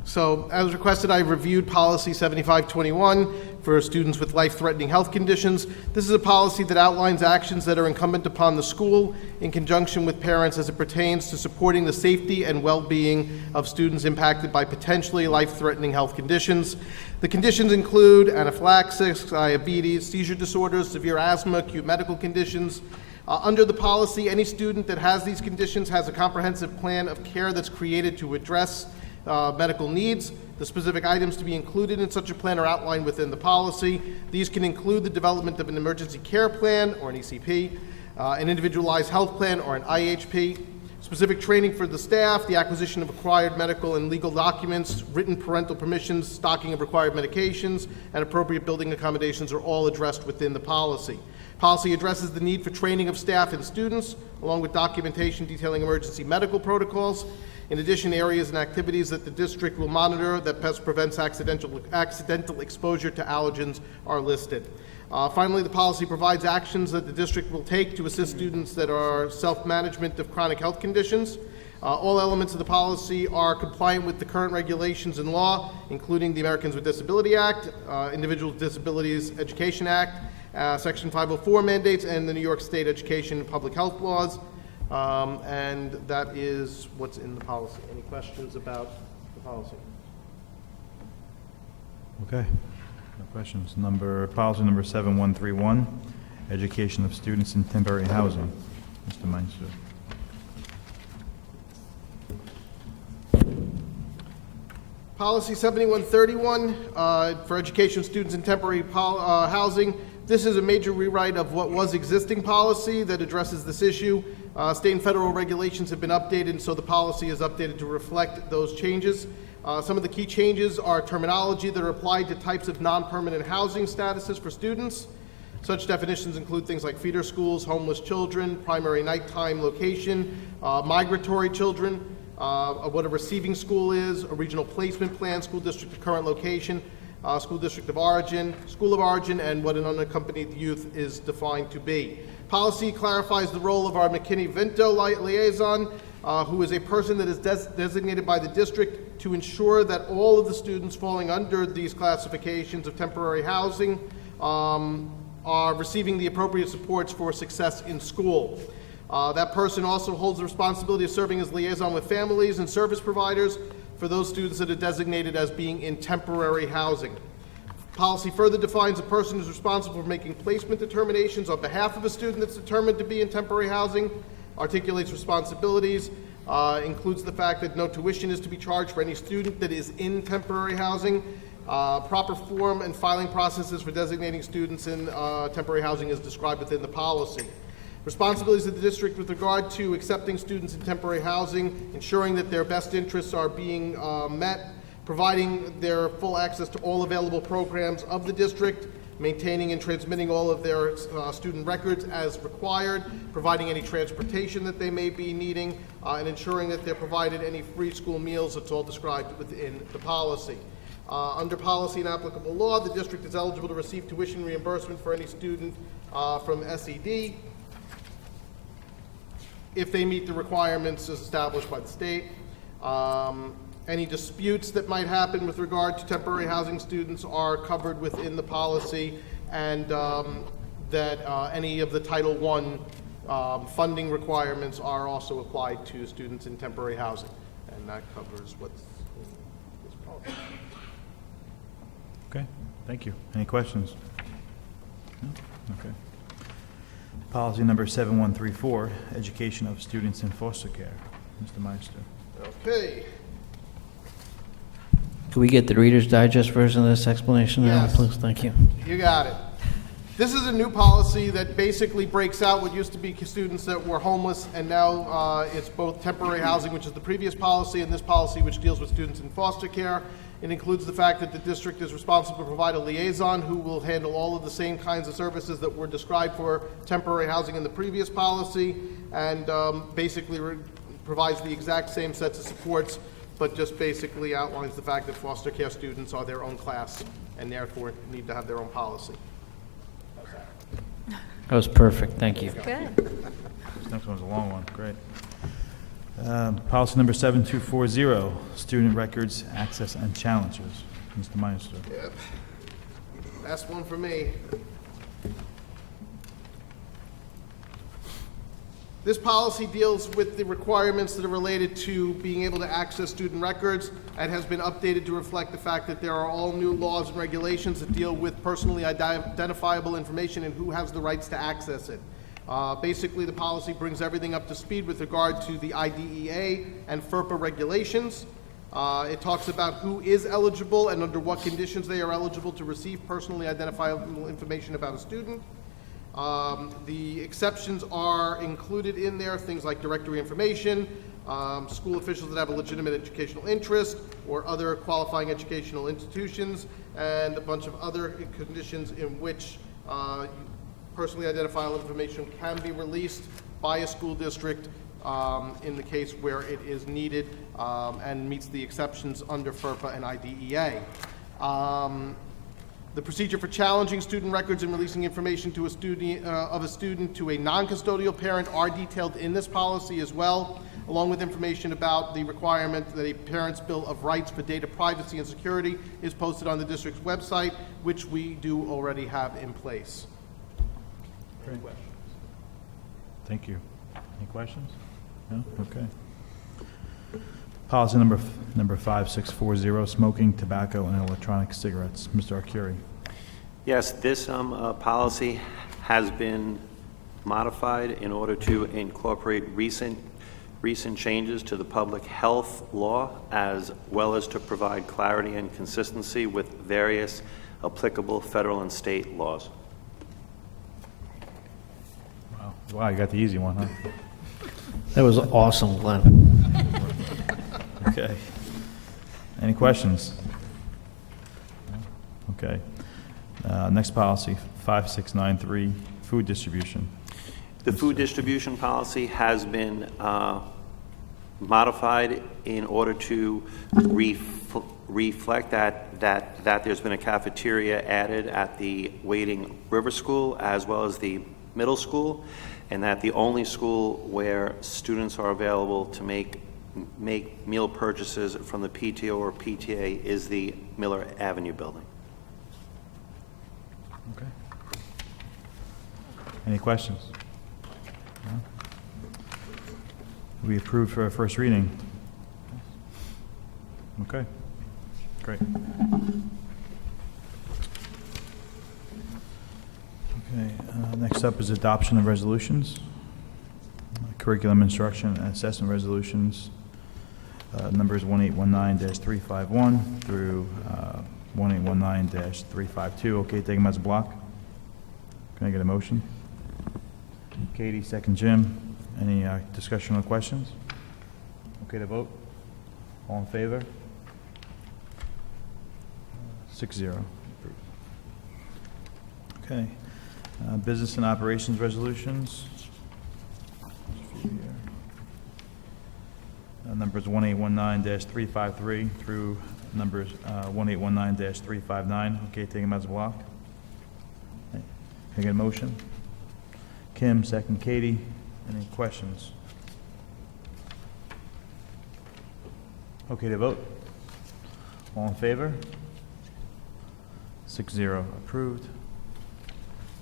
So, as requested, I reviewed policy 7521 for students with life-threatening health conditions. This is a policy that outlines actions that are incumbent upon the school in conjunction with parents as it pertains to supporting the safety and well-being of students impacted by potentially life-threatening health conditions. The conditions include anaphylaxis, diabetes, seizure disorders, severe asthma, acute medical conditions. Under the policy, any student that has these conditions has a comprehensive plan of care that's created to address medical needs. The specific items to be included in such a plan are outlined within the policy. These can include the development of an emergency care plan, or an ECP, an individualized health plan, or an IHP, specific training for the staff, the acquisition of required medical and legal documents, written parental permissions, stocking of required medications, and appropriate building accommodations are all addressed within the policy. Policy addresses the need for training of staff and students, along with documentation detailing emergency medical protocols. In addition, areas and activities that the district will monitor that best prevents accidental exposure to allergens are listed. Finally, the policy provides actions that the district will take to assist students that are self-management of chronic health conditions. All elements of the policy are compliant with the current regulations and law, including the Americans with Disability Act, Individuals with Disabilities Education Act, Section 504 mandates, and the New York State Education and Public Health laws. And that is what's in the policy. Any questions about the policy? Okay, no questions. Policy number 7131, education of students in temporary housing. Mr. Meister. Policy 7131 for education of students in temporary housing. This is a major rewrite of what was existing policy that addresses this issue. State and federal regulations have been updated, and so the policy is updated to reflect those changes. Some of the key changes are terminology that are applied to types of non-permanent housing statuses for students. Such definitions include things like feeder schools, homeless children, primary nighttime location, migratory children, what a receiving school is, a regional placement plan, school district of current location, school district of origin, school of origin, and what an unaccompanied youth is defined to be. Policy clarifies the role of our McKinney-Vento liaison, who is a person that is designated by the district to ensure that all of the students falling under these classifications of temporary housing are receiving the appropriate supports for success in school. That person also holds the responsibility of serving as liaison with families and service providers for those students that are designated as being in temporary housing. Policy further defines a person who's responsible for making placement determinations on behalf of a student that's determined to be in temporary housing, articulates responsibilities, includes the fact that no tuition is to be charged for any student that is in temporary housing. Proper form and filing processes for designating students in temporary housing is described within the policy. Responsibilities of the district with regard to accepting students in temporary housing, ensuring that their best interests are being met, providing their full access to all available programs of the district, maintaining and transmitting all of their student records as required, providing any transportation that they may be needing, and ensuring that they're provided any free school meals. It's all described within the policy. Under policy and applicable law, the district is eligible to receive tuition reimbursement for any student from SED if they meet the requirements as established by the state. Any disputes that might happen with regard to temporary housing students are covered within the policy, and that any of the Title I funding requirements are also applied to students in temporary housing, and that covers what's in this policy. Okay, thank you. Any questions? No? Okay. Policy number 7134, education of students in foster care. Mr. Meister. Okay. Can we get the Reader's Digest version of this explanation now, Yes. please? Thank you. You got it. This is a new policy that basically breaks out what used to be students that were homeless, and now it's both temporary housing, which is the previous policy, and this policy, which deals with students in foster care. It includes the fact that the district is responsible to provide a liaison who will handle all of the same kinds of services that were described for temporary housing in the previous policy, and basically provides the exact same sets of supports, but just basically outlines the fact that foster care students are their own class and therefore need to have their own policy. That was perfect, thank you. Good. This next one's a long one, great. Policy number 7240, student records, access and challenges. Mr. Meister. Yep. That's one for me. This policy deals with the requirements that are related to being able to access student records and has been updated to reflect the fact that there are all new laws and regulations that deal with personally identifiable information and who has the rights to access it. Basically, the policy brings everything up to speed with regard to the IDEA and FERPA regulations. It talks about who is eligible and under what conditions they are eligible to receive personally identifiable information about a student. The exceptions are included in there, things like directory information, school officials that have a legitimate educational interest, or other qualifying educational institutions, and a bunch of other conditions in which personally identifiable information can be released by a school district in the case where it is needed and meets the exceptions under FERPA and IDEA. The procedure for challenging student records and releasing information to a student of a student to a non-custodial parent are detailed in this policy as well, along with information about the requirement that a parent's bill of rights for data privacy and security is posted on the district's website, which we do already have in place. Any questions? Thank you. Any questions? No? Okay. Policy number 5640, smoking, tobacco, and electronic cigarettes. Mr. Arcuri. Yes, this policy has been modified in order to incorporate recent changes to the public health law, as well as to provide clarity and consistency with various applicable federal and state laws. Wow, you got the easy one, huh? That was awesome, Glenn. Okay. Any questions? Okay. Next policy, 5693, food distribution. The food distribution policy has been modified in order to reflect that there's been a cafeteria added at the Wading River School as well as the middle school, and that the only school where students are available to make meal purchases from the PTO or PTA is the Miller Avenue building. Okay. Any questions? No? We approved for a first reading. Okay, great. Okay, next up is adoption of resolutions. Curriculum instruction and assessment resolutions, numbers 1819-351 through 1819-352. Okay, take them as a block. Can I get a motion? Katie, second Jim. Any discussion or questions? Okay to vote? All in favor? 6-0. Okay. Business and operations resolutions. Numbers 1819-353 through numbers 1819-359. Okay, take them as a block. Okay. Can I get a motion? Kim, second Katie. Any questions? Okay to vote? All in favor? 6-0 approved.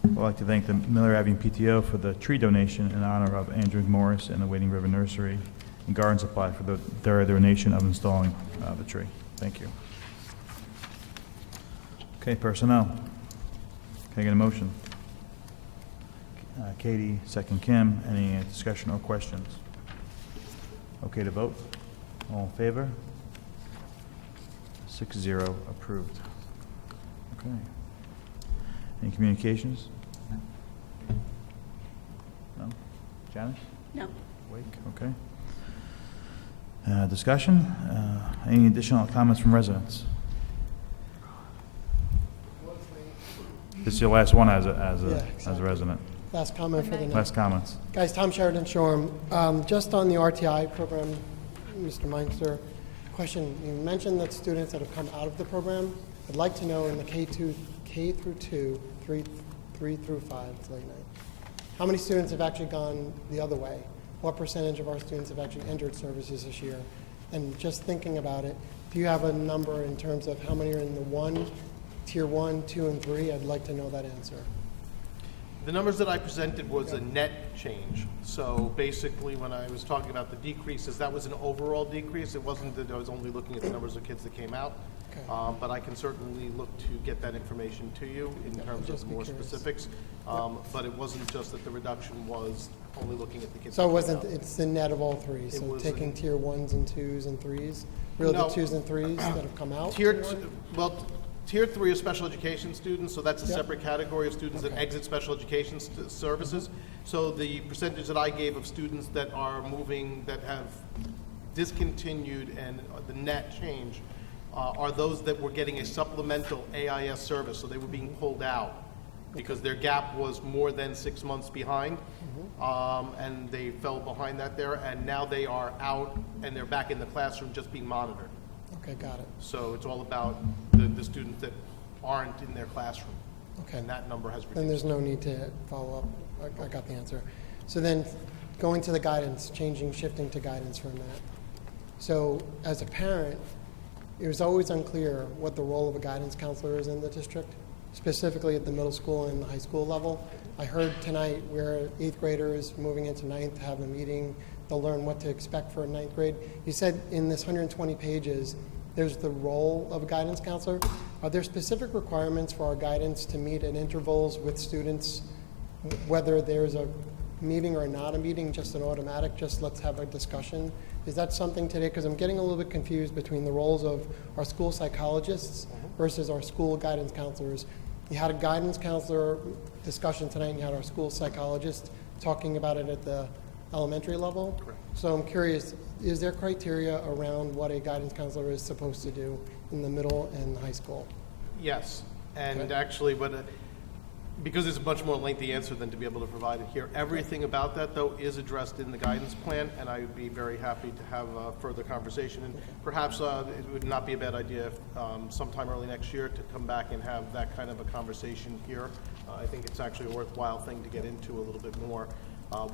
I'd like to thank the Miller Avenue PTO for the tree donation in honor of Andrew Morris and the Wading River Nursery, and Garden Supply for their donation of installing the tree. Thank you. Okay, personnel. Can I get a motion? Katie, second Kim. Any discussion or questions? Okay to vote? All in favor? 6-0 approved. Okay. Any communications? No? Janice? No. Wake, okay. Discussion? Any additional comments from residents? This is your last one as a resident. Last comment for the night. Last comments. Guys, Tom Sheridan, Shoreham. Just on the RTI program, Mr. Meinster, question. You mentioned that students that have come out of the program, I'd like to know in the K through 2, 3 through 5, it's late night, how many students have actually gone the other way? What percentage of our students have actually entered services this year? And just thinking about it, do you have a number in terms of how many are in the tier 1, 2, and 3? I'd like to know that answer. The numbers that I presented was a net change. So basically, when I was talking about the decreases, that was an overall decrease. It wasn't that I was only looking at the numbers of kids that came out. Okay. But I can certainly look to get that information to you in terms of more specifics. But it wasn't just that the reduction was only looking at the kids. So that it came wasn't, out. it's the net of all three, It so was taking a- tier 1s and 2s and 3s? Really the No. 2s and 3s that have come out? Tier 3 is special education students, so that's a Yep. separate category of students that exit special education services. So the percentage that I gave of students that are moving, that have discontinued and the net change are those that were getting a supplemental AIS service, so they were being pulled out because their gap was more than 6 months behind, and they fell behind that there, and now they are out and they're back in the classroom just being monitored. Okay, got it. So it's all about the students that aren't in their classroom. Okay. And that number has reduced. Then there's no need to follow up. I got the answer. So then, going to the guidance, shifting to guidance for a minute. So as a parent, it was always unclear what the role of a guidance counselor is in the district, specifically at the middle school and the high school level. I heard tonight where 8th graders moving into 9th have a meeting. They'll learn what to expect for 9th grade. You said in this 120 pages, there's the role of a guidance counselor. Are there specific requirements for our guidance to meet at intervals with students, whether there's a meeting or not a meeting, just an automatic, just let's have a discussion? Is that something today? Because I'm getting a little bit confused between the roles of our school psychologists versus our school guidance counselors. You had a guidance counselor discussion tonight, and you had our school psychologist talking about it at the elementary level. Correct. So I'm curious, is there criteria around what a guidance counselor is supposed to do in the middle and high school? Yes, and Okay. actually, because it's a much more lengthy answer than to be able to provide it here, everything about that, though, is addressed in the guidance plan, and I would be very happy to have a further conversation. And perhaps it would not be a bad idea if, sometime early next year to come back and have that kind of a conversation here. I think it's actually a worthwhile thing to get into a little bit more,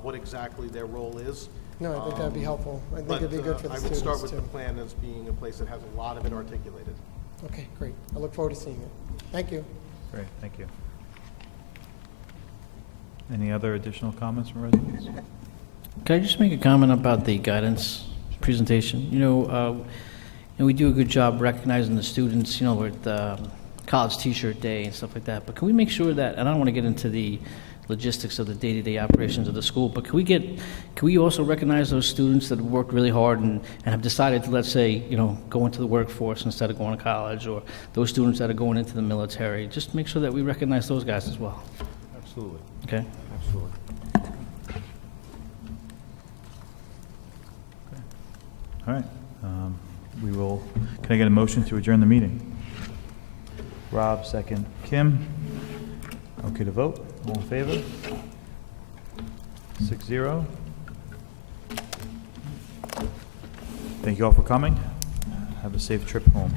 what exactly their role is. No, I think that'd be helpful. I think it'd be good for the I would students, start with too. the plan as being a place that has a lot of it articulated. Okay, great. I look forward to seeing it. Thank you. Great, thank you. Any other additional comments from residents? Can I just make a comment about the guidance presentation? We do a good job recognizing the students, with college T-shirt day and stuff like that, but can we make sure that, and I don't want to get into the logistics of the day-to-day operations of the school, but can we also recognize those students that have worked really hard and have decided to, let's say, go into the workforce instead of going to college, or those students that are going into the military? Just make sure that we recognize those guys as well. Absolutely. Okay? Absolutely. All right. Can I get a motion to adjourn the meeting? Rob, second. Kim? Okay to vote? All in favor? 6-0. Thank you all for coming. Have a safe trip home.